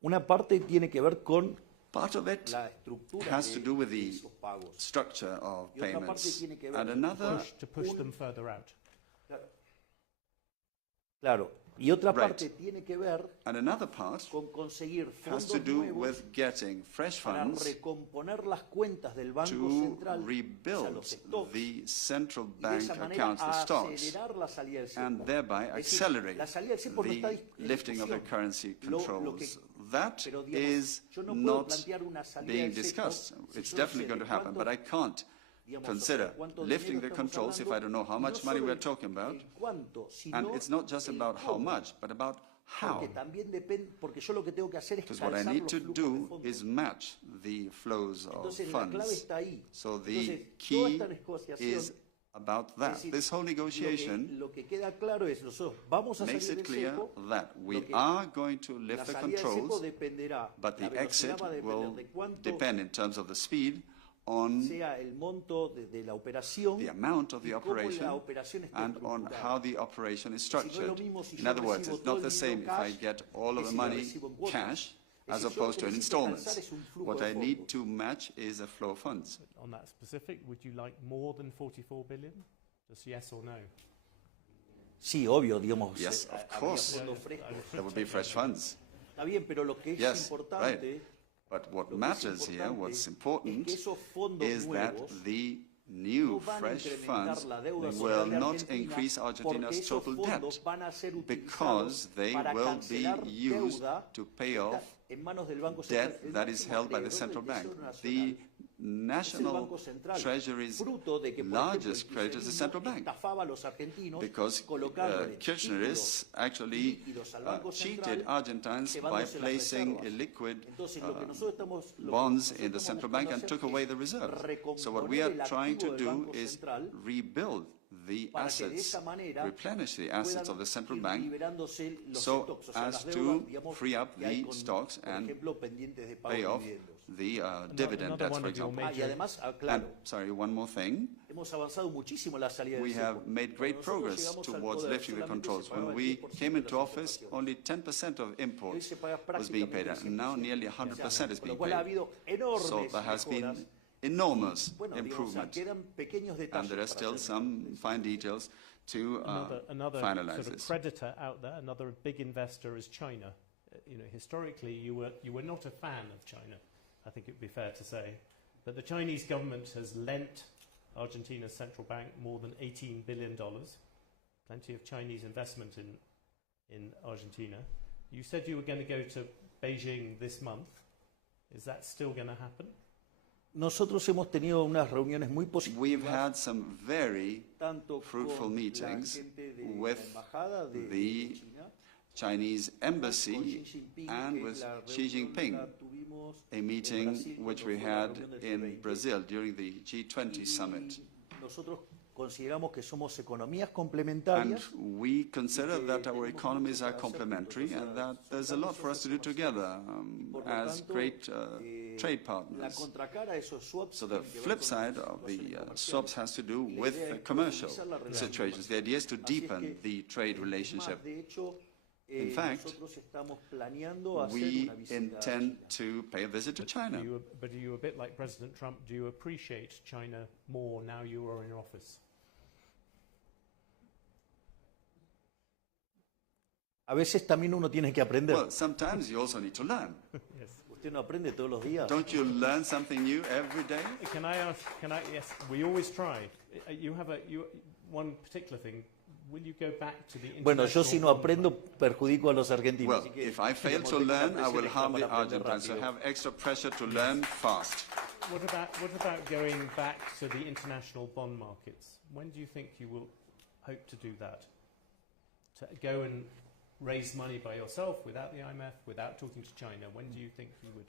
Una parte tiene que ver con part of it has to do with the structure of payments, and another to push them further out. Claro. Y otra parte tiene que ver and another part con conseguir has to do with getting fresh funds to rebuild the central bank accounts, the stocks, and thereby accelerate the lifting of the currency controls. That is not being discussed. It's definitely going to happen, but I can't consider lifting the controls if I don't know how much money we're talking about. And it's not just about how much, but about how. Because what I need to do is match the flows of funds. So the key is about that. This whole negotiation makes it clear that we are going to lift the controls, but the exit will depend in terms of the speed on the amount of the operation and on how the operation is structured. In other words, it's not the same if I get all of the money cash as opposed to in installments. What I need to match is a flow of funds. On that specific, would you like more than 44 billion? Just yes or no? Sí, obvio, digamos. Yes, of course. There would be fresh funds. Yes, right. But what matters here, what's important, is that the new fresh funds will not increase Argentina's total debt, because they will be used to pay off debt that is held by the central bank. The national treasury's largest creditor is the central bank, because Kirchner actually cheated Argentines by placing illiquid bonds in the central bank and took away the reserves. So what we are trying to do is rebuild the assets, replenish the assets of the central bank, so as to free up the stocks and pay off the dividend debts, for example. And, sorry, one more thing. We have made great progress towards lifting the controls. When we came into office, only 10% of imports was being paid, and now nearly 100% is being paid. So there has been enormous improvement, and there are still some fine details to another finalize sort of this. creditor out there, another big investor is China. You know, historically, you were not a fan of China, I think it would be fair to say. But the Chinese government has lent Argentina's central bank more than $18 billion. Plenty of Chinese investment in Argentina. You said you were going to go to Beijing this month. Is that still going to happen? Nosotros hemos tenido unas reuniones muy positivas. We've had some very fruitful meetings with the Chinese embassy and with Xi Jinping, a meeting which we had in Brazil during the G20 summit. Consideramos que somos economías complementarias. And we consider that our economies are complementary and that there's a lot for us to do together as great trade partners. So the flip side of the swaps has to do with commercial situations. The idea is to deepen the trade relationship. In fact, we intend to pay a visit to China. But are you a bit like President Trump? Do you appreciate China more now you are in office? A veces también uno tiene que aprender. Well, sometimes you also need to learn. Yes. Usted no aprende todos los días. Don't you learn something new every day? Can I ask? Yes, we always try. You have one particular thing. Will you go back to the Bueno, yo si no aprendo perjudico a los argentinos. Well, if I fail to learn, I will harm the Argentines. So have extra pressure to learn fast. What about going back to the international bond markets? When do you think you will hope to do that? To go and raise money by yourself without the IMF, without talking to China? When do you think you would?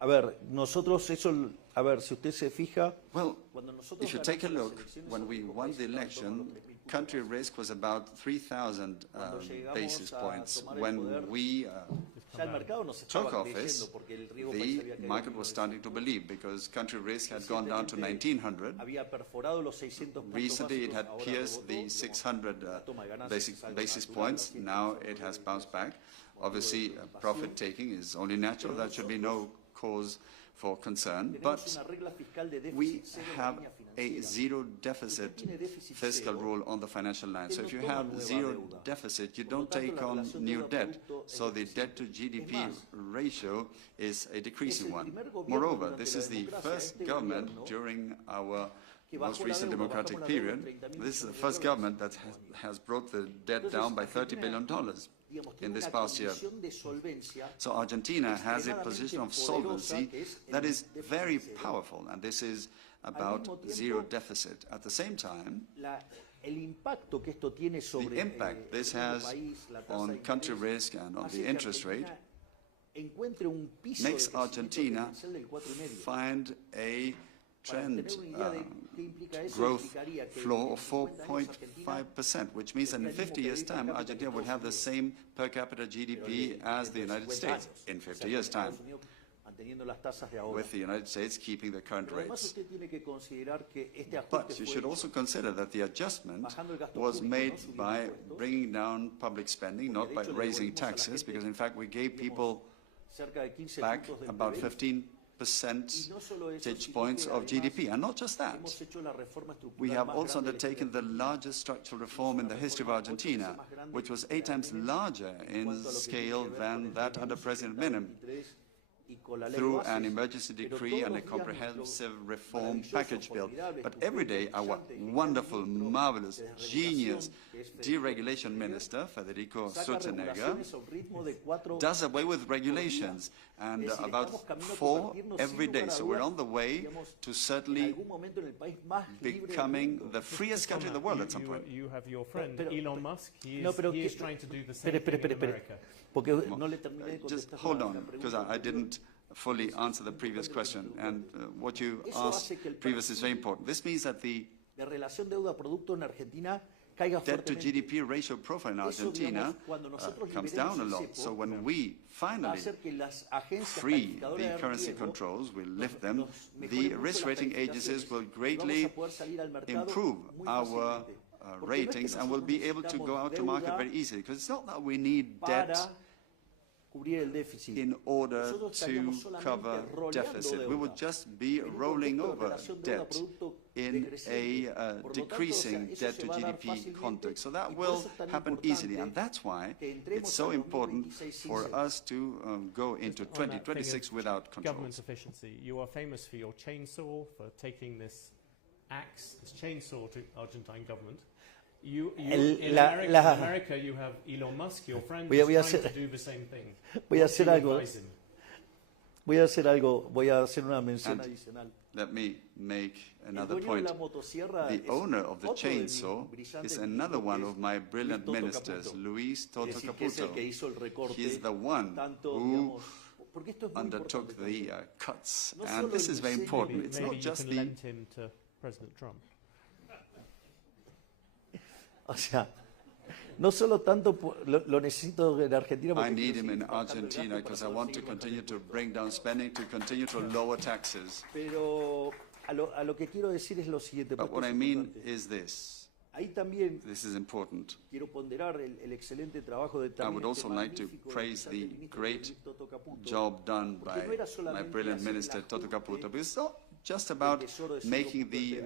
A ver, nosotros eso, a ver, si usted se fija, well, if you take a look, when we won the election, country risk was about 3,000 basis points. When we took office, the market was starting to believe because country risk had gone down to 1,900. Recently, it had pierced the 600 basis points. Now it has bounced back. Obviously, profit taking is only natural. That should be no cause for concern, but we have a zero deficit fiscal rule on the financial line. So if you have zero deficit, you don't take on new debt. So the debt to GDP ratio is a decreasing one. Moreover, this is the first government during our most recent democratic period. This is the first government that has brought the debt down by $30 billion. In this past year. So Argentina has a position of solvency that is very powerful, and this is about zero deficit. At the same time, the impact this has on country risk and on the interest rate makes Argentina find a trend growth floor of 4.5%, which means that in 50 years' time, Argentina would have the same per capita GDP as the United States in 50 years' time, with the United States keeping the current rates. But you should also consider that the adjustment was made by bringing down public spending, not by raising taxes, because in fact we gave people back about 15 percentage points of GDP. And not just that, we have also undertaken the largest structural reform in the history of Argentina, which was 8 times larger in scale than that under President Menem, through an emergency decree and a comprehensive reform package bill. But every day, our wonderful, marvelous, genius deregulation minister, Federico Sturzenegger, does away with regulations, and about 4 every day. So we're on the way to certainly becoming the freest country in the world at some point. You have your friend Elon Musk. He is trying to do the same thing in America. Just hold on, because I didn't fully answer the previous question, and what you asked previous is very important. This means that the debt to GDP ratio profile in Argentina comes down a lot. So when we finally free the currency controls, we lift them, the risk rating agencies will greatly improve our ratings and will be able to go out to market very easily, because it's not that we need debt in order to cover deficit. We would just be rolling over debt in a decreasing debt to GDP context. So that will happen easily, and that's why it's so important for us to go into 2026 without controls. Government efficiency. You are famous for your chainsaw, for taking this axe, this chainsaw to Argentine government. In America, you have Elon Musk, your friend, who's trying to do the same thing. Voy a hacer una mención adicional. Let me make another point. The owner of the chainsaw is another one of my brilliant ministers, Luis Toto Caputo. He is the one who undertook the cuts, and this is very important. It's not just the... lend him to President Trump. O sea, No solo tanto, lo necesito en Argentina. I need him in Argentina because I want to continue to bring down spending, to continue to lower taxes. Pero a lo que quiero decir es lo siguiente. But what I mean is this. Ahí también This is important. quiero ponderar el excelente trabajo de I would also like to praise the great job done by my brilliant minister, Toto Caputo. Because it's not just about making the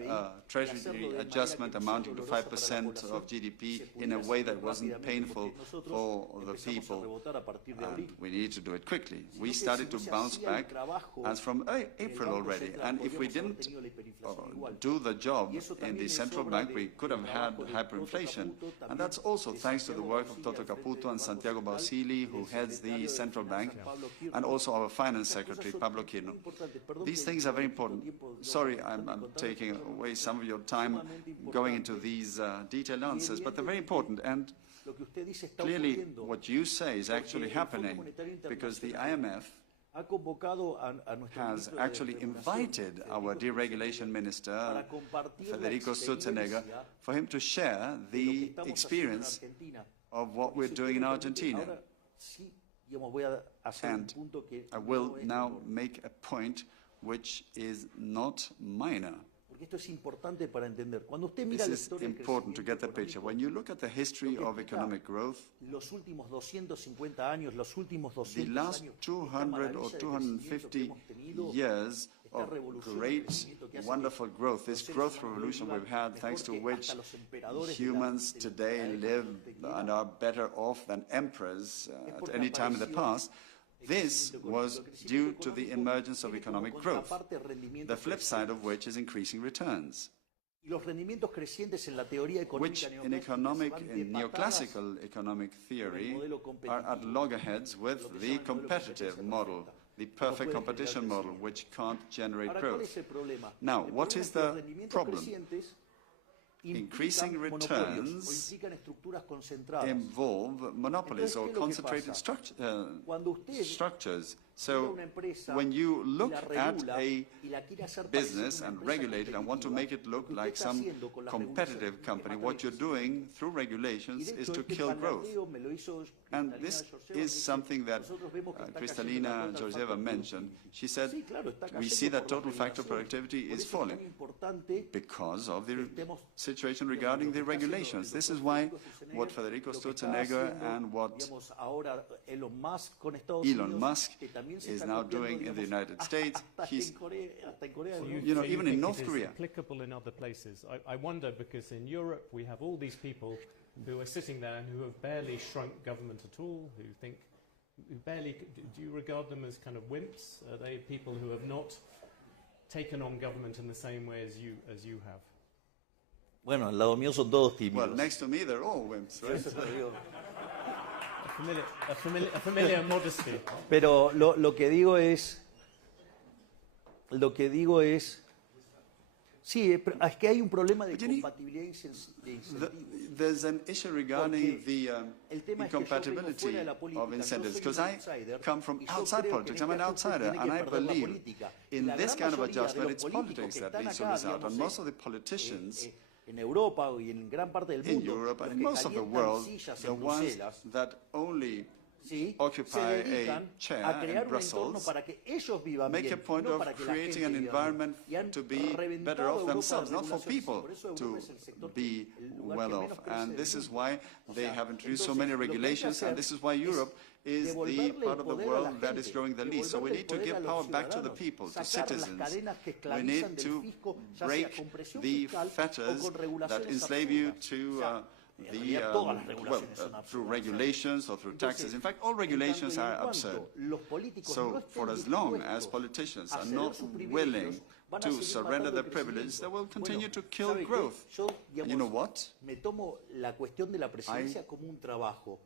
treasury adjustment amounting to 5% of GDP in a way that wasn't painful for the people. And we need to do it quickly. We started to bounce back as from April already. And if we didn't do the job in the central bank, we could have had hyperinflation. And that's also thanks to the work of Toto Caputo and Santiago Basili, who heads the central bank, and also our finance secretary, Pablo Quirno. These things are very important. Sorry, I'm taking away some of your time going into these detailed answers, but they're very important. And clearly, what you say is actually happening because the IMF has actually invited our deregulation minister, Federico Sturzenegger, for him to share the experience of what we're doing in Argentina. And I will now make a point which is not minor. This is important to get the picture. When you look at the history of economic growth, the last 200 or 250 years of great, wonderful growth, this growth revolution we've had, thanks to which humans today live and are better off than emperors at any time in the past, this was due to the emergence of economic growth, the flip side of which is increasing returns, which in neoclassical economic theory are at loggerheads with the competitive model, the perfect competition model, which can't generate growth. Now, what is the problem? Increasing returns involve monopolies or concentrated structures. So when you look at a business and regulate it and want to make it look like some competitive company, what you're doing through regulations is to kill growth. And this is something that Kristalina Georgieva mentioned. She said, we see that total factor productivity is falling because of the situation regarding the regulations. This is why what Federico Sturzenegger and what Elon Musk is now doing in the United States, he's, even in North Korea. It's applicable in other places. I wonder because in Europe we have all these people who are sitting there and who have barely shrunk government at all, who barely, do you regard them as kind of wimps? Are they people who have not taken on government in the same way as you have? Bueno, al lado mío son todos tímidos. Well, next to me they're all wimps, right? A familiar modesty. Pero lo que digo es, sí, es que hay un problema de compatibilidad de incentivos. There's an issue regarding the incompatibility of incentives, because I come from outside politics. I'm an outsider, and I believe in this kind of adjustment, it's politics that needs to result. And most of the politicians in Europe and in most of the world, the ones that only occupy a chair in Brussels, make a point of creating an environment to be better off themselves, not for people to be well off. And this is why they have introduced so many regulations, and this is why Europe is the part of the world that is growing the least. So we need to give power back to the people, to citizens. We need to break the fetters that enslave you to through regulations or through taxes. In fact, all regulations are absurd. So for as long as politicians are not willing to surrender their privilege, they will continue to kill growth. And you know what? I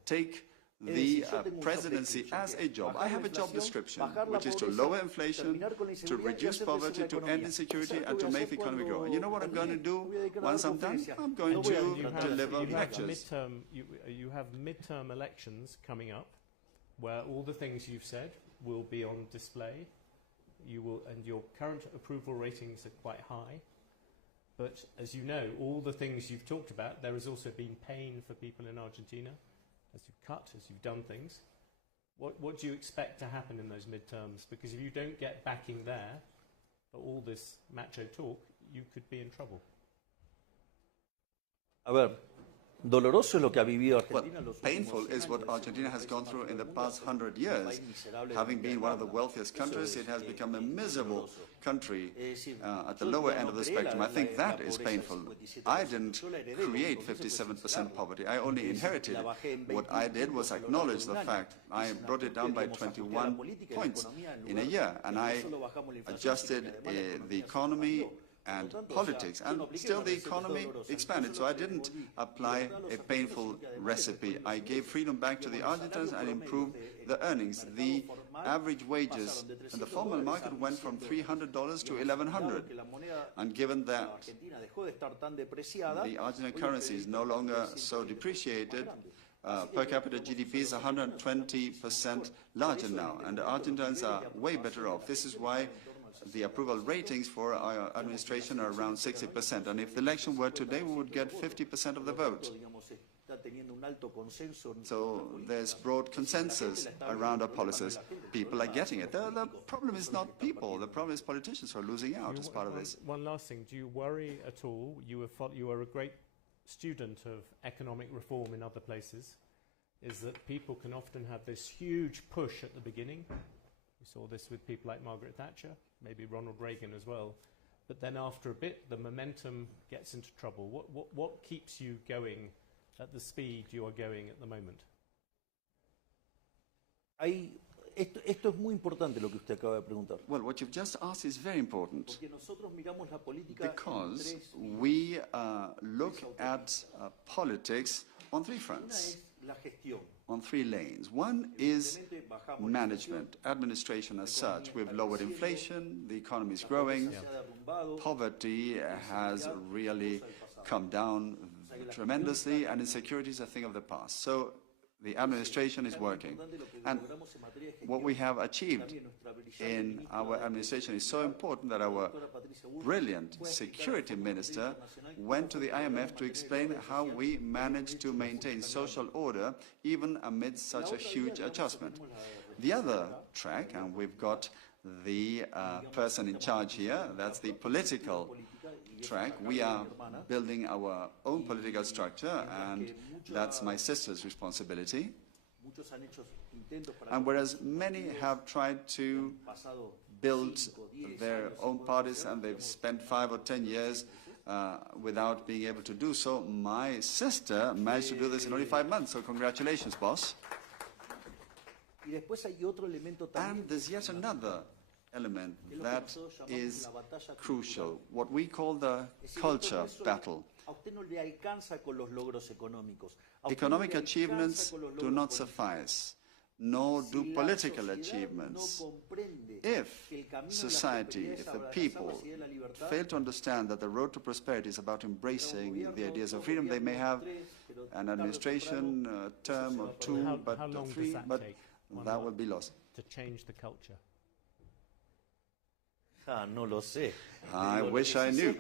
take the presidency as a job. I have a job description, which is to lower inflation, to reduce poverty, to end insecurity, and to make the economy grow. And you know what I'm going to do once I'm done? I'm going to deliver lectures. You have midterm elections coming up, where all the things you've said will be on display. And your current approval ratings are quite high. But as you know, all the things you've talked about, there has also been pain for people in Argentina as you've cut, as you've done things. What do you expect to happen in those midterms? Because if you don't get backing there for all this macho talk, you could be in trouble. A ver, doloroso es lo que ha vivido Argentina. Well, painful is what Argentina has gone through in the past 100 years. Having been one of the wealthiest countries, it has become a miserable country at the lower end of the spectrum. I think that is painful. I didn't create 57% poverty. I only inherited it. What I did was acknowledge the fact. I brought it down by 21 points in a year, and I adjusted the economy and politics, and still the economy expanded. So I didn't apply a painful recipe. I gave freedom back to the Argentines and improved the earnings. The average wages in the formal market went from $300 to $1,100. And given that the Argentine currency is no longer so depreciated, per capita GDP is 120% larger now, and the Argentines are way better off. This is why the approval ratings for our administration are around 60%. And if the election were today, we would get 50% of the vote. So there's broad consensus around our policies. People are getting it. The problem is not people. The problem is politicians who are losing out as part of this. One last thing. Do you worry at all? You are a great student of economic reform in other places, is that people can often have this huge push at the beginning. We saw this with people like Margaret Thatcher, maybe Ronald Reagan as well. But then after a bit, the momentum gets into trouble. What keeps you going at the speed you are going at the moment? Esto es muy importante lo que usted acaba de preguntar. Well, what you've just asked is very important, because we look at politics on three fronts, on three lanes. One is management, administration as such. We've lowered inflation, the economy is growing, poverty has really come down tremendously, and insecurity is a thing of the past. So the administration is working. And what we have achieved in our administration is so important that our brilliant security minister went to the IMF to explain how we managed to maintain social order even amidst such a huge adjustment. The other track, and we've got the person in charge here, that's the political track. We are building our own political structure, and that's my sister's responsibility. And whereas many have tried to build their own parties and they've spent 5 or 10 years without being able to do so, my sister managed to do this in only 5 months. So congratulations, boss. And there's yet another element that is crucial, what we call the culture battle. Economic achievements do not suffice, nor do political achievements. If society, if the people fail to understand that the road to prosperity is about embracing the ideas of freedom, they may have an administration term or two, but three, but that will be lost. To change the culture? No lo sé. I wish I knew.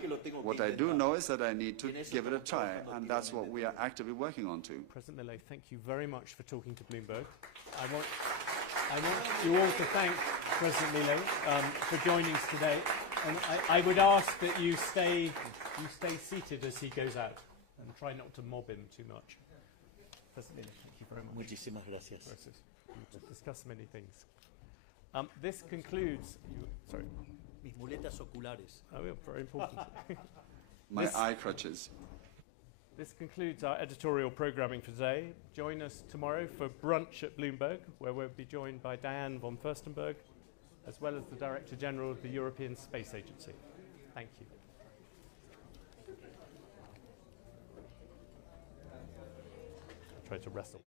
What I do know is that I need to give it a try, and that's what we are actively working on too. President Milei, thank you very much for talking to Bloomberg. I want you all to thank President Milei for joining us today, and I would ask that you stay seated as he goes out and try not to mob him too much. President Milei, thank you very much. Muchísimas gracias. We've discussed many things. This concludes. Sorry. Mis muletas oculares. Oh, yeah, very important. My eye crutches. This concludes our editorial programming for today. Join us tomorrow for brunch at Bloomberg, where we'll be joined by Diane von Furstenberg, as well as the Director General of the European Space Agency. Thank you. I'll try to wrestle.